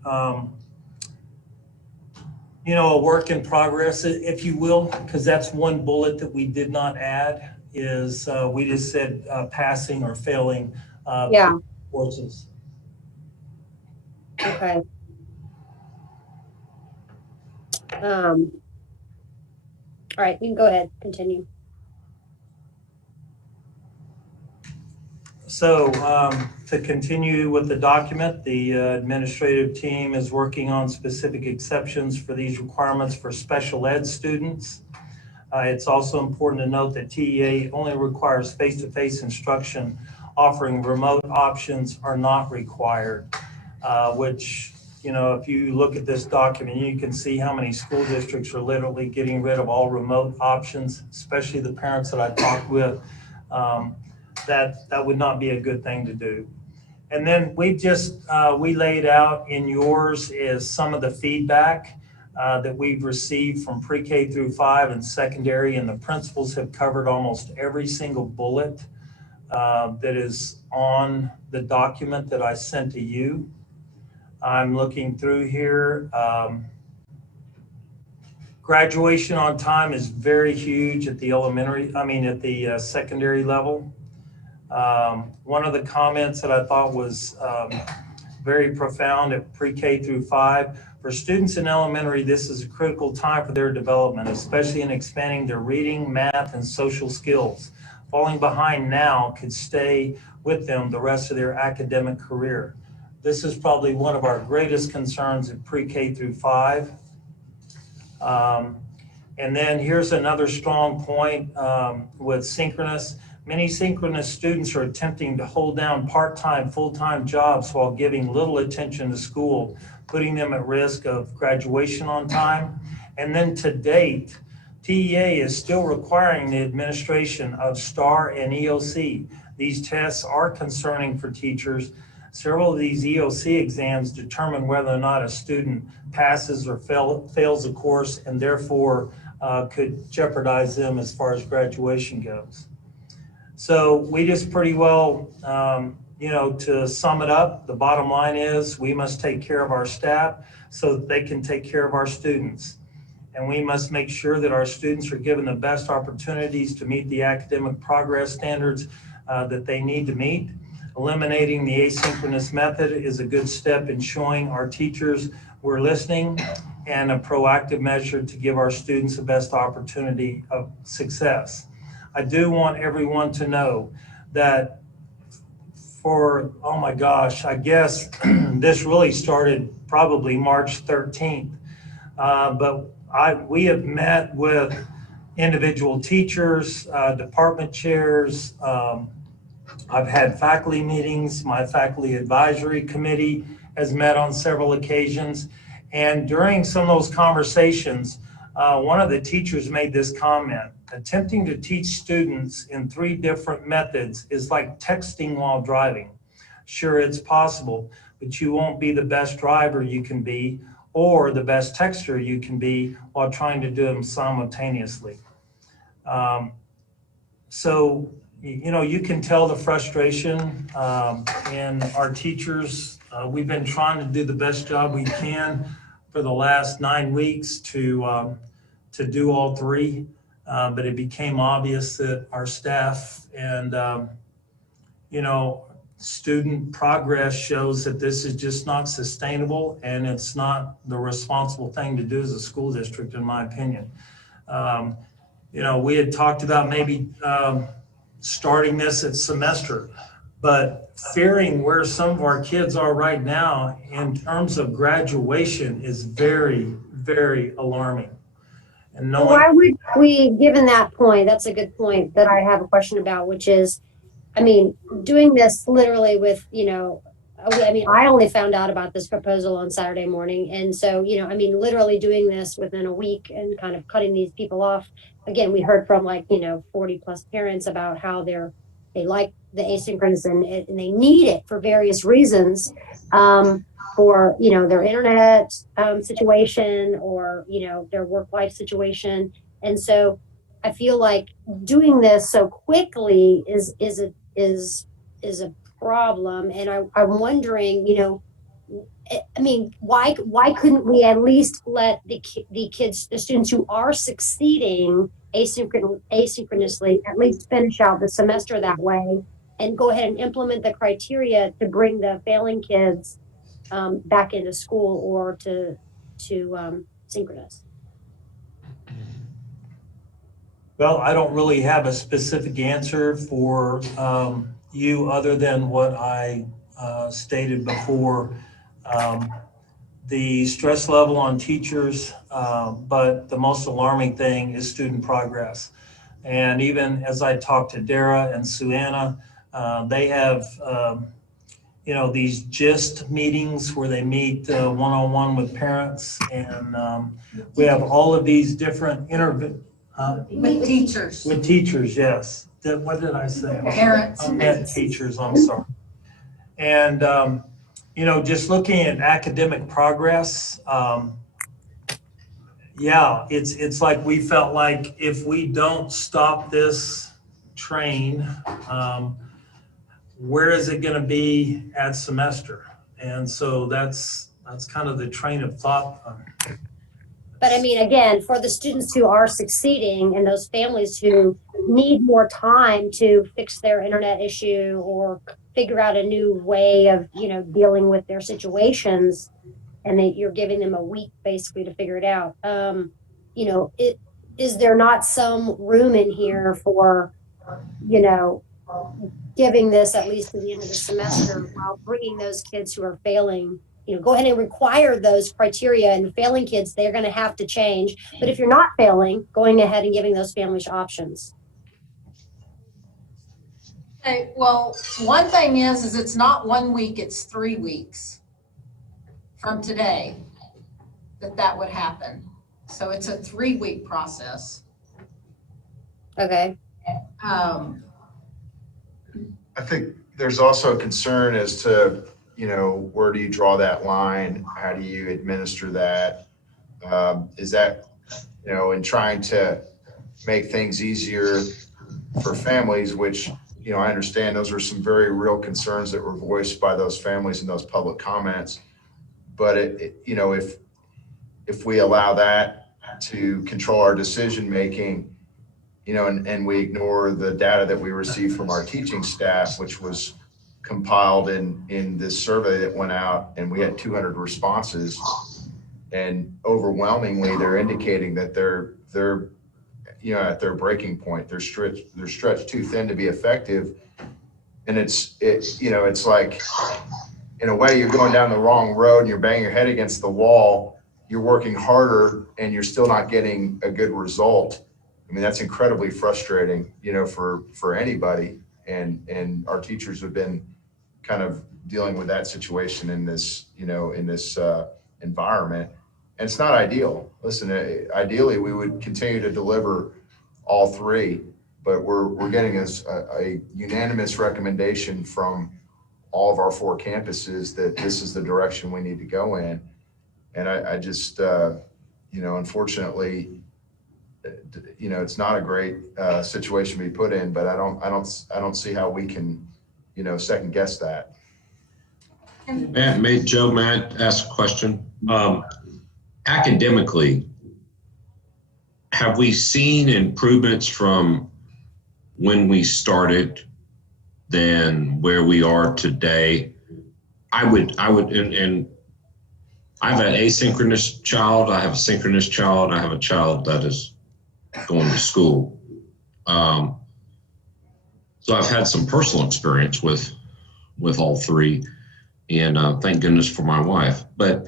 work in progress, if you will, because that's one bullet that we did not add is we just said passing or failing courses. Okay. All right, you can go ahead, continue. So to continue with the document, the administrative team is working on specific exceptions for these requirements for special ed students. It's also important to note that TEA only requires face-to-face instruction. Offering remote options are not required, which if you look at this document, you can see how many school districts are literally getting rid of all remote options, especially the parents that I talked with. That would not be a good thing to do. And then we laid out in yours is some of the feedback that we've received from pre-K through 5 and secondary, and the principals have covered almost every single bullet that is on the document that I sent to you. I'm looking through here. Graduation on time is very huge at the secondary level. One of the comments that I thought was very profound at pre-K through 5, for students in elementary, this is a critical time for their development, especially in expanding their reading, math, and social skills. Falling behind now could stay with them the rest of their academic career. This is probably one of our greatest concerns at pre-K through 5. And then here's another strong point with synchronous. Many synchronous students are attempting to hold down part-time, full-time jobs while giving little attention to school, putting them at risk of graduation on time. And then to date, TEA is still requiring the administration of STAR and EOC. These tests are concerning for teachers. Several of these EOC exams determine whether or not a student passes or fails a course, and therefore could jeopardize them as far as graduation goes. So we just pretty well, to sum it up, the bottom line is we must take care of our staff so that they can take care of our students. And we must make sure that our students are given the best opportunities to meet the academic progress standards that they need to meet. Eliminating the asynchronous method is a good step in showing our teachers we're listening, and a proactive measure to give our students the best opportunity of success. I do want everyone to know that I guess this really started probably March 13th. But we have met with individual teachers, department chairs. I've had faculty meetings. My faculty advisory committee has met on several occasions. And during some of those conversations, one of the teachers made this comment: attempting to teach students in 3 different methods is like texting while driving. Sure, it's possible, but you won't be the best driver you can be or the best texter you can be while trying to do them simultaneously. So, you can tell the frustration in our teachers. We've been trying to do the best job we can for the last 9 weeks to do all 3, but it became obvious that our staff and student progress shows that this is just not sustainable, and it's not the responsible thing to do as a school district, in my opinion. We had talked about maybe starting this at semester, but fearing where some of our kids are right now in terms of graduation is very, very alarming. And why would we, given that point, that's a good point that I have a question about, which is, doing this literally with, I only found out about this proposal on Saturday morning. And so, literally doing this within a week and kind of cutting these people off. Again, we heard from 40 plus parents about how they like the asynchronous and they need it for various reasons, for, their internet situation or, their work-life situation. And so I feel like doing this so quickly is a problem. And I'm wondering, why couldn't we at least let the students who are succeeding asynchronously, at least finish out the semester that way and go ahead and implement the criteria to bring the failing kids back into school or to synchronous? Well, I don't really have a specific answer for you other than what I stated before. The stress level on teachers, but the most alarming thing is student progress. And even as I talked to Dara and Suanna, they have, these gist meetings where they meet one-on-one with parents, and we have all of these different With teachers. with teachers, yes. What did I say? Parents. I meant teachers, I'm sorry. And, just looking at academic progress, it's like we felt like if we don't stop this train, where is it going to be at semester? And so that's kind of the train of thought. But I mean, again, for the students who are succeeding and those families who need more time to fix their internet issue or figure out a new way of, dealing with their situations, and you're giving them a week basically to figure it out. Is there not some room in here for, giving this at least to the end of the semester while bringing those kids who are failing, go ahead and require those criteria, and failing kids, they're going to have to change. But if you're not failing, going ahead and giving those families options. Okay, well, one thing is it's not 1 week, it's 3 weeks from today that would happen. So it's a 3-week process. Okay. I think there's also a concern as to, where do you draw that line? How do you administer that? Is that, in trying to make things easier for families, which, I understand those are some very real concerns that were voiced by those families in those public comments. But if we allow that to control our decision-making, and we ignore the data that we receive from our teaching staff, which was compiled in this survey that went out, and we had 200 responses, and overwhelmingly they're indicating that they're at their breaking point. They're stretched too thin to be effective, and it's like, in a way, you're going down the wrong road and you're banging your head against the wall. You're working harder and you're still not getting a good result. I mean, that's incredibly frustrating, for anybody. And our teachers have been kind of dealing with that situation in this environment. And it's not ideal. Listen, ideally, we would continue to deliver all 3, but we're getting a unanimous recommendation from all of our 4 campuses that this is the direction we need to go in. And I just, unfortunately, it's not a great situation to be put in, but I don't see how we can, second guess that. Joe, may I ask a question? Academically, have we seen improvements from when we started than where we are today? I would, and I have an asynchronous child, I have a synchronous child, I have a child that is going to school. So I've had some personal experience with all 3, and thank goodness for my wife. But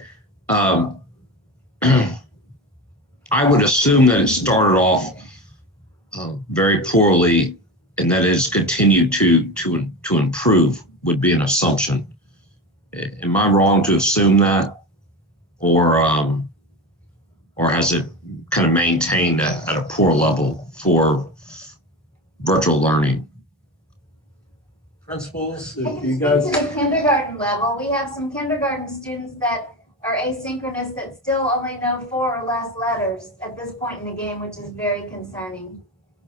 I would assume that it started off very poorly, and that it has continued to improve, would be an assumption. Am I wrong to assume that, or has it kind of maintained at a poor level for virtual learning? Principals, I if can you speak guys. to the kindergarten level. We have some kindergarten students that are asynchronous that still only know 4 or less letters at this point in the game, which is very concerning.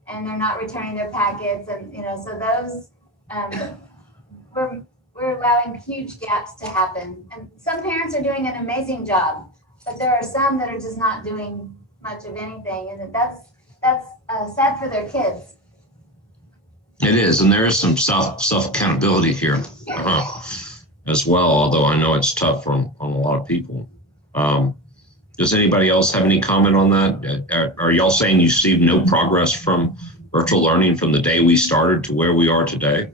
And they're not returning their packets, and so those we're allowing huge gaps to happen. And some parents are doing an amazing job, but there are some that are just not doing much of anything, and that's sad for their kids. It is, and there is some self accountability here as well, although I know it's tough on a lot of people. Does anybody else have any comment on that? Are y'all saying you see no progress from virtual learning from the day we started to where we are today?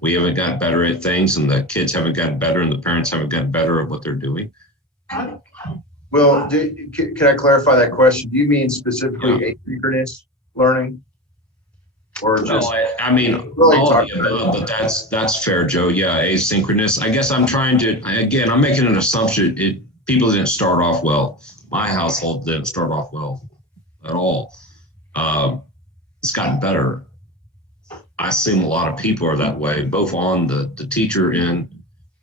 We haven't got better at things, and the kids haven't gotten better, and the parents haven't gotten better at what they're doing? Well, can I clarify that question? Do you mean specifically asynchronous learning? Or Well, just, I mean, Really all of talk the about above, but that's fair, Joe. Yeah, asynchronous. I guess I'm trying to, again, I'm making an assumption. People didn't start off well. My household didn't start off well at all. It's gotten better. I assume a lot of people are that way, both on the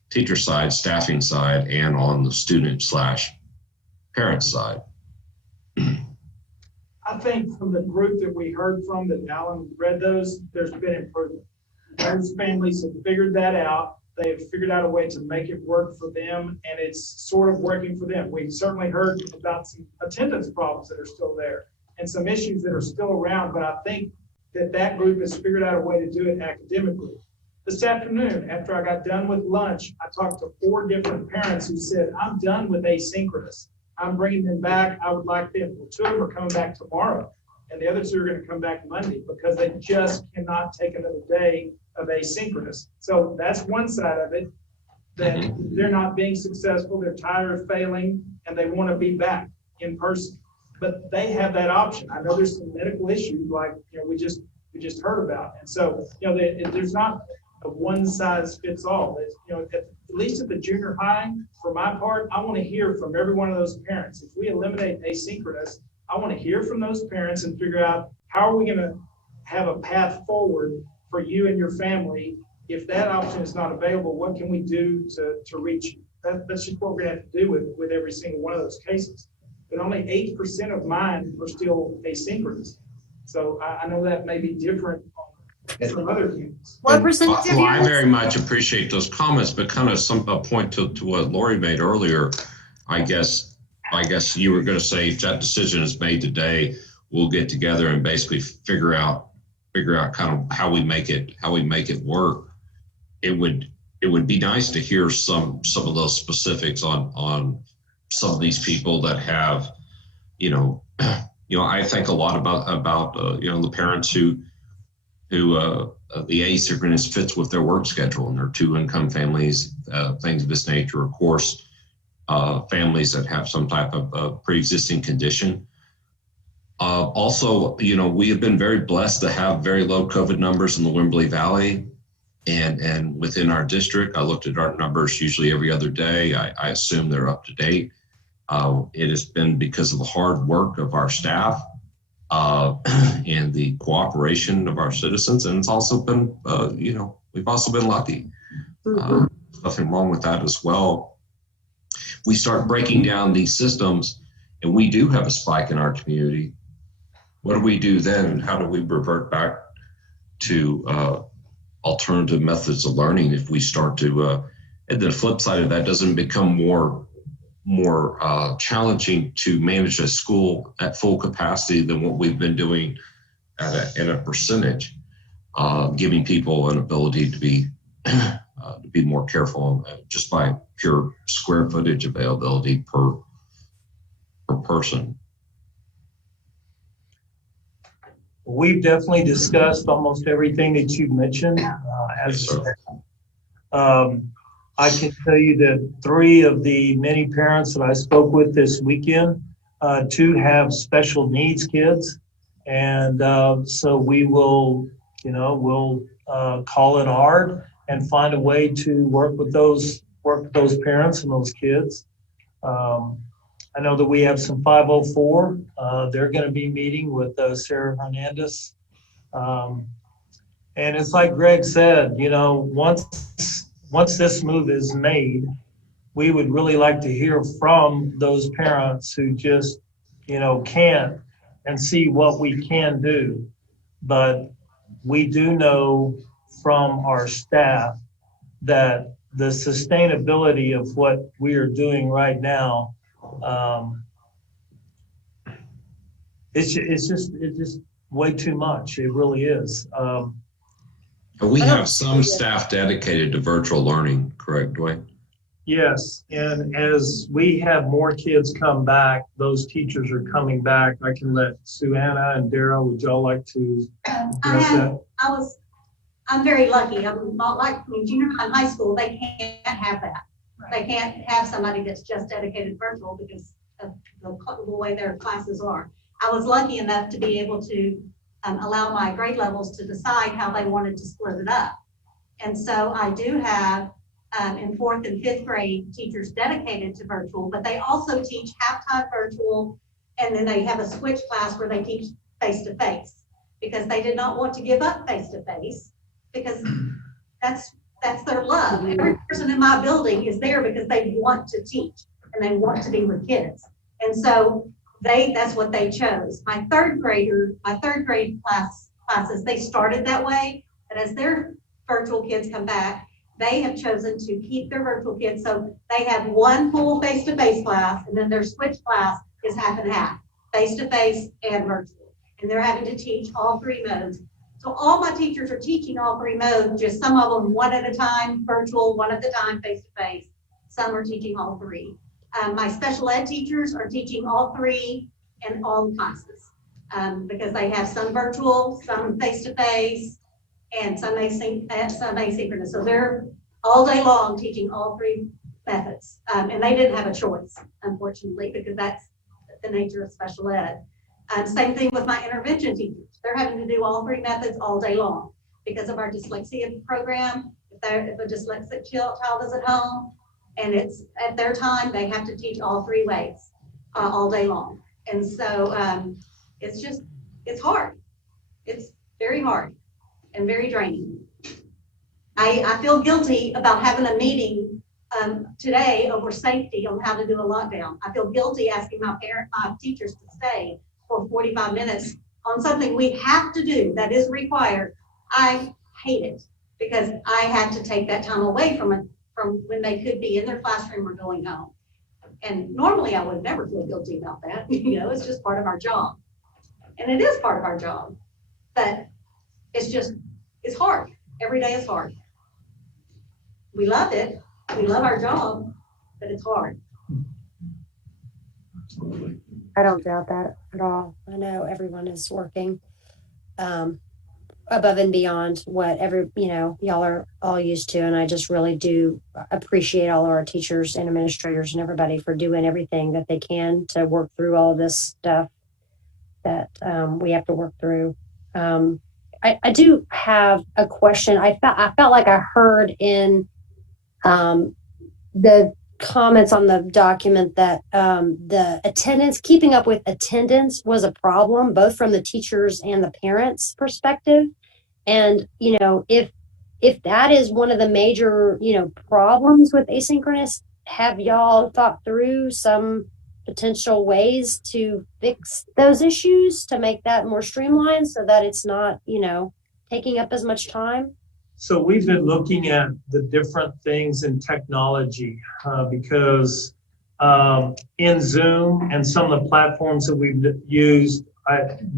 teacher side, staffing side, and on the student / parent side. I think from the group that we heard from, that Alan read those, there's been improvement. Those families have figured that out. They have figured out a way to make it work for them, and it's sort of working for them. We certainly heard about some attendance problems that are still there and some issues that are still around, but I think that group has figured out a way to do it academically. This afternoon, after I got done with lunch, I talked to 4 different parents who said, I'm done with asynchronous. I'm bringing them back. I would like them. Well, 2 of them are coming back tomorrow, and the other 2 are going to come back Monday because they just cannot take another day of asynchronous. So that's one side of it, that they're not being successful. They're tired of failing, and they want to be back in person. But they have that option. I know there's some medical issues like we just heard about, and so there's not a one size fits all. It's, at least at the junior high, for my part, I want to hear from every one of those parents. If we eliminate asynchronous, I want to hear from those parents and figure out how are we going to have a path forward for you and your family. If that option is not available, what can we do to reach you? That's just what we're going to have to do with every single one of those cases. But only 8% of mine are still asynchronous. So I know that may be different from other units. What percentage of Well, I yours? very much appreciate those comments, but kind of a point to what Lori made earlier. I guess you were going to say if that decision is made today, we'll get together and basically figure out kind of how we make it work. It would be nice to hear some of those specifics on some of these people that have, I think a lot about the parents who the asynchronous fits with their work schedule and their 2-income families, things of this nature. Of course, families that have some type of pre-existing condition. Also, we have been very blessed to have very low COVID numbers in the Wimberley Valley and within our district. I looked at our numbers usually every other day. I assume they're up to date. It has been because of the hard work of our staff and the cooperation of our citizens. And it's also been, we've also been lucky. Nothing wrong with that as well. We start breaking down these systems and we do have a spike in our community. What do we do then? And how do we revert back to alternative methods of learning if we start to, and the flip side of that, doesn't become more challenging to manage a school at full capacity than what we've been doing at a percentage, giving people an ability to be more careful just by pure square footage availability per person. We've definitely discussed almost everything that you mentioned. I can tell you that 3 of the many parents that I spoke with this weekend, 2 have special needs kids. And so we will, we'll call it hard and find a way to work with those parents and those kids. I know that we have some 504. They're going to be meeting with Sarah Hernandez. And it's like Greg said, once this move is made, we would really like to hear from those parents who just, can't and see what we can do. But we do know from our staff that the sustainability of what we are doing right now, it's just way too much. It really is. We have some staff dedicated to virtual learning, correct, Dwayne? Yes, and as we have more kids come back, those teachers are coming back. I can let Suanna and Daryl, would y'all like to address that? I'm very lucky. I'm not like junior high and high school, they can't have that. They can't have somebody that's just dedicated virtual because of the way their classes are. I was lucky enough to be able to allow my grade levels to decide how they wanted to split it up. And so I do have in 4th and 5th grade teachers dedicated to virtual, but they also teach half-time virtual, and then they have a switch class where they teach face-to-face, because they did not want to give up face-to-face, because that's their love. Every person in my building is there because they want to teach and they want to be with kids. And so that's what they chose. My third grade classes, they started that way, but as their virtual kids come back, they have chosen to keep their virtual kids. So they have one full face-to-face class, and then their switch class is half and half, face-to-face and virtual. And they're having to teach all 3 modes. So all my teachers are teaching all 3 modes, just some of them one at a time, virtual, one at a time, face-to-face. Some are teaching all 3. My special ed teachers are teaching all 3 in all classes because they have some virtual, some face-to-face, and some asynchronous. So they're all day long teaching all 3 methods. And they didn't have a choice, unfortunately, because that's the nature of special ed. Same thing with my intervention teachers. They're having to do all 3 methods all day long because of our dyslexia program. If a dyslexic child is at home and it's at their time, they have to teach all 3 ways all day long. And so it's hard. It's very hard and very draining. I feel guilty about having a meeting today over safety on how to do a lockdown. I feel guilty asking my teachers to stay for 45 minutes on something we have to do that is required. I hate it because I had to take that time away from when they could be in their classroom or going home. And normally I would never feel guilty about that. It's just part of our job. And it is part of our job, but it's hard. Every day is hard. We love it. We love our job, but it's hard. I don't doubt that at all. I know everyone is working above and beyond what y'all are all used to. And I just really do appreciate all of our teachers and administrators and everybody for doing everything that they can to work through all of this stuff that we have to work through. I do have a question. I felt like I heard in the comments on the document that the attendance, keeping up with attendance was a problem, both from the teachers and the parents' perspective. And, if that is one of the major, problems with asynchronous, have y'all thought through some potential ways to fix those issues to make that more streamlined so that it's not, taking up as much time? So we've been looking at the different things in technology because in Zoom and some of the platforms that we've used,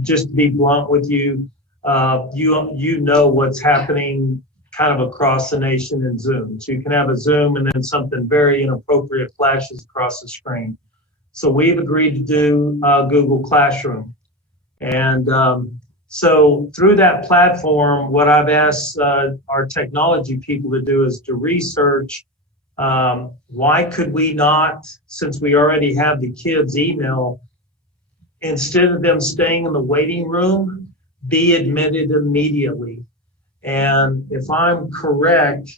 just to be blunt with you, you know what's happening kind of across the nation in Zoom. So you can have a Zoom and then something very inappropriate flashes across the screen. So we've agreed to do Google Classroom. And so through that platform, what I've asked our technology people to do is to research why could we not, since we already have the kids' email, instead of them staying in the waiting room, be admitted immediately. And if I'm correct,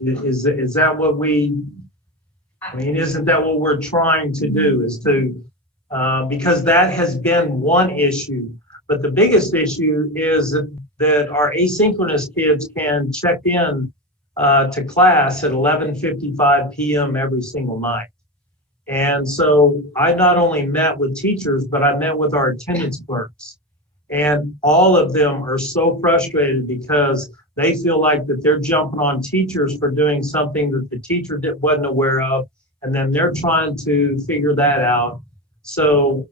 is that what isn't that what we're trying to do, is to, because that has been one issue. But the biggest issue is that our asynchronous kids can check in to class at 11:55 p.m. every single night. And so I not only met with teachers, but I met with our attendance clerks. And all of them are so frustrated because they feel like that they're jumping on teachers for doing something that the teacher wasn't aware of. And then they're trying to figure that out. So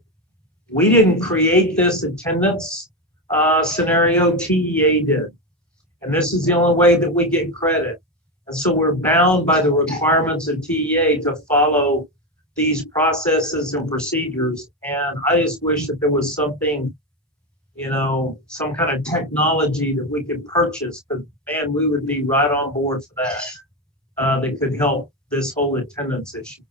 we didn't create this attendance scenario, TEA did. And this is the only way that we get credit. And so we're bound by the requirements of TEA to follow these processes and procedures. And I just wish that there was something, some kind of technology that we could purchase, because man, we would be right on board for that. That could help this whole attendance issue.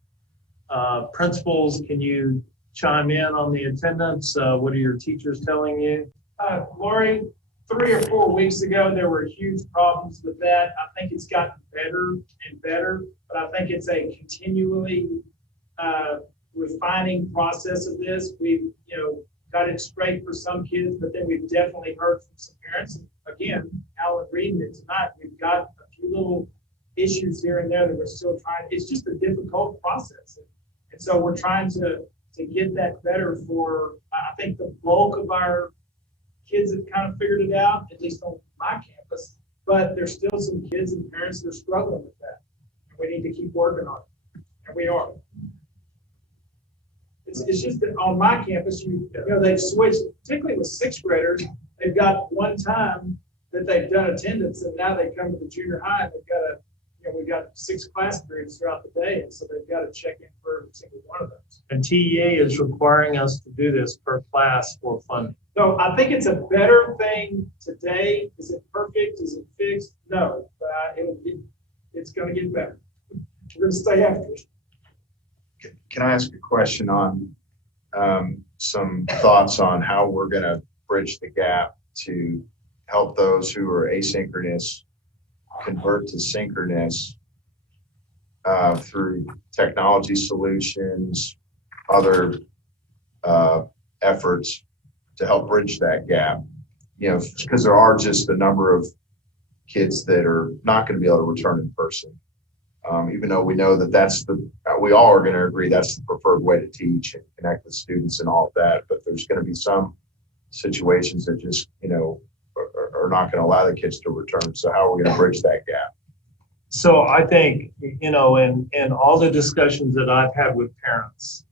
Principals, can you chime in on the attendance. What are your teachers telling you? Lori, 3 or 4 weeks ago, there were huge problems with that. I think it's gotten better and better, but I think it's a continually refining process of this. We've, got it straight for some kids, but then we've definitely heard from some parents. Again, Alan reading it tonight, we've got a few little issues here and there that we're still trying. It's just a difficult process. And so we're trying to get that better for, I think the bulk of our kids have kind of figured it out, at least on my campus, but there's still some kids and parents that are struggling with that. And we need to keep working on it, and we are. It's just that on my campus, they've switched, particularly with 6th graders, they've got one time that they've done attendance, and now they come to the junior high and they've got we've got 6 class periods throughout the day, and so they've got to check in for every single one of those. And TEA is requiring us to do this per class for funding. So I think it's a better thing today. Is it perfect? Is it fixed? No, but it's going to get better. We're going to stay after it. Can I ask a question on some thoughts on how we're going to bridge the gap to help those who are asynchronous convert to synchronous through technology solutions, other efforts to help bridge that gap? Because there are just a number of kids that are not going to be able to return in person. Even though we know that we all are going to agree that's the preferred way to teach and connect with students and all of that, but there's going to be some situations that just, are not going to allow the kids to return. So how are we going to bridge that gap? So I think, in all the discussions that I've had with parents,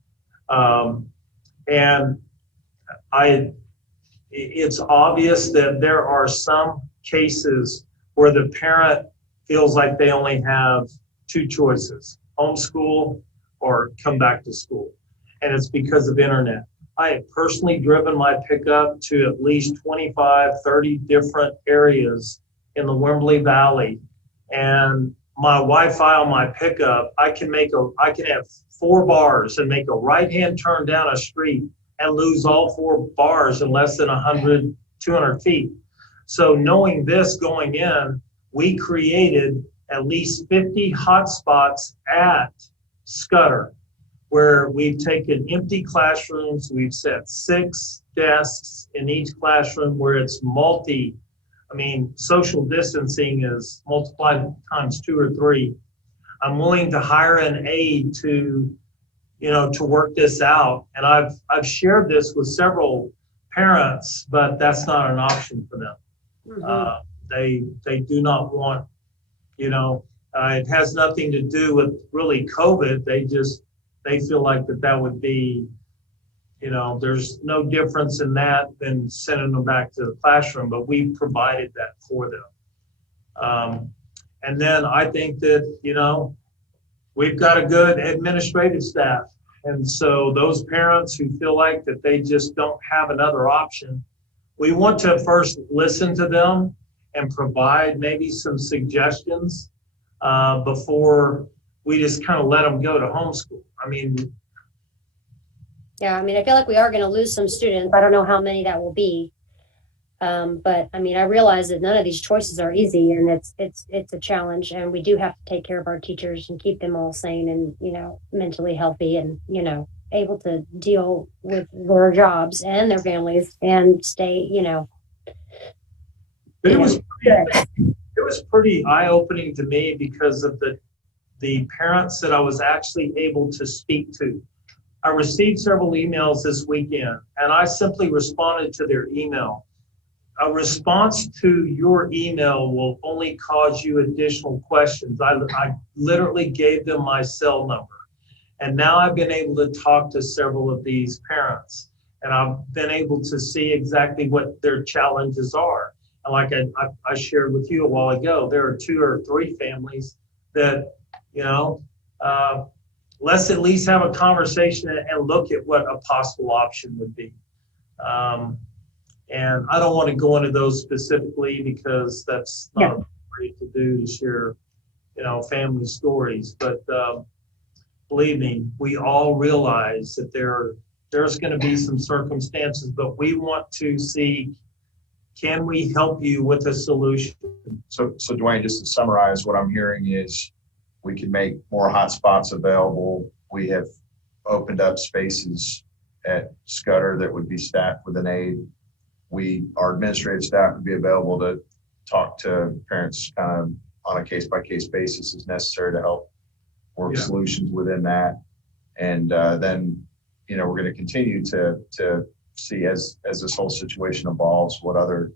and it's obvious that there are some cases where the parent feels like they only have 2 choices: homeschool or come back to school. And it's because of internet. I have personally driven my pickup to at least 25, 30 different areas in the Wimberley Valley. And my Wi-Fi on my pickup, I can have 4 bars and make a right-hand turn down a street and lose all 4 bars in less than 100, 200 feet. So knowing this going in, we created at least 50 hotspots at Scudder, where we've taken empty classrooms, we've set 6 desks in each classroom where it's social distancing is multiplied times 2 or 3. I'm willing to hire an aide to work this out. And I've shared this with several parents, but that's not an option for them. Mm-hmm. They do not want, it has nothing to do with really COVID. They feel like that would be, there's no difference in that than sending them back to the classroom, but we provided that for them. And then I think that, we've got a good administrative staff. And so those parents who feel like that they just don't have another option, we want to first listen to them and provide maybe some suggestions before we just kind of let them go to homeschool. Yeah, I feel like we are going to lose some students. I don't know how many that will be. But I realize that none of these choices are easy, and it's a challenge, and we do have to take care of our teachers and keep them all sane and, mentally healthy and, able to deal with their jobs and their families and stay, But it was pretty eye-opening to me because of the parents that I was actually able to speak to. I received several emails this weekend, and I simply responded to their email. A response to your email will only cause you additional questions. I literally gave them my cell number. And now I've been able to talk to several of these parents, and I've been able to see exactly what their challenges are. And like I shared with you a while ago, there are 2 or 3 families that, let's at least have a conversation and look at what a possible option would be. And I don't want to go into those specifically because that's not appropriate to do, to share, family stories. But believe me, we all realize that there there's going to be some circumstances, but we want to see, can we help you with a solution? So Dwayne, just to summarize, what I'm hearing is we can make more hotspots available. We have opened up spaces at Scudder that would be staffed with an aide. Our administrative staff would be available to talk to parents kind of on a case-by-case basis as necessary to help work solutions within that. And then, we're going to continue to see as this whole situation evolves, what other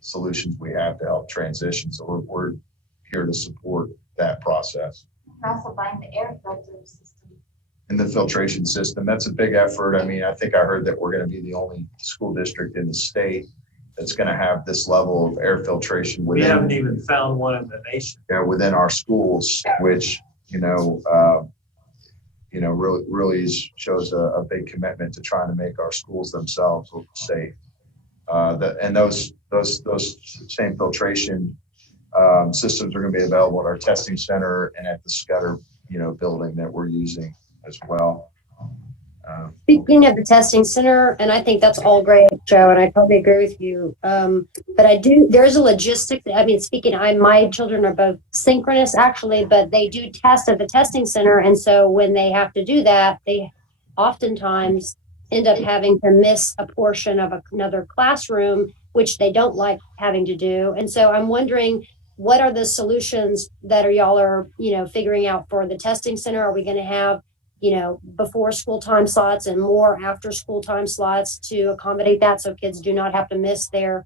solutions we have to help transition. So we're here to support that process. We're also buying the air filter system. And the filtration system, that's a big effort. I mean, I think I heard that we're going to be the only school district in the state that's going to have this level of air filtration We within. haven't even found one in the nation. Within our schools, which, really shows a big commitment to trying to make our schools themselves safe. And those same filtration systems are going to be available at our testing center and at the Scudder, building that we're using as well. Speaking of the testing center, and I think that's all great, Joe, and I totally agree with you. But there's a logistic. I mean, my children are both synchronous actually, but they do test at the testing center. And so when they have to do that, they oftentimes end up having to miss a portion of another classroom, which they don't like having to do. And so I'm wondering, what are the solutions that y'all are figuring out for the testing center? Are we going to have before school time slots and more after school time slots to accommodate that, so kids do not have to miss their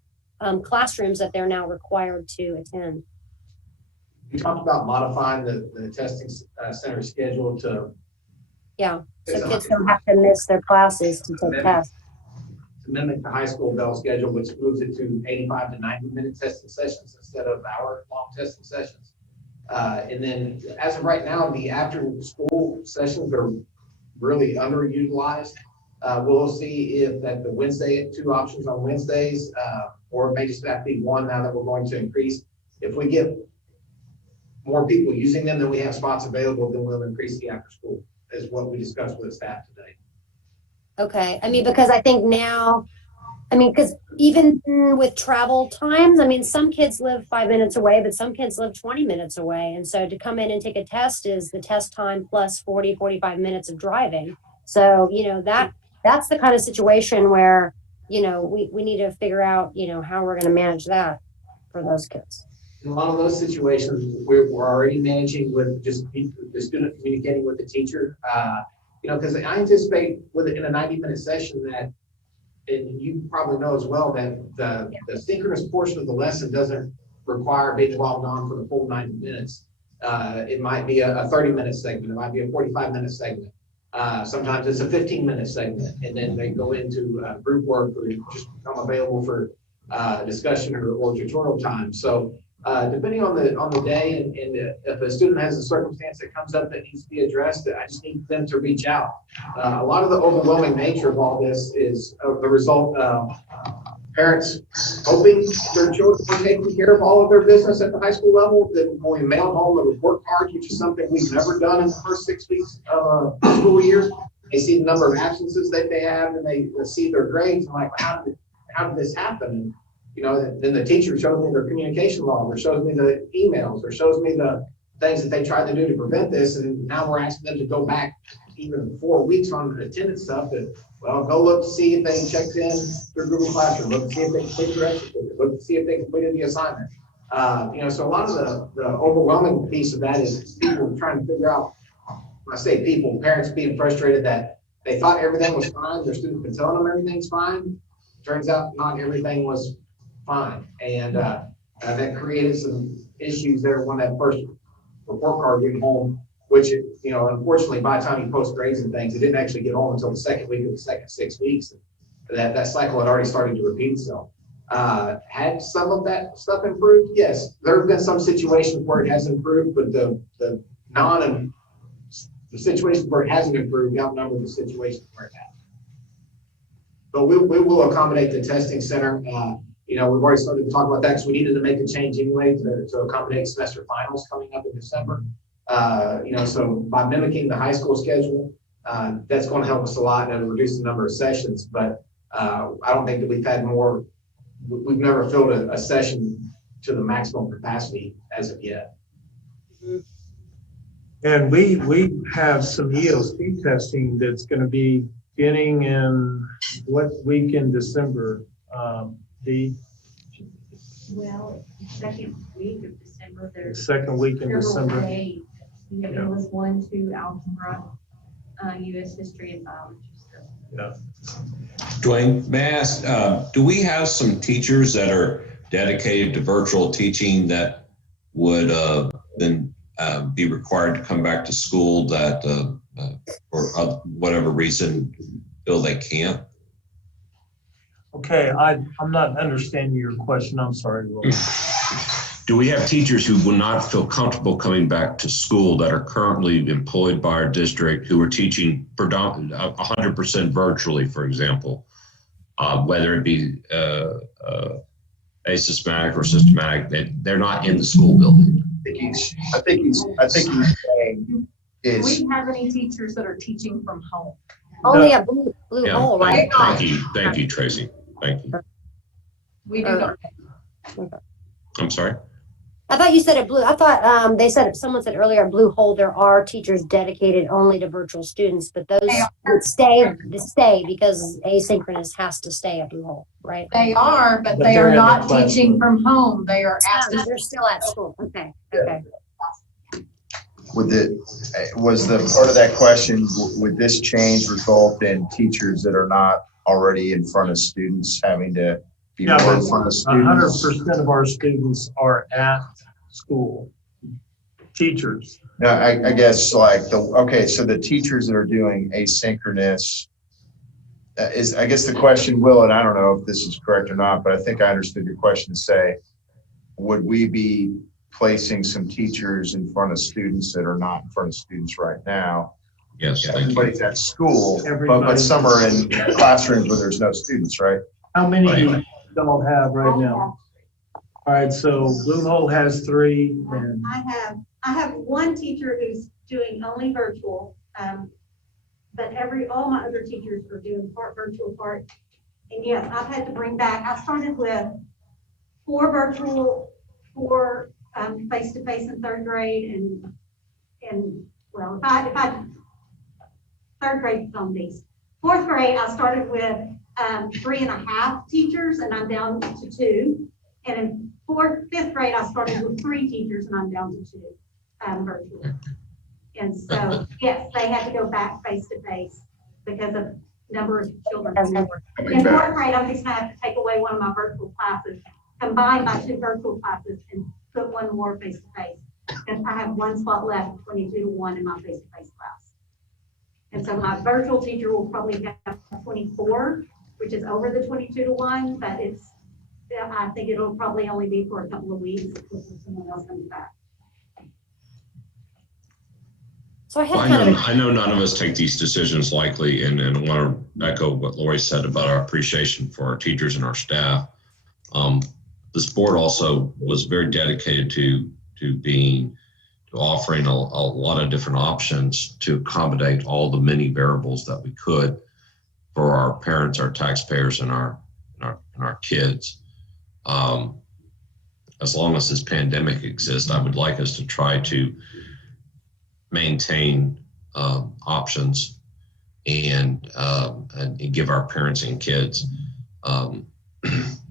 classrooms that they're now required to attend? We talked about modifying the testing center schedule to. Yeah, so kids don't have to miss their classes to take tests. To mimic the high school bell schedule, which moves it to 85 to 90-minute testing sessions instead of hour-long testing sessions. And then as of right now, the after-school sessions are really underutilized. We'll see if at the Wednesday, 2 options on Wednesdays, or it may just have to be 1 now that we're going to increase. If we get more people using them than we have spots available, then we'll increase the after-school, is what we discussed with staff today. Okay, I mean, because I think now, because even with travel times, some kids live 5 minutes away, but some kids live 20 minutes away. And so to come in and take a test is the test time plus 40, 45 minutes of driving. So, that's the kind of situation where, we need to figure out, how we're going to manage that for those kids. In a lot of those situations, we're already managing with just the student communicating with the teacher. Because I anticipate in a 90-minute session that, and you probably know as well, that the synchronous portion of the lesson doesn't require being logged on for the full 90 minutes. It might be a 30-minute segment. It might be a 45-minute segment. Sometimes it's a 15-minute segment, and then they go into group work or just become available for discussion or tutorial time. So depending on the day, and if a student has a circumstance that comes up that needs to be addressed, I just need them to reach out. A lot of the overwhelming nature of all this is the result of parents hoping their children are taking care of all of their business at the high school level. Then when we mail home the report cards, which is something we've never done in the first 6 weeks of the school year, they see the number of absences that they have, and they see their grades. I'm like, how did this happen? And then the teacher shows me their communication log, or shows me the emails, or shows me the things that they tried to do to prevent this. And now we're asking them to go back even 4 weeks on the attendance stuff. Go look to see if they checked in through Google Classroom. Look to see if they completed their exercise. Look to see if they completed the assignment. So a lot of the overwhelming piece of that is people trying to figure out. When I say people, parents being frustrated that they thought everything was fine. Their students been telling them everything's fine. Turns out not everything was fine, and that created some issues there when that first report card went home, which unfortunately by the time you post grades and things, it didn't actually get home until the second week of the second 6 weeks. That cycle had already started to repeat itself. Had some of that stuff improved? Yes, there have been some situations where it has improved, but the situations where it hasn't improved outnumber the situations where it has. But we will accommodate the testing center. We've already started to talk about that because we needed to make a change anyway to accommodate semester finals coming up in December. So by mimicking the high school schedule, That's going to help us a lot and reduce the number of sessions, but I don't think that we've never filled a session to the maximum capacity as of yet. And we have some EOC testing that's going to be beginning in what week in December? Well, second week of December, there's Second week in several December. days. We have English 1, 2, algebra, U.S. history and biology. Yeah. Dwayne, may I ask, do we have some teachers that are dedicated to virtual teaching that would then be required to come back to school that for whatever reason feel they can't? Okay, I'm not understanding your question. I'm sorry, Will. Do we have teachers who will not feel comfortable coming back to school that are currently employed by our district who are teaching 100% virtually, for example, whether it be asystematic or systematic, they're not in the school building? I think he's saying Do is, we have any teachers that are teaching from home? Only a blue Yeah, hole, right? thank you, Tracy. Thank you. We do not. I'm sorry. I thought you said it blue. I thought they said someone said earlier at Blue Hole there are teachers dedicated only to virtual students, but those would stay because asynchronous has to stay at Blue Hole, right? They are, but But they they're are in the not classroom. teaching from home. They are Oh, at they're still at school. Okay. Okay. was the part of that question, would this change result in teachers that are not already in front of students having to be Yeah, more but in front of students? 100% of our students are at school. Teachers. Now, I guess like so the teachers that are doing asynchronous I guess the question, Will, and I don't know if this is correct or not, but I think I understood your question to say, would we be placing some teachers in front of students that are not in front of students right now? Yes, thank you. Everybody's at school, but Everybody. some are in classrooms where there's no students, right? How many do Right. you don't have right now? All right, so Blue Hole has 3 and I have one teacher who's doing only virtual, but all my other teachers are doing part virtual, part. And yes, I've had to bring back, I started with 4 virtual, 4 face-to-face in 3rd grade and well, if I third grade on these. 4th grade, I started with 3.5 teachers and I'm down to 2. And in 5th grade, I started with 3 teachers and I'm down to 2 virtual. And so, yes, they had to go back face to face because of number of children. In 4th grade, I'm just gonna have to take away one of my virtual classes, combine my 2 virtual classes and put 1 more face to face. And I have 1 spot left, 22-1 in my face to face class. And so my virtual teacher will probably have 24, which is over the 22-1, but I think it'll probably only be for a couple of weeks before someone else comes back. So I know none of us take these decisions lightly, and I want to echo what Lori said about our appreciation for our teachers and our staff. This board also was very dedicated to offering a lot of different options to accommodate all the many variables that we could for our parents, our taxpayers, and our kids. As long as this pandemic exists, I would like us to try to maintain options and give our parents and kids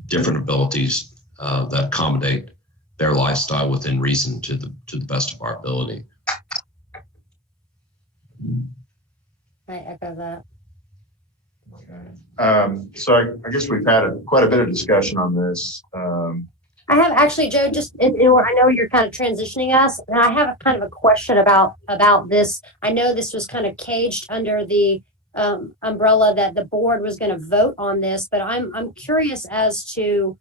different abilities that accommodate their lifestyle within reason to the best of our ability. I echo that. So I guess we've had quite a bit of discussion on this. I have actually, Joe, just I know you're kind of transitioning us, and I have a kind of a question about this. I know this was kind of caged under the umbrella that the board was going to vote on this, but I'm curious as to,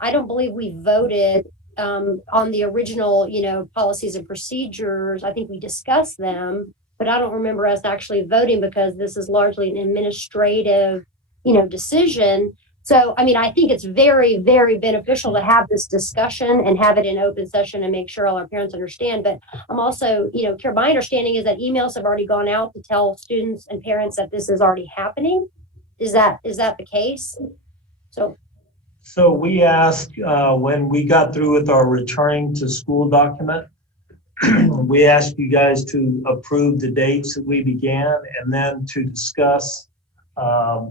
I don't believe we voted on the original, policies and procedures. I think we discussed them, but I don't remember us actually voting because this is largely an administrative, decision. So, I mean, I think it's very, very beneficial to have this discussion and have it in open session and make sure all our parents understand. But I'm also, my understanding is that emails have already gone out to tell students and parents that this is already happening. Is that the case? So we asked, when we got through with our returning to school document, we asked you guys to approve the dates that we began and then to discuss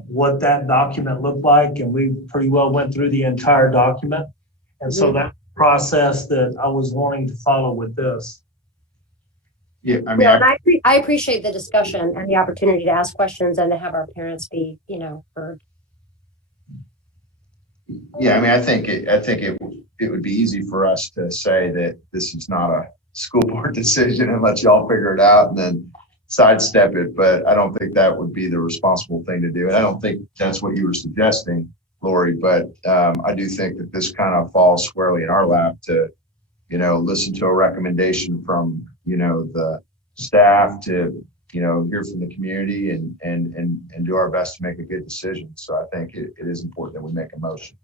what that document looked like. And we pretty well went through the entire document. And so that process that I was wanting to follow with this. Yeah, I mean, I appreciate the discussion and the opportunity to ask questions and to have our parents be, heard. yeah, I mean, I think it would be easy for us to say that this is not a school board decision and let y'all figure it out and then sidestep it. But I don't think that would be the responsible thing to do. And I don't think that's what you were suggesting, Lori. But I do think that this kind of falls squarely in our lap to, listen to a recommendation from, the staff to, hear from the community and do our best to make a good decision. So I think it is important that we make a motion.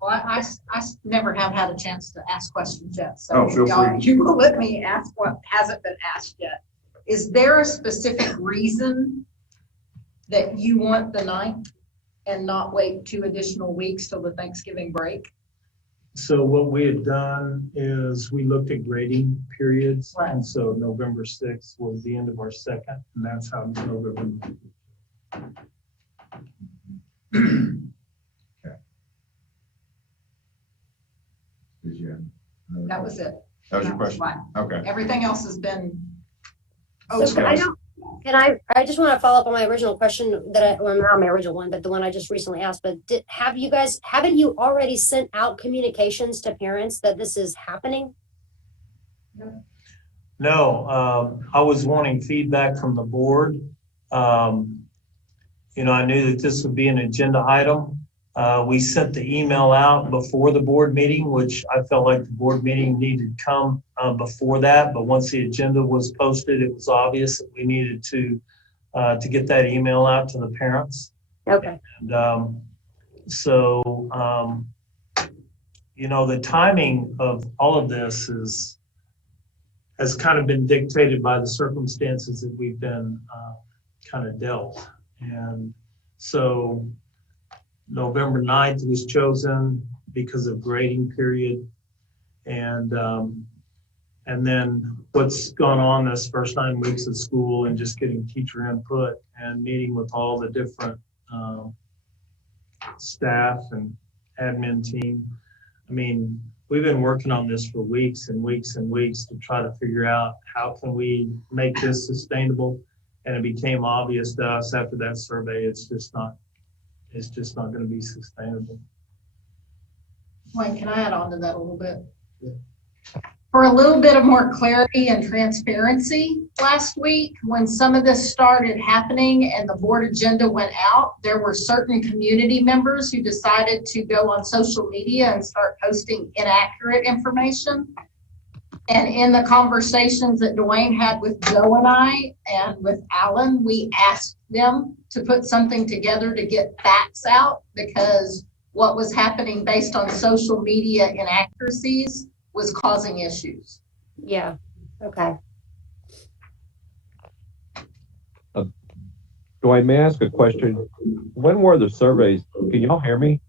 Well, I never have had a chance to ask questions yet. So feel free. you will let me ask what hasn't been asked yet. Is there a specific reason that you want the 9th and not wait 2 additional weeks till the Thanksgiving break? So what we had done is we looked at grading periods. Right. And so November 6th was the end of our second, and that's how November. That was it. That was your question? Fine. Okay. Everything else has been. I just want to follow up on my original question not my original one, but the one I just recently asked. But haven't you already sent out communications to parents that this is happening? No, I was wanting feedback from the board. I knew that this would be an agenda item. We sent the email out before the board meeting, which I felt like the board meeting needed to come before that. But once the agenda was posted, it was obvious that we needed to get that email out to the parents. Okay. And the timing of all of this has kind of been dictated by the circumstances that we've been kind of dealt. And so November 9th was chosen because of grading period. And then what's gone on this first 9 weeks of school and just getting teacher input and meeting with all the different staff and admin team. I mean, we've been working on this for weeks and weeks and weeks to try to figure out how can we make this sustainable. And it became obvious to us after that survey, it's just not going to be sustainable. Wait, can I add on to that a little bit? Yeah. For a little bit of more clarity and transparency, last week, when some of this started happening and the board agenda went out, there were certain community members who decided to go on social media and start posting inaccurate information. And in the conversations that Dwayne had with Joe and I and with Alan, we asked them to put something together to get facts out, because what was happening based on social media inaccuracies was causing issues. Yeah. Okay. Dwayne, may I ask a question? When were the surveys? Can y'all hear me?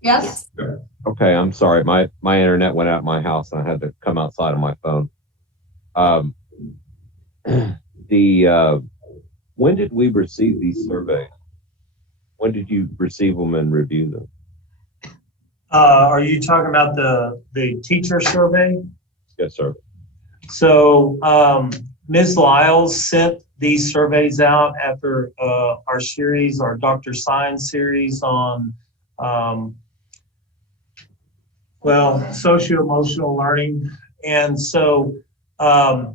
Yes. Okay, I'm sorry. My internet went out of my house and I had to come outside on my phone. When did we receive these surveys? When did you receive them and review them? Are you talking about the teacher survey? Yes, sir. So Ms. Lyles sent these surveys out after our series, our Dr. Science series on, socio-emotional learning. And so I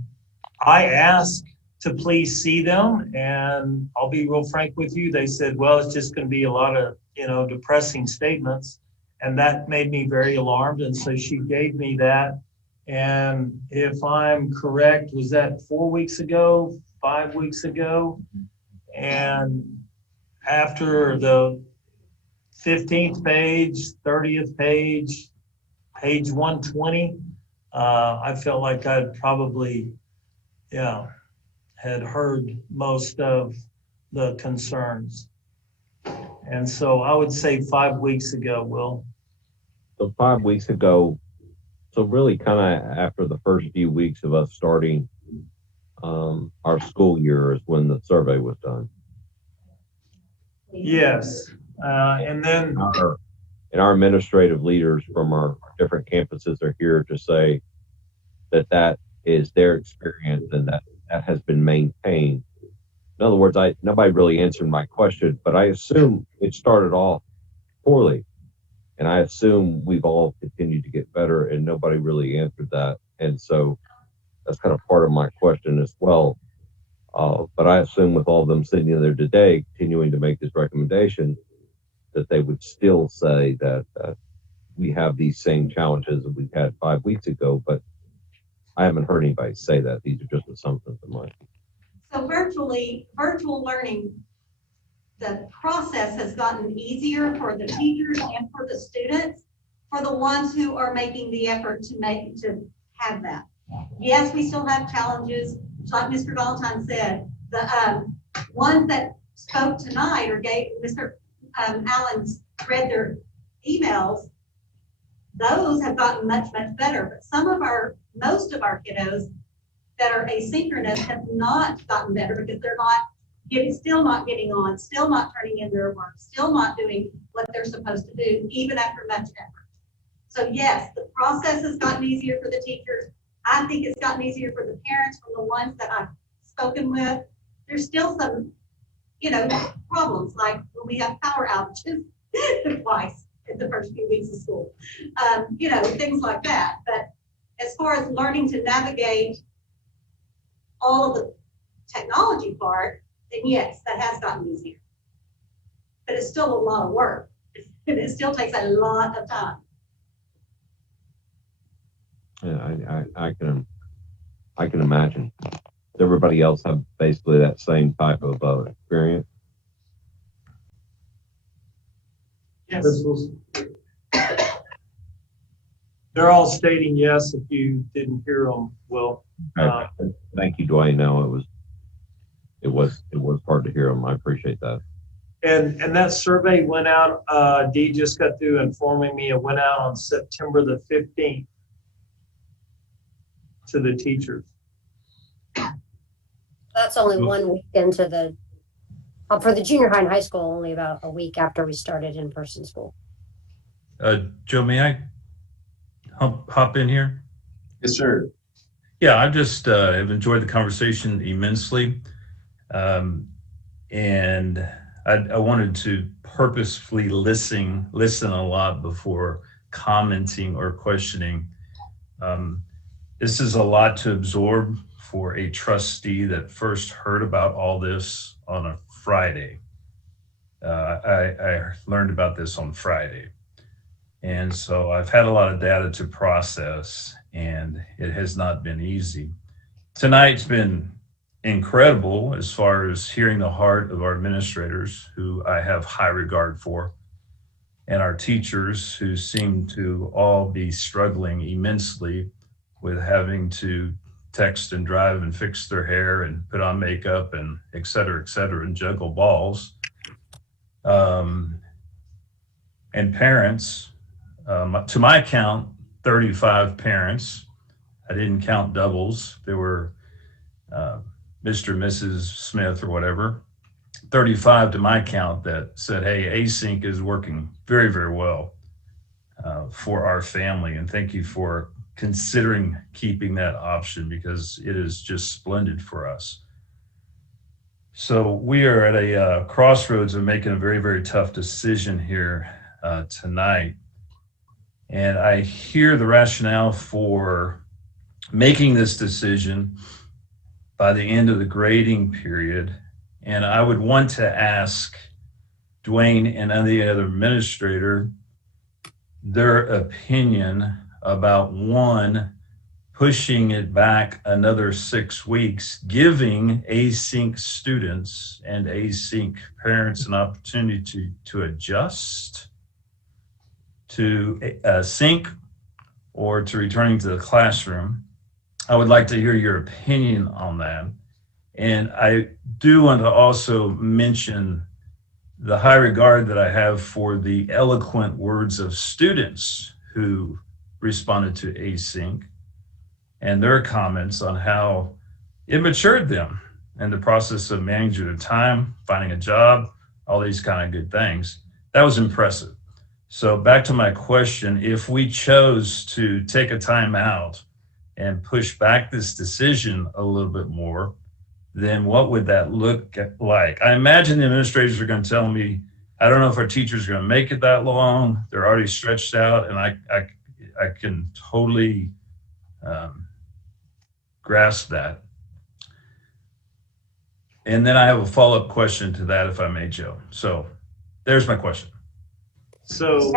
asked to please see them, and I'll be real frank with you. They said, well, it's just going to be a lot of, depressing statements. And that made me very alarmed. And so she gave me that. And if I'm correct, was that 4 weeks ago, 5 weeks ago? And after the 15th page, 30th page, page 120, I felt like I'd probably, had heard most of the concerns. And so I would say 5 weeks ago, Will. So 5 weeks ago, so really kind of after the first few weeks of us starting our school year is when the survey was done. Yes. And then Our administrative leaders from our different campuses are here to say that that is their experience and that has been maintained. In other words, nobody really answered my question, but I assume it started off poorly. And I assume we've all continued to get better, and nobody really answered that. And so that's kind of part of my question as well. But I assume with all of them sitting there today, continuing to make this recommendation, that they would still say that we have these same challenges that we had 5 weeks ago. But I haven't heard anybody say that. These are just assumptions of mine. So virtual learning, the process has gotten easier for the teachers and for the students, for the ones who are making the effort to have that. Yes, we still have challenges, like Mr. Valentine said. The ones that spoke tonight or gave Mr. Allen's read their emails, those have gotten much, much better. But most of our kiddos that are asynchronous have not gotten better because they're still not getting on, still not turning in their work, still not doing what they're supposed to do, even after much effort. So yes, the process has gotten easier for the teachers. I think it's gotten easier for the parents from the ones that I've spoken with. There's still some, problems, like when we have power outages twice in the first few weeks of school, things like that. But as far as learning to navigate all of the technology part, then yes, that has gotten easier. But it's still a lot of work, and it still takes a lot of time. Yeah, I can imagine. Does everybody else have basically that same type of experience? Yes. They're all stating yes if you didn't hear them, Will. Thank you, Dwayne. No, it was hard to hear them. I appreciate that. And that survey went out, Dee just got through informing me, it went out on September the 15th to the teachers. That's only 1 week into for the junior high and high school, only about a week after we started in-person school. Joe, may I hop in here? Yes, sir. Yeah, I just have enjoyed the conversation immensely. And I wanted to purposefully listen a lot before commenting or questioning. This is a lot to absorb for a trustee that first heard about all this on a Friday. I learned about this on Friday. And so I've had a lot of data to process, and it has not been easy. Tonight's been incredible as far as hearing the heart of our administrators, who I have high regard for, and our teachers, who seem to all be struggling immensely with having to text and drive and fix their hair and put on makeup and et cetera, and juggle balls. And parents, to my count, 35 parents. I didn't count doubles. There were Mr. and Mrs. Smith or whatever, 35 to my count that said, hey, async is working very, very well for our family. And thank you for considering keeping that option, because it is just splendid for us. So we are at a crossroads of making a very, very tough decision here tonight. And I hear the rationale for making this decision by the end of the grading period. And I would want to ask Dwayne and any other administrator their opinion about, one, pushing it back another 6 weeks, giving async students and async parents an opportunity to adjust, to sync or to returning to the classroom. I would like to hear your opinion on that. And I do want to also mention the high regard that I have for the eloquent words of students who responded to async and their comments on how it matured them in the process of managing their time, finding a job, all these kind of good things. That was impressive. So back to my question, if we chose to take a time out and push back this decision a little bit more, then what would that look like? I imagine the administrators are going to tell me, I don't know if our teachers are going to make it that long. They're already stretched out, and I can totally grasp that. And then I have a follow-up question to that, if I may, Joe. So there's my question. So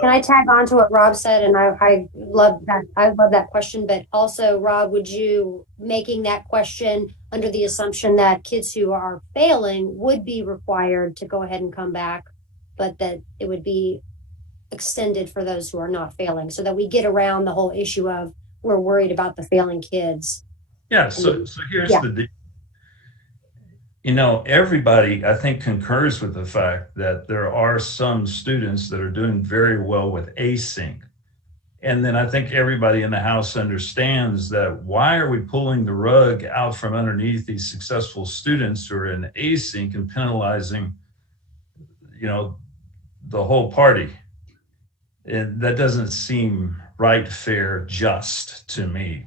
can I tag on to what Rob said? And I love that. I love that question. But also, Rob, would you making that question under the assumption that kids who are failing would be required to go ahead and come back, but that it would be extended for those who are not failing, so that we get around the whole issue of we're worried about the failing kids? Yeah. So here's the deal. You know, everybody, I think, concurs with the fact that there are some students that are doing very well with async. And then I think everybody in the house understands that why are we pulling the rug out from underneath these successful students who are in async and penalizing, you know, the whole party? And that doesn't seem right, fair, just to me.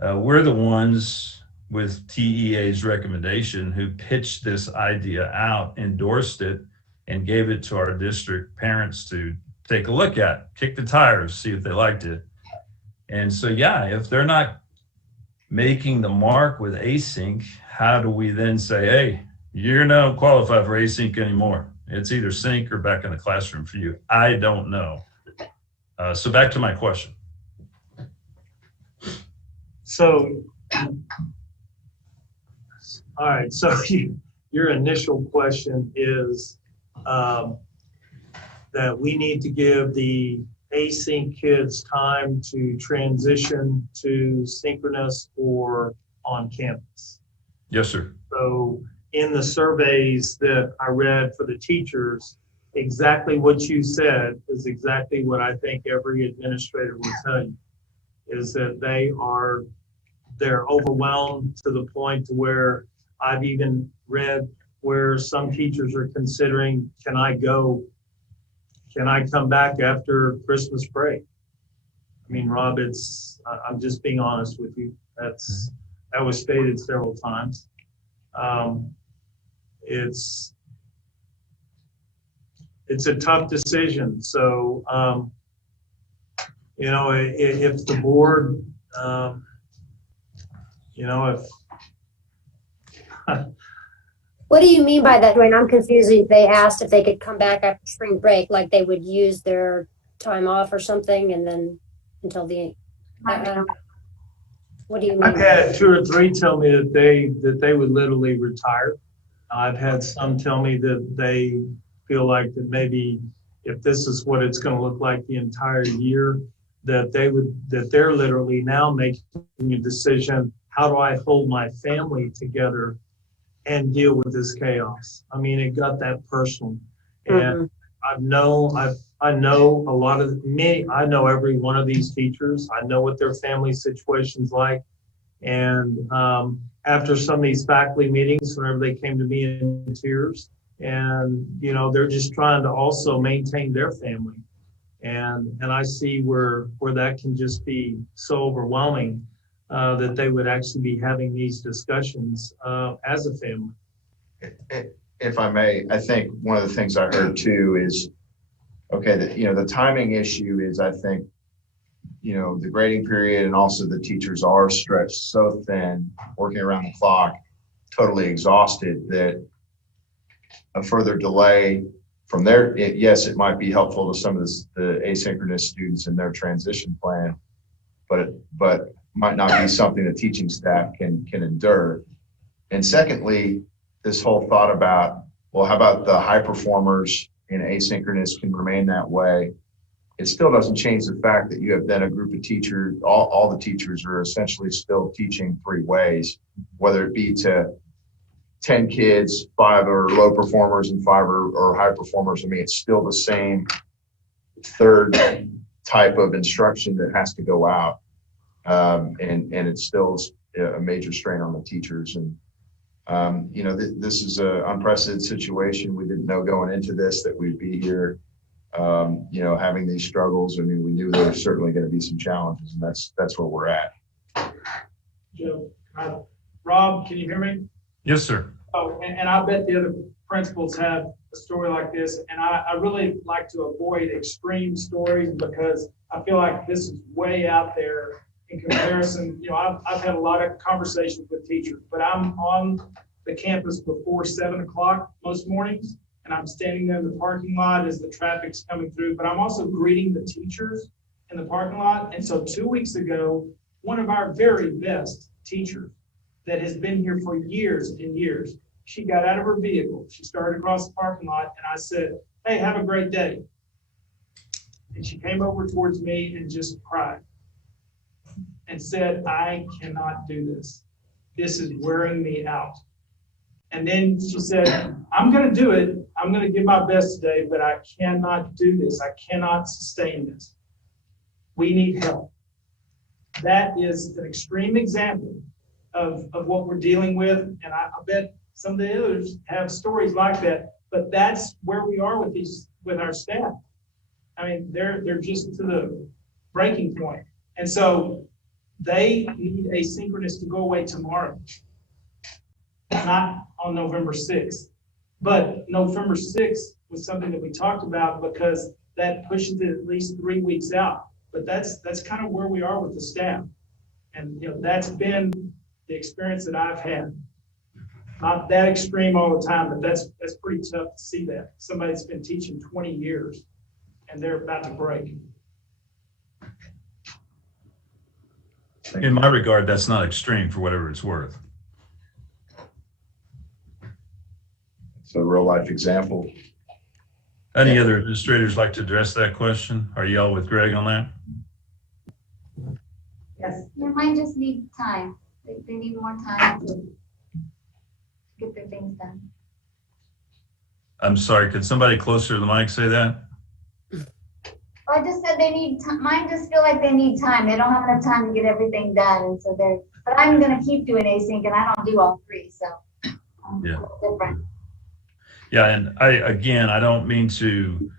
We're the ones with TEA's recommendation who pitched this idea out, endorsed it, and gave it to our district parents to take a look at, kick the tires, see if they liked it. And so, yeah, if they're not making the mark with async, how do we then say, hey, you're not qualified for async anymore? It's either sync or back in the classroom for you. I don't know. So back to my question. So, all right, so your initial question is that we need to give the async kids time to transition to synchronous or on campus. Yes, sir. So in the surveys that I read for the teachers, exactly what you said is exactly what I think every administrator will tell you, is that they're overwhelmed to the point to where I've even read where some teachers are considering, can I come back after Christmas break? I mean, Rob, I'm just being honest with you. That was stated several times. It's a tough decision. So, you know, if the board, you know, if What do you mean by that, Dwayne? I'm confused. They asked if they could come back after spring break, like they would use their time off or something, and then until the. What do you mean? I've had 2 or 3 tell me that they would literally retire. I've had some tell me that they feel like that maybe if this is what it's going to look like the entire year, that they're literally now making a decision. How do I hold my family together and deal with this chaos? I mean, it got that personal. And I know a lot of I know every one of these teachers. I know what their family situation's like. And after some of these faculty meetings, whenever they came to me in tears, and you know, they're just trying to also maintain their family. And I see where that can just be so overwhelming. That they would actually be having these discussions as a family. If I may, I think one of the things I heard too is, okay, the timing issue is, I think, you know, the grading period and also the teachers are stretched so thin, working around the clock, totally exhausted, that a further delay from there, yes, it might be helpful to some of the asynchronous students in their transition plan, but might not be something the teaching staff can endure. And secondly, this whole thought about, well, how about the high performers in asynchronous can remain that way? it still doesn't change the fact that you have then a group of teachers, all the teachers are essentially still teaching 3 ways, whether it be to 10 kids, 5 are low performers and 5 are high performers. I mean, it's still the same third type of instruction that has to go out. And it's still a major strain on the teachers. And, this is an unprecedented situation. We didn't know going into this that we'd be here, having these struggles. I mean, we knew there were certainly going to be some challenges, and that's where we're at. Joe, Rob, can you hear me? Yes, sir. Oh, and I bet the other principals have a story like this, and I really like to avoid extreme stories because I feel like this is way out there in comparison. I've had a lot of conversations with teachers, but I'm on the campus before 7 o'clock most mornings, and I'm standing there in the parking lot as the traffic's coming through, but I'm also greeting the teachers in the parking lot. And so 2 weeks ago, one of our very best teachers that has been here for years and years, she got out of her vehicle. She started across the parking lot, and I said, "Hey, have a great day." And she came over towards me and just cried and said, "I cannot do this. This is wearing me out." And then she said, "I'm going to do it. I'm going to give my best today, but I cannot do this. I cannot sustain this. We need help." That is an extreme example of what we're dealing with. And I bet some of the others have stories like that, but that's where we are with our staff. I mean, they're just to the breaking point. And so they need asynchronous to go away tomorrow, not on November 6th. But November 6th was something that we talked about because that pushes it at least 3 weeks out. But that's kind of where we are with the staff. And that's been the experience that I've had. Not that extreme all the time, but that's pretty tough to see that. Somebody that's been teaching 20 years and they're about to break. In my regard, that's not extreme for whatever it's worth. It's a real life example. Any other administrators like to address that question? Are y'all with Greg on that? Yes. They might just need time. They need more time to get their things done. I'm sorry, could somebody closer to the mic say that? I just said they need time. Mine just feel like they need time. They don't have enough time to get everything done. And so but I'm going to keep doing async and I don't do all 3. So Yeah. Different. Yeah, and I don't mean to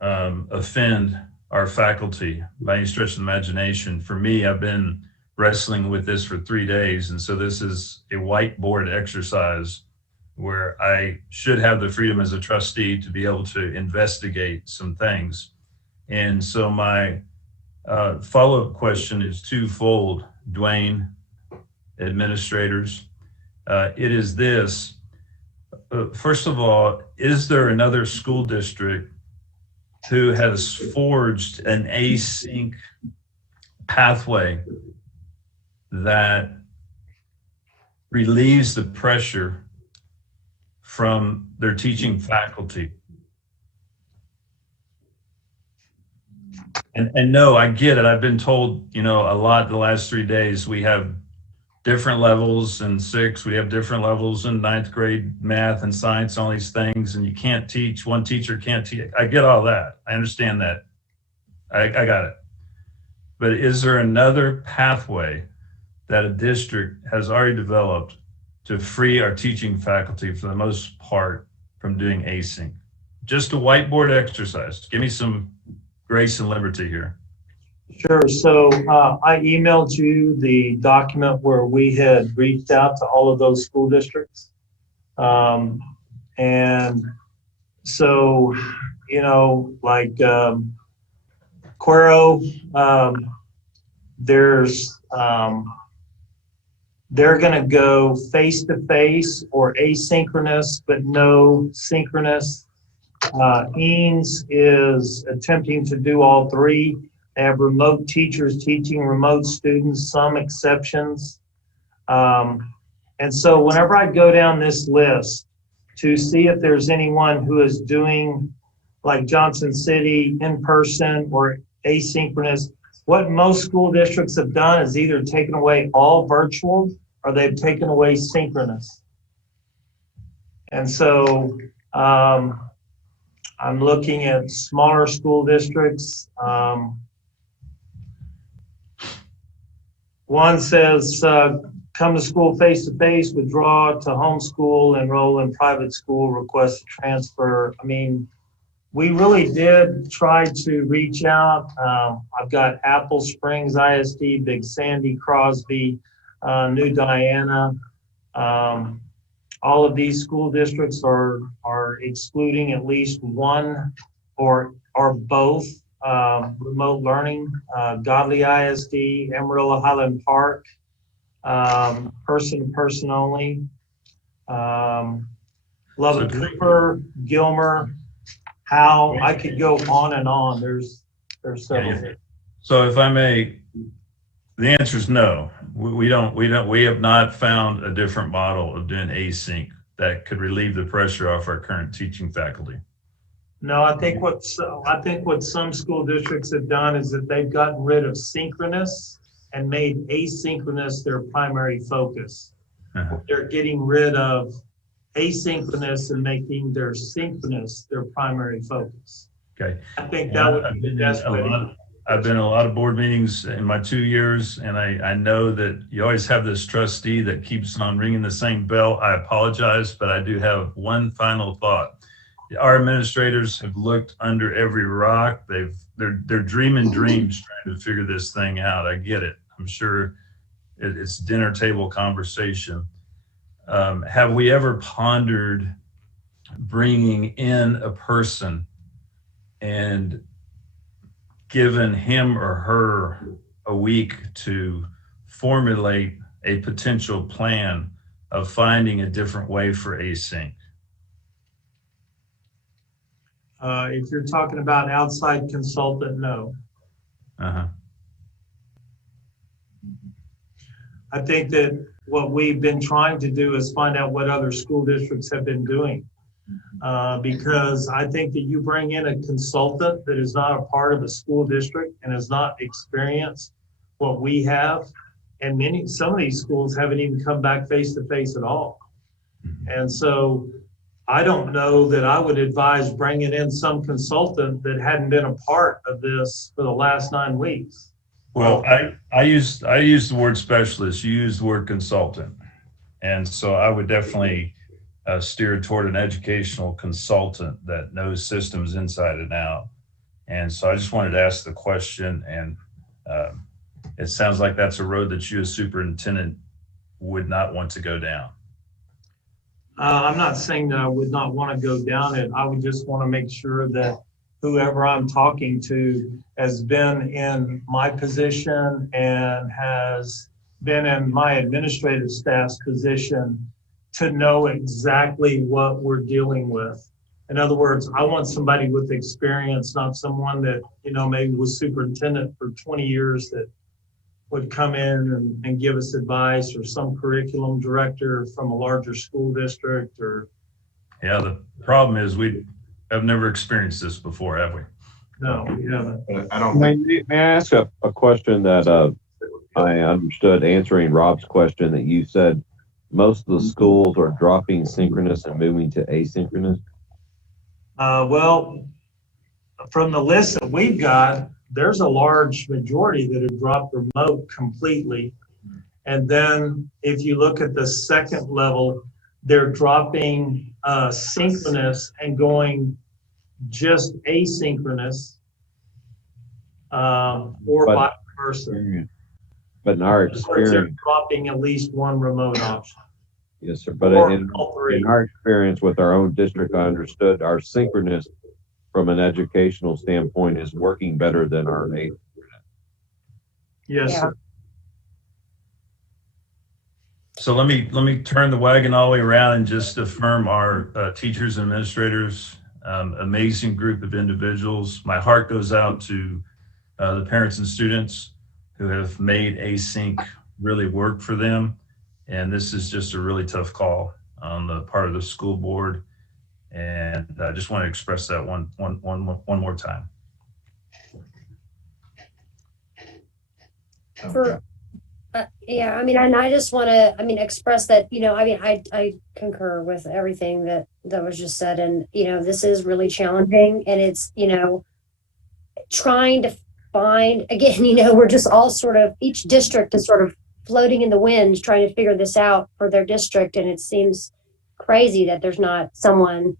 offend our faculty by any stretch of the imagination. For me, I've been wrestling with this for 3 days, and so this is a whiteboard exercise where I should have the freedom as a trustee to be able to investigate some things. And so my follow-up question is twofold, Dwayne, administrators. It is this. First of all, is there another school district who has forged an async pathway that relieves the pressure from their teaching faculty? And no, I get it. I've been told, a lot the last 3 days. We have different levels in 6. We have different levels in 9th grade math and science, all these things, and you can't teach. One teacher can't teach. I get all that. I understand that. I got it. But is there another pathway that a district has already developed to free our teaching faculty, for the most part, from doing async? Just a whiteboard exercise. Give me some grace and liberty here. Sure. So I emailed you the document where we had reached out to all of those school districts. And so, like Cuero, they're going to go face-to-face or asynchronous, but no synchronous. Eanes is attempting to do all 3. They have remote teachers teaching remote students, some exceptions. And so whenever I go down this list to see if there's anyone who is doing like Johnson City, in person or asynchronous. What most school districts have done is either taken away all virtual or they've taken away synchronous. And so I'm looking at smaller school districts. One says, come to school face-to-face, withdraw to homeschool, enroll in private school, request a transfer. I mean, we really did try to reach out. I've got Apple Springs ISD, Big Sandy, Crosby, New Diana. All of these school districts are excluding at least one or both remote learning. Godly ISD, Amarillo Highland Park, person-to-person only. Lubbock Cooper, Gilmer, Howe. I could go on and on. There's several. So if I may, the answer is no. We have not found a different model of doing async that could relieve the pressure off our current teaching faculty. No, I think what some school districts have done is that they've gotten rid of synchronous and made asynchronous their primary focus. They're getting rid of asynchronous and making their synchronous their primary focus. Okay. I think that would be the best way. I've been in a lot of board meetings in my 2 years, and I know that you always have this trustee that keeps on ringing the same bell. I apologize, but I do have one final thought. Our administrators have looked under every rock. They're dreaming dreams trying to figure this thing out. I get it. I'm sure it's dinner table conversation. Have we ever pondered bringing in a person and given him or her a week to formulate a potential plan of finding a different way for async? If you're talking about outside consultant, no. I think that what we've been trying to do is find out what other school districts have been doing. Because I think that you bring in a consultant that is not a part of a school district and has not experienced what we have, and some of these schools haven't even come back face to face at all. And so I don't know that I would advise bringing in some consultant that hadn't been a part of this for the last 9 weeks. Well, I use the word specialist. You use the word consultant, and so I would definitely steer toward an educational consultant that knows systems inside and out. And so I just wanted to ask the question, and it sounds like that's a road that you as superintendent would not want to go down. I'm not saying that I would not want to go down it. I would just want to make sure that whoever I'm talking to has been in my position and has been in my administrative staff's position to know exactly what we're dealing with. In other words, I want somebody with experience, not someone that, maybe was superintendent for 20 years that would come in and give us advice, or some curriculum director from a larger school district. Or yeah, the problem is we have never experienced this before, have we? No, we haven't. I don't think. May I ask a question that I understood answering Rob's question, that you said most of the schools are dropping synchronous and moving to asynchronous? Well, from the list that we've got, there's a large majority that have dropped remote completely. And then if you look at the second level, they're dropping synchronous and going just asynchronous or by person. But in our They're experience, dropping at least one remote option. yes, sir. But Or in all three. our experience with our own district, I understood our synchronous from an educational standpoint is working better than our asynchronous. Yes, Yeah. sir. So let me turn the wagon all the way around and just affirm our teachers and administrators, amazing group of individuals. My heart goes out to the parents and students who have made async really work for them. And this is just a really tough call on the part of the school board. And I just want to express that one more time. For, yeah, I mean, and I just want to, I mean, express that, you know, I mean, I concur with everything that was just said. And, you know, this is really challenging, and it's, you know, trying to find, again, you know, we're just all sort of, each district is sort of floating in the wind, trying to figure this out for their district. And it seems crazy that there's not someone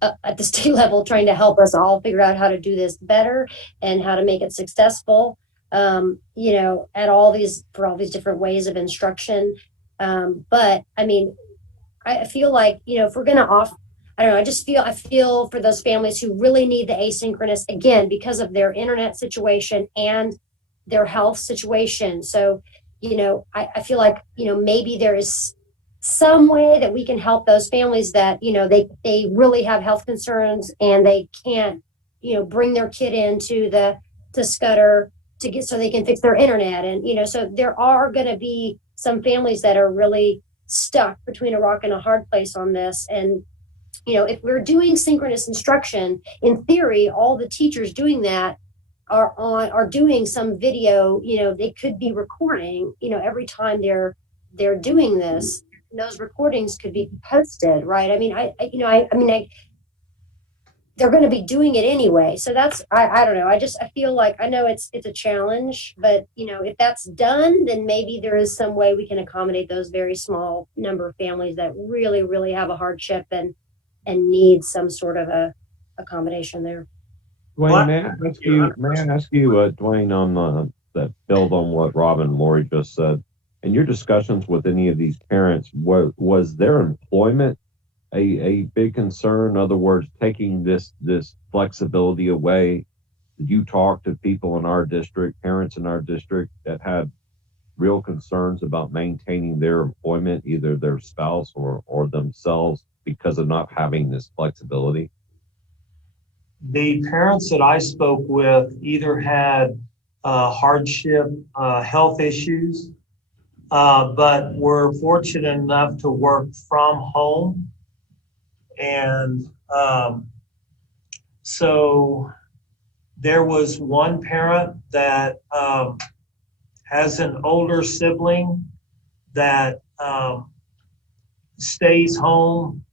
at the state level trying to help us all figure out how to do this better and how to make it successful. You know, for all these different ways of instruction. But I mean, I feel like, you know, if we're going to I don't know, I feel for those families who really need the asynchronous, again, because of their internet situation and their health situation. So, you know, I feel like, you know, maybe there is some way that we can help those families that, you know, they really have health concerns and they can't, you know, bring their kid into to Scudder so they can fix their internet. And, you know, so there are going to be some families that are really stuck between a rock and a hard place on this. And, you know, if we're doing synchronous instruction, in theory, all the teachers doing that are doing some video, you know, they could be recording, you know, every time they're doing this. Those recordings could be posted, right? I mean, they're going to be doing it anyway. So that's, I don't know. I feel like, I know it's a challenge, but, you know, if that's done, then maybe there is some way we can accommodate those very small number of families that really, really have a hardship and need some sort of a accommodation there. Dwayne, may I ask you, Dwayne, on that build on what Rob and Lori just said, in your discussions with any of these parents, was their employment a big concern? In other words, taking this flexibility away, did you talk to people in our district, parents in our district that had real concerns about maintaining their employment, either their spouse or themselves, because of not having this flexibility? The parents that I spoke with either had hardship, health issues, but were fortunate enough to work from home. And so there was one parent that has an older sibling that stays home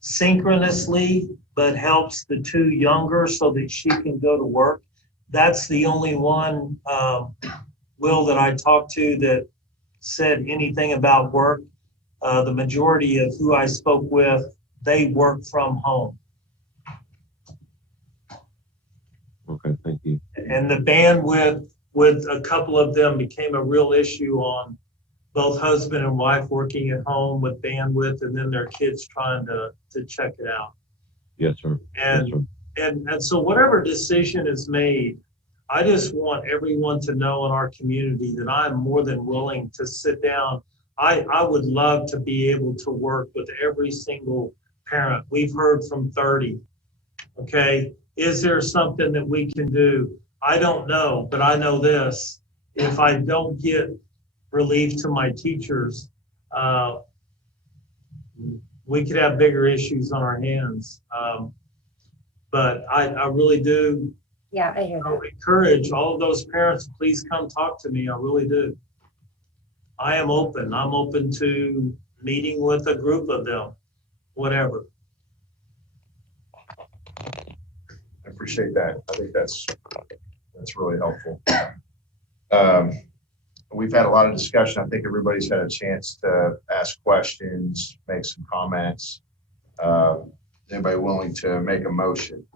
synchronously, but helps the two younger so that she can go to work. That's the only one, Will, that I talked to that said anything about work. The majority of who I spoke with, they work from home. Okay, thank you. And the bandwidth with a couple of them became a real issue on both husband and wife working at home with bandwidth, and then their kids trying to check it out. Yes, sir. And, yes, sir. and so whatever decision is made, I just want everyone to know in our community that I'm more than willing to sit down. I would love to be able to work with every single parent. We've heard from 30. Okay. Is there something that we can do? I don't know, but I know this. If I don't get relief to my teachers, we could have bigger issues on our hands. But I really do. Yeah, I hear that. I encourage all of those parents, please come talk to me. I really do. I am open. I'm open to meeting with a group of them, whatever. I appreciate that. I think that's really helpful. We've had a lot of discussion. I think everybody's had a chance to ask questions, make some comments. Anybody willing to make a motion?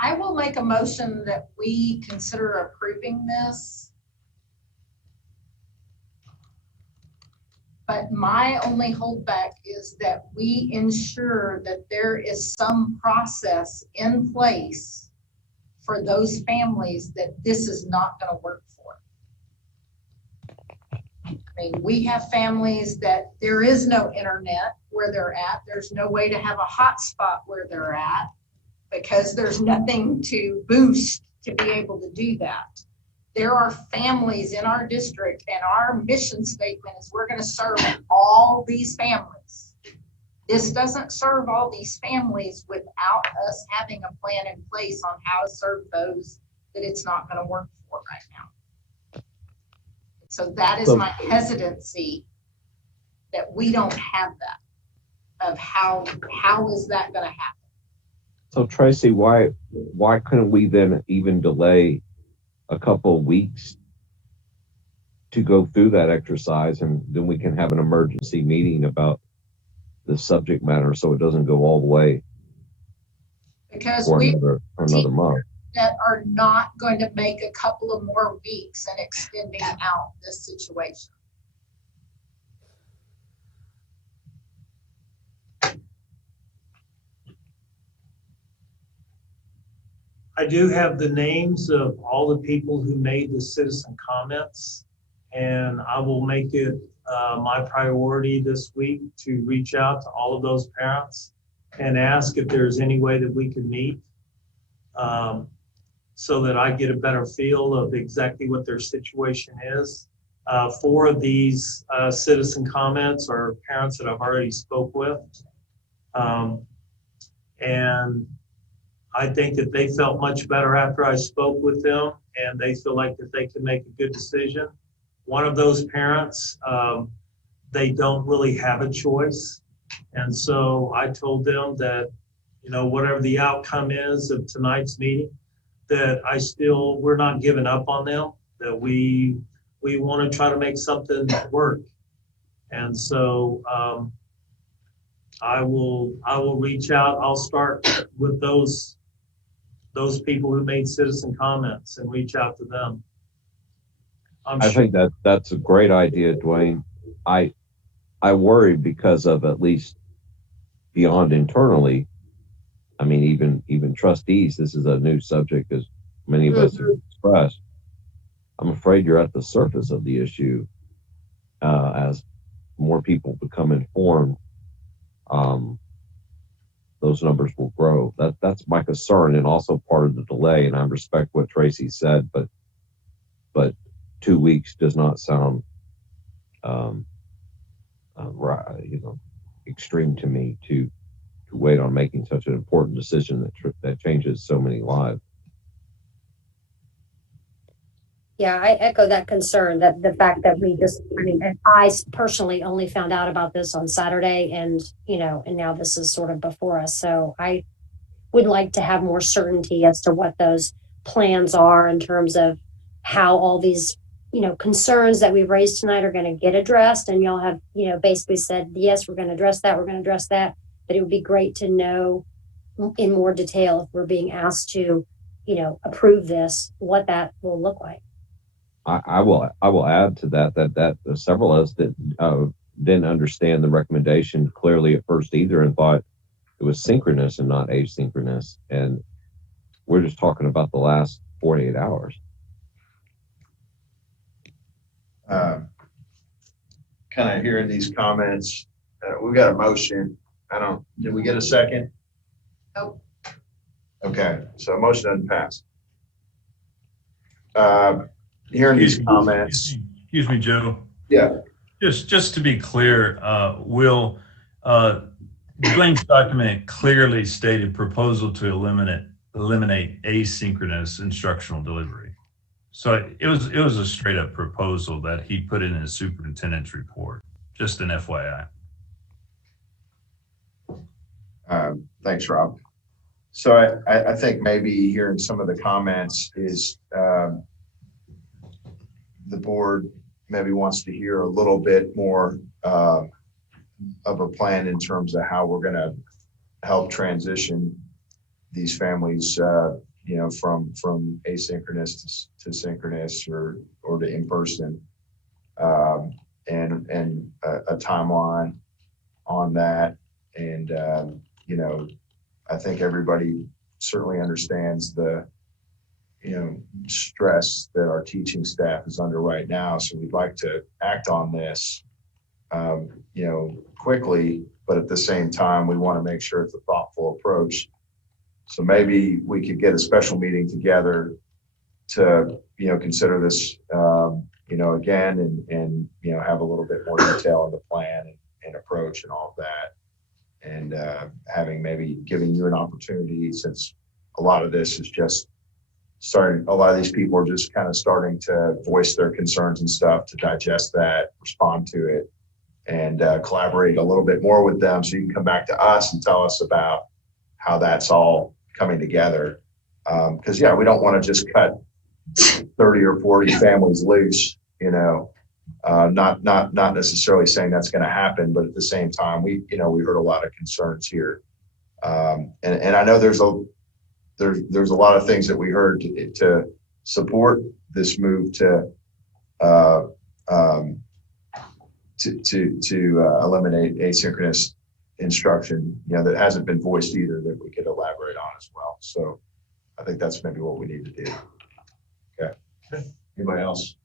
I will make a motion that we consider approving this. But my only holdback is that we ensure that there is some process in place for those families that this is not going to work for. I mean, we have families that there is no internet where they're at. There's no way to have a hotspot where they're at because there's nothing to boost to be able to do that. There are families in our district, and our mission statement is we're going to serve all these families. This doesn't serve all these families without us having a plan in place on how to serve those that it's not going to work for right now. So that is my hesitancy, that we don't have that, of how is that going to happen? So Tracy, why couldn't we then even delay a couple of weeks to go through that exercise, and then we can have an emergency meeting about the subject matter so it doesn't go all the way because for we another month. That are not going to make a couple of more weeks and extending out this situation. I do have the names of all the people who made the citizen comments, and I will make it my priority this week to reach out to all of those parents and ask if there's any way that we can meet so that I get a better feel of exactly what their situation is. 4 of these citizen comments are parents that I've already spoke with. And I think that they felt much better after I spoke with them, and they feel like that they can make a good decision. One of those parents, they don't really have a choice. And so I told them that, you know, whatever the outcome is of tonight's meeting, that we're not giving up on them, that we want to try to make something work. And so I will reach out. I'll start with those people who made citizen comments and reach out to them. I think that's a great idea, Dwayne. I worry because of, at least beyond internally, I mean, even trustees, this is a new subject, as many of us have expressed. I'm afraid you're at the surface of the issue. As more people become informed, those numbers will grow. That's my concern, and also part of the delay. And I respect what Tracy said, but 2 weeks does not sound extreme to me to wait on making such an important decision that changes so many lives. Yeah, I echo that concern, that the fact that I personally only found out about this on Saturday, and now this is sort of before us. So I would like to have more certainty as to what those plans are in terms of how all these, concerns that we've raised tonight are going to get addressed. And y'all have, basically said, yes, we're going to address that. We're going to address that. But it would be great to know in more detail, if we're being asked to, approve this, what that will look like. I will add to that several of us didn't understand the recommendation clearly at first either, and thought it was synchronous and not asynchronous. And we're just talking about the last 48 hours. Kind of hearing these comments, we've got a motion. Did we get a second? Nope. Okay, so motion doesn't pass. Hearing these comments. Excuse me, Joe. Yeah. Just to be clear, Dwayne's document clearly stated proposal to eliminate asynchronous instructional delivery. So it was a straight up proposal that he put in his superintendent's report. Just an FYI. Thanks, Rob. So I think maybe hearing some of the comments is the board maybe wants to hear a little bit more of a plan in terms of how we're going to help transition these families, from asynchronous to synchronous or to in-person, and and a timeline on that. And, you know, I think everybody certainly understands the, you know, stress that our teaching staff is under right now. So we'd like to act on this, you know, quickly, but at the same time, we want to make sure it's a thoughtful approach. So maybe we could get a special meeting together to, you know, consider this, you know, again, and, you know, have a little bit more detail in the plan and approach and all of that. And having maybe giving you an opportunity, since a lot of this is just starting, a lot of these people are just kind of starting to voice their concerns and stuff, to digest that, respond to it, and collaborate a little bit more with them, so you can come back to us and tell us about how that's all coming together. Because yeah, we don't want to just cut 30 or 40 families loose, you know, not necessarily saying that's going to happen, but at the same time, we heard a lot of concerns here. And I know there's a lot of things that we heard to support this move to eliminate asynchronous instruction, you know, that hasn't been voiced either, that we could elaborate on as well. So I think that's maybe what we need to do. Okay. Anybody else?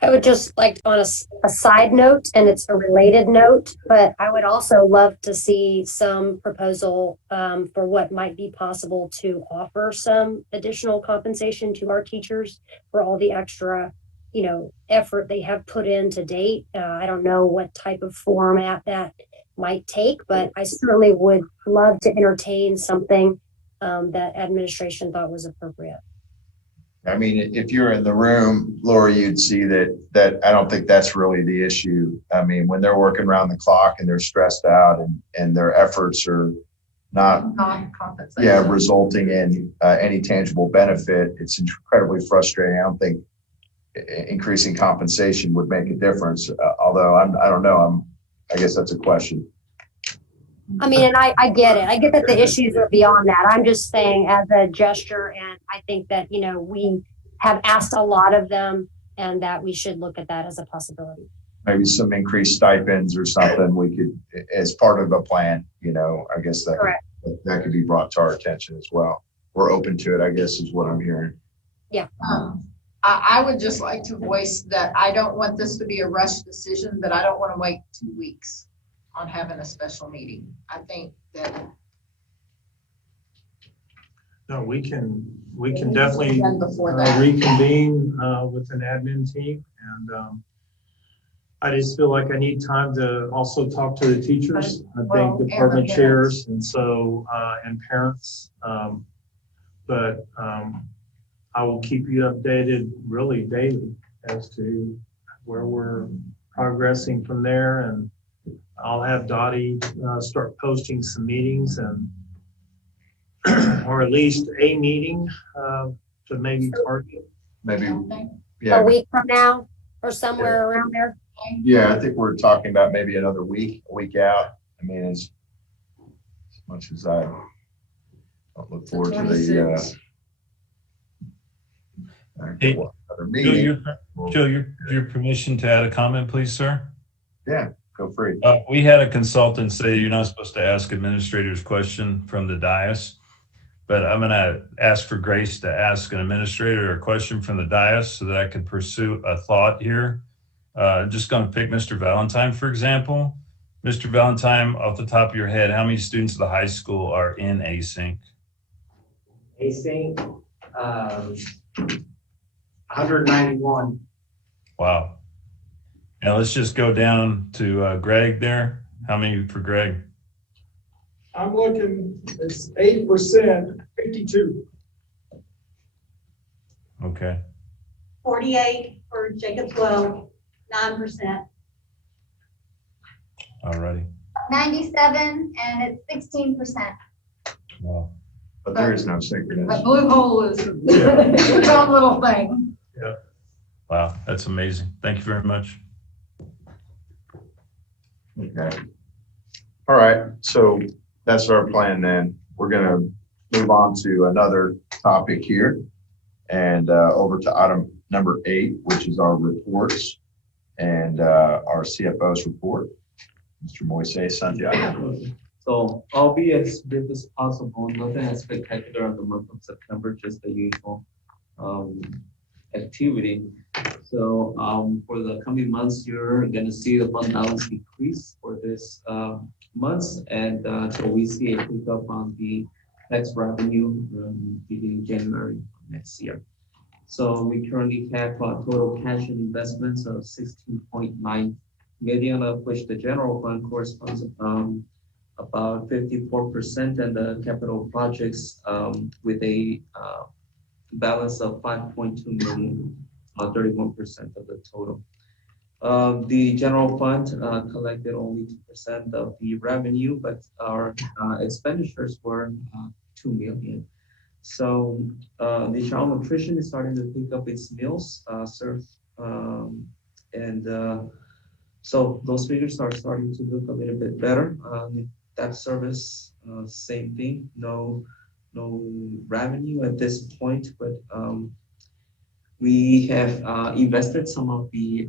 I would just like on a side note, and it's a related note, but I would also love to see some proposal for what might be possible to offer some additional compensation to our teachers for all the extra, you know, effort they have put in to date. I don't know what type of format that might take, but I certainly would love to entertain something that administration thought was appropriate. I mean, if you're in the room, Laura, you'd see that I don't think that's really the issue. I mean, when they're working around the clock and they're stressed out and their efforts are not resulting in any tangible benefit, it's incredibly frustrating. I don't think increasing compensation would make a difference. Although I don't know. I guess that's a question. I mean, and I get it. I get that the issues are beyond that. I'm just saying as a gesture, and I think that, you know, we have asked a lot of them, and that we should look at that as a possibility. Maybe some increased stipends or something we could, as part of a plan, you know, I guess that could be brought to our attention as well. We're open to it, I guess, is what I'm hearing. Yeah. I would just like to voice that I don't want this to be a rushed decision, but I don't want to wait 2 weeks on having a special meeting. I think that no, we can definitely reconvene with an admin team, and I just feel like I need time to also talk to the teachers. I think department chairs, and so and parents. But I will keep you updated really daily as to where we're progressing from there, and I'll have Dottie start posting some meetings, and or at least a meeting to maybe target. Maybe A week from now or somewhere around there. Yeah, I think we're talking about maybe another a week out. I mean, as much as I don't look forward to the Hey, another meeting. Joe, your permission to add a comment, please, sir? Yeah, go free. We had a consultant say you're not supposed to ask administrators question from the dais, but I'm going to ask for grace to ask an administrator a question from the dais so that I can pursue a thought here. I'm just going to pick Mr. Valentine, for example. Mr. Valentine, off the top of your head, how many students at the high school are in async? Async, 191. Wow. Now let's just go down to Greg there. How many for Greg? I'm looking, it's 8%, 52. Okay. 48 for Jacobs Well, 9%. All righty. 97, and it's 16%. Wow. But there is no synchronous. a blue hole is its own little thing. Yeah. Wow, that's amazing. Thank you very much. Okay. All right. So that's our plan then. We're going to move on to another topic here and over to item number 8, which is our reports. And our CFO's report, Mr. Moises Santiago. So I'll be as brief as possible. Nothing as spectacular in the month of September, just the usual activity. So for the coming months, you're going to see the fund balance decrease for this months, and so we see a pickup on the tax revenue beginning January next year. So we currently have total cash and investments of 16.9 million, of which the general fund corresponds about 54%, and the capital projects with a balance of 5.2 million, 31% of the total. The general fund collected only 2% of the revenue, but our expenditures were 2 million. So the child nutrition is starting to pick up its meals served, and so those figures are starting to look a little bit better. Debt service, same thing, no revenue at this point, but we have invested some of the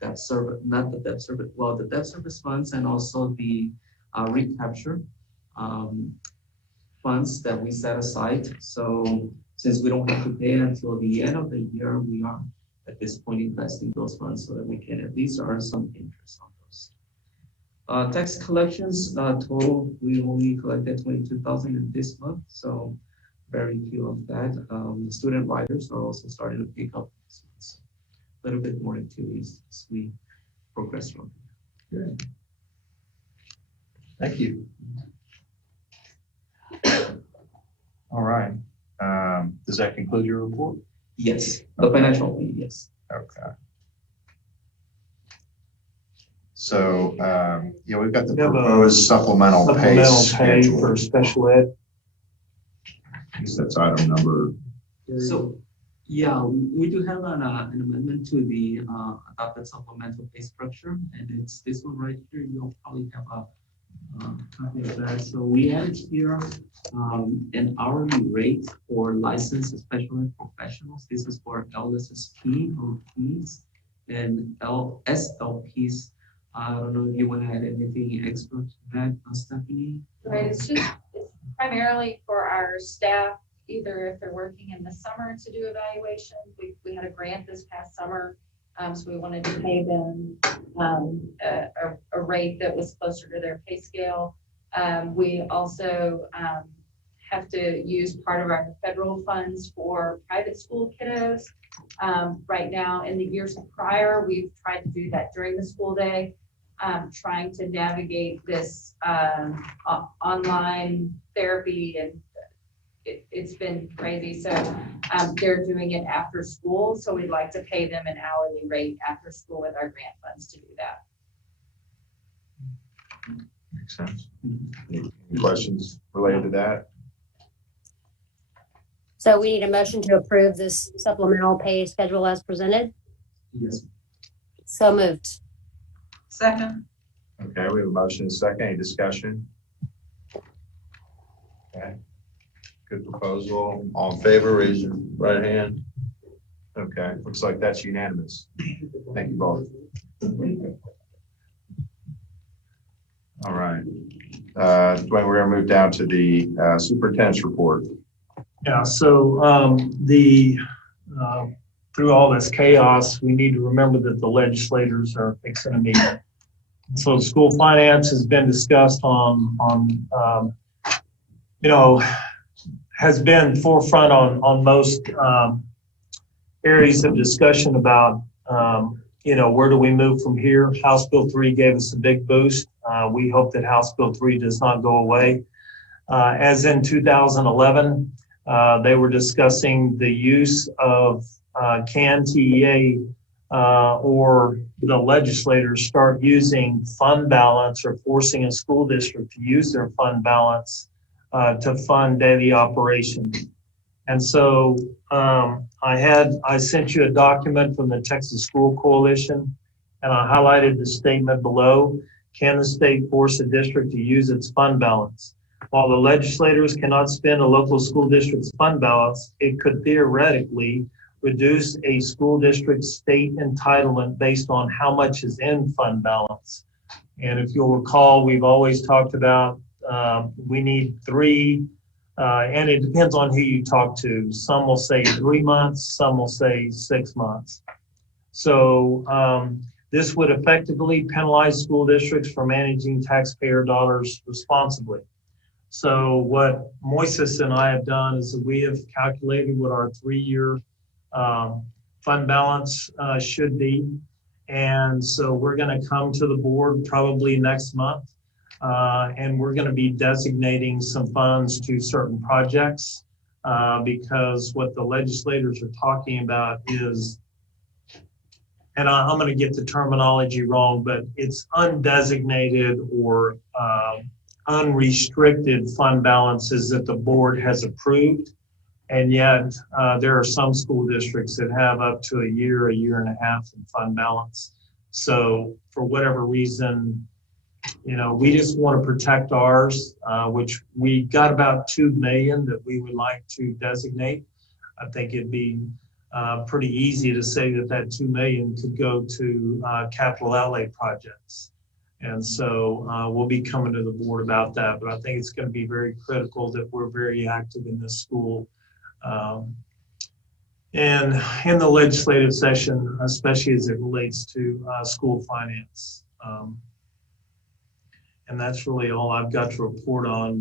debt service, not the debt service, well, the debt service funds and also the recapture funds that we set aside. So since we don't have to pay until the end of the year, we are at this point investing those funds so that we can at least earn some interest on those. Tax collections total, we only collected 22,000 in this month, so very few of that. Student writers are also starting to pick up this month, so a little bit more activities as we progress from here. Good. Thank you. All right. Does that conclude your report? Yes, the financial, yes. Okay. So, we've got the We have a proposed supplemental pay schedule. for special ed. I guess that's item number. So, yeah, we do have an amendment to the adopted supplemental pay structure, and it's this one right here. You'll probably have a copy of that. So we added here an hourly rate for licensed special ed professionals. This is for LSSP, OPs, and SLPs. I don't know if you want to add anything extra to that, Stephanie? Right, it's primarily for our staff, either if they're working in the summer to do evaluations. We had a grant this past summer, so we wanted to pay them a rate that was closer to their pay scale. We also have to use part of our federal funds for private school kiddos. Right now, in the years prior, we've tried to do that during the school day. Trying to navigate this online therapy, and it's been crazy. So they're doing it after school. So we'd like to pay them an hourly rate after school with our grant funds to do that. Makes sense. Any questions related to that? So we need a motion to approve this supplemental pay schedule as presented. Yes. So moved. Second. Okay, we have a motion and a second. Any discussion? Okay. Good proposal. All in favor, raise your right hand. Okay, looks like that's unanimous. Thank you both. All right. Dwayne, we're going to move down to the superintendent's report. Yeah, so through all this chaos, we need to remember that the legislators are fixing a meeting. So school finance has been discussed has been forefront on most areas of discussion about, where do we move from here? House Bill 3 gave us a big boost. We hope that House Bill 3 does not go away. As in 2011, they were discussing the use of CAN TEA or the legislators start using fund balance or forcing a school district to use their fund balance to fund daily operations. And so I sent you a document from the Texas School Coalition, and I highlighted the statement below. Can the state force a district to use its fund balance? While the legislators cannot spend a local school district's fund balance, it could theoretically reduce a school district's state entitlement based on how much is in fund balance. And if you'll recall, we've always talked about we need 3, and it depends on who you talk to. Some will say 3 months, some will say 6 months. So this would effectively penalize school districts for managing taxpayer dollars responsibly. So what Moises and I have done is that we have calculated what our 3-year fund balance should be. And so we're going to come to the board probably next month, and we're going to be designating some funds to certain projects because what the legislators are talking about is, and I'm going to get the terminology wrong, but it's undesignated or unrestricted fund balances that the board has approved. And yet there are some school districts that have up to a year and a half in fund balance. So for whatever reason, we just want to protect ours, which we got about 2 million that we would like to designate. I think it'd be pretty easy to say that 2 million could go to capital outlay projects. And so we'll be coming to the board about that, but I think it's going to be very critical that we're very active in this school. And in the legislative session, especially as it relates to school finance. And that's really all I've got to report on.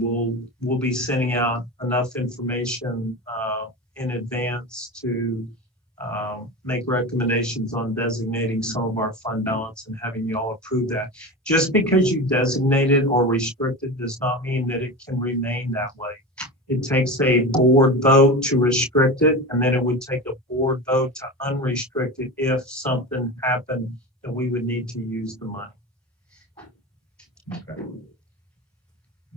We'll be sending out enough information in advance to make recommendations on designating some of our fund balance and having you all approve that. Just because you designate it or restrict it does not mean that it can remain that way. It takes a board vote to restrict it, and then it would take a board vote to unrestrict it if something happened that we would need to use the money. Okay.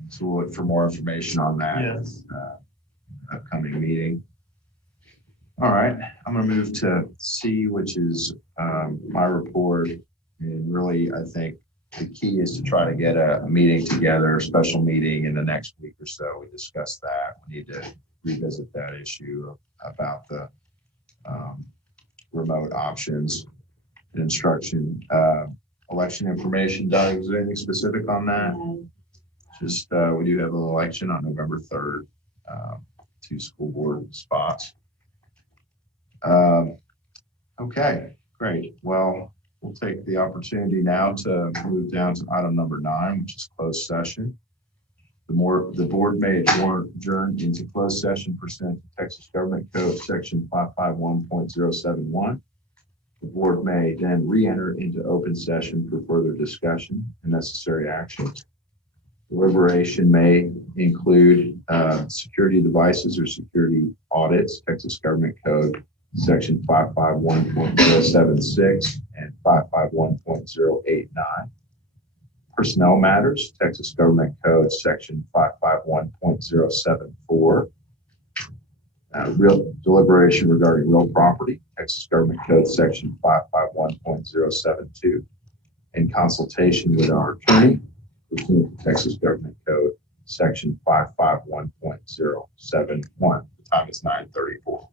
So we'll look for more information on that. Yes. Upcoming meeting. All right, I'm going to move to C, which is my report. And really, I think the key is to try to get a meeting together, a special meeting in the next week or so. We discussed that. We need to revisit that issue about the remote options and instruction. Election information, Doug, is there anything specific on that? Just we do have an election on November 3rd, 2 school board spots. Okay, great. Well, we'll take the opportunity now to move down to item number 9, which is closed session. The board may adjourn into closed session pursuant to Texas Government Code Section 551.071. The board may then re-enter into open session for further discussion and necessary action. Deliberation may include security devices or security audits, Texas Government Code Section 551.076 and 551.089. Personnel matters, Texas Government Code Section 551.074. Real deliberation regarding real property, Texas Government Code Section 551.072. In consultation with our attorney, Texas Government Code Section 551.071. The time is 9:34.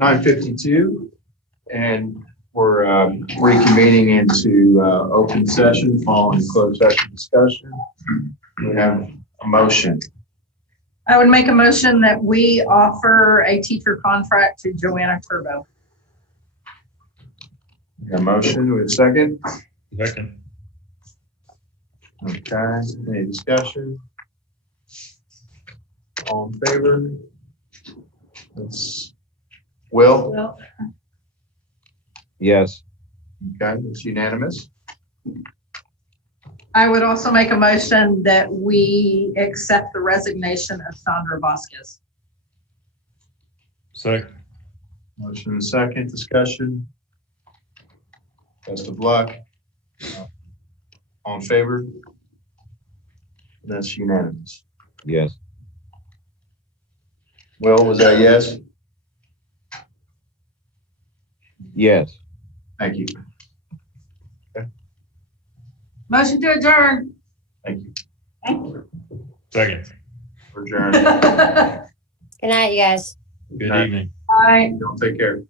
9:52, and we're reconvening into open session following closed session discussion. We have a motion. I would make a motion that we offer a teacher contract to Joanna Turbo. A motion with a second. Second. Okay, any discussion? All in favor? That's Will? Well, Yes. Okay, it's unanimous. I would also make a motion that we accept the resignation of Sandra Vasquez. Second. Motion and second, discussion. Best of luck. All in favor? That's unanimous. Yes. Will, was that yes? Yes. Thank you. Motion to adjourn. Thank you. Second. We're adjourned. Good night, you guys. Good evening. Bye. Y'all take care.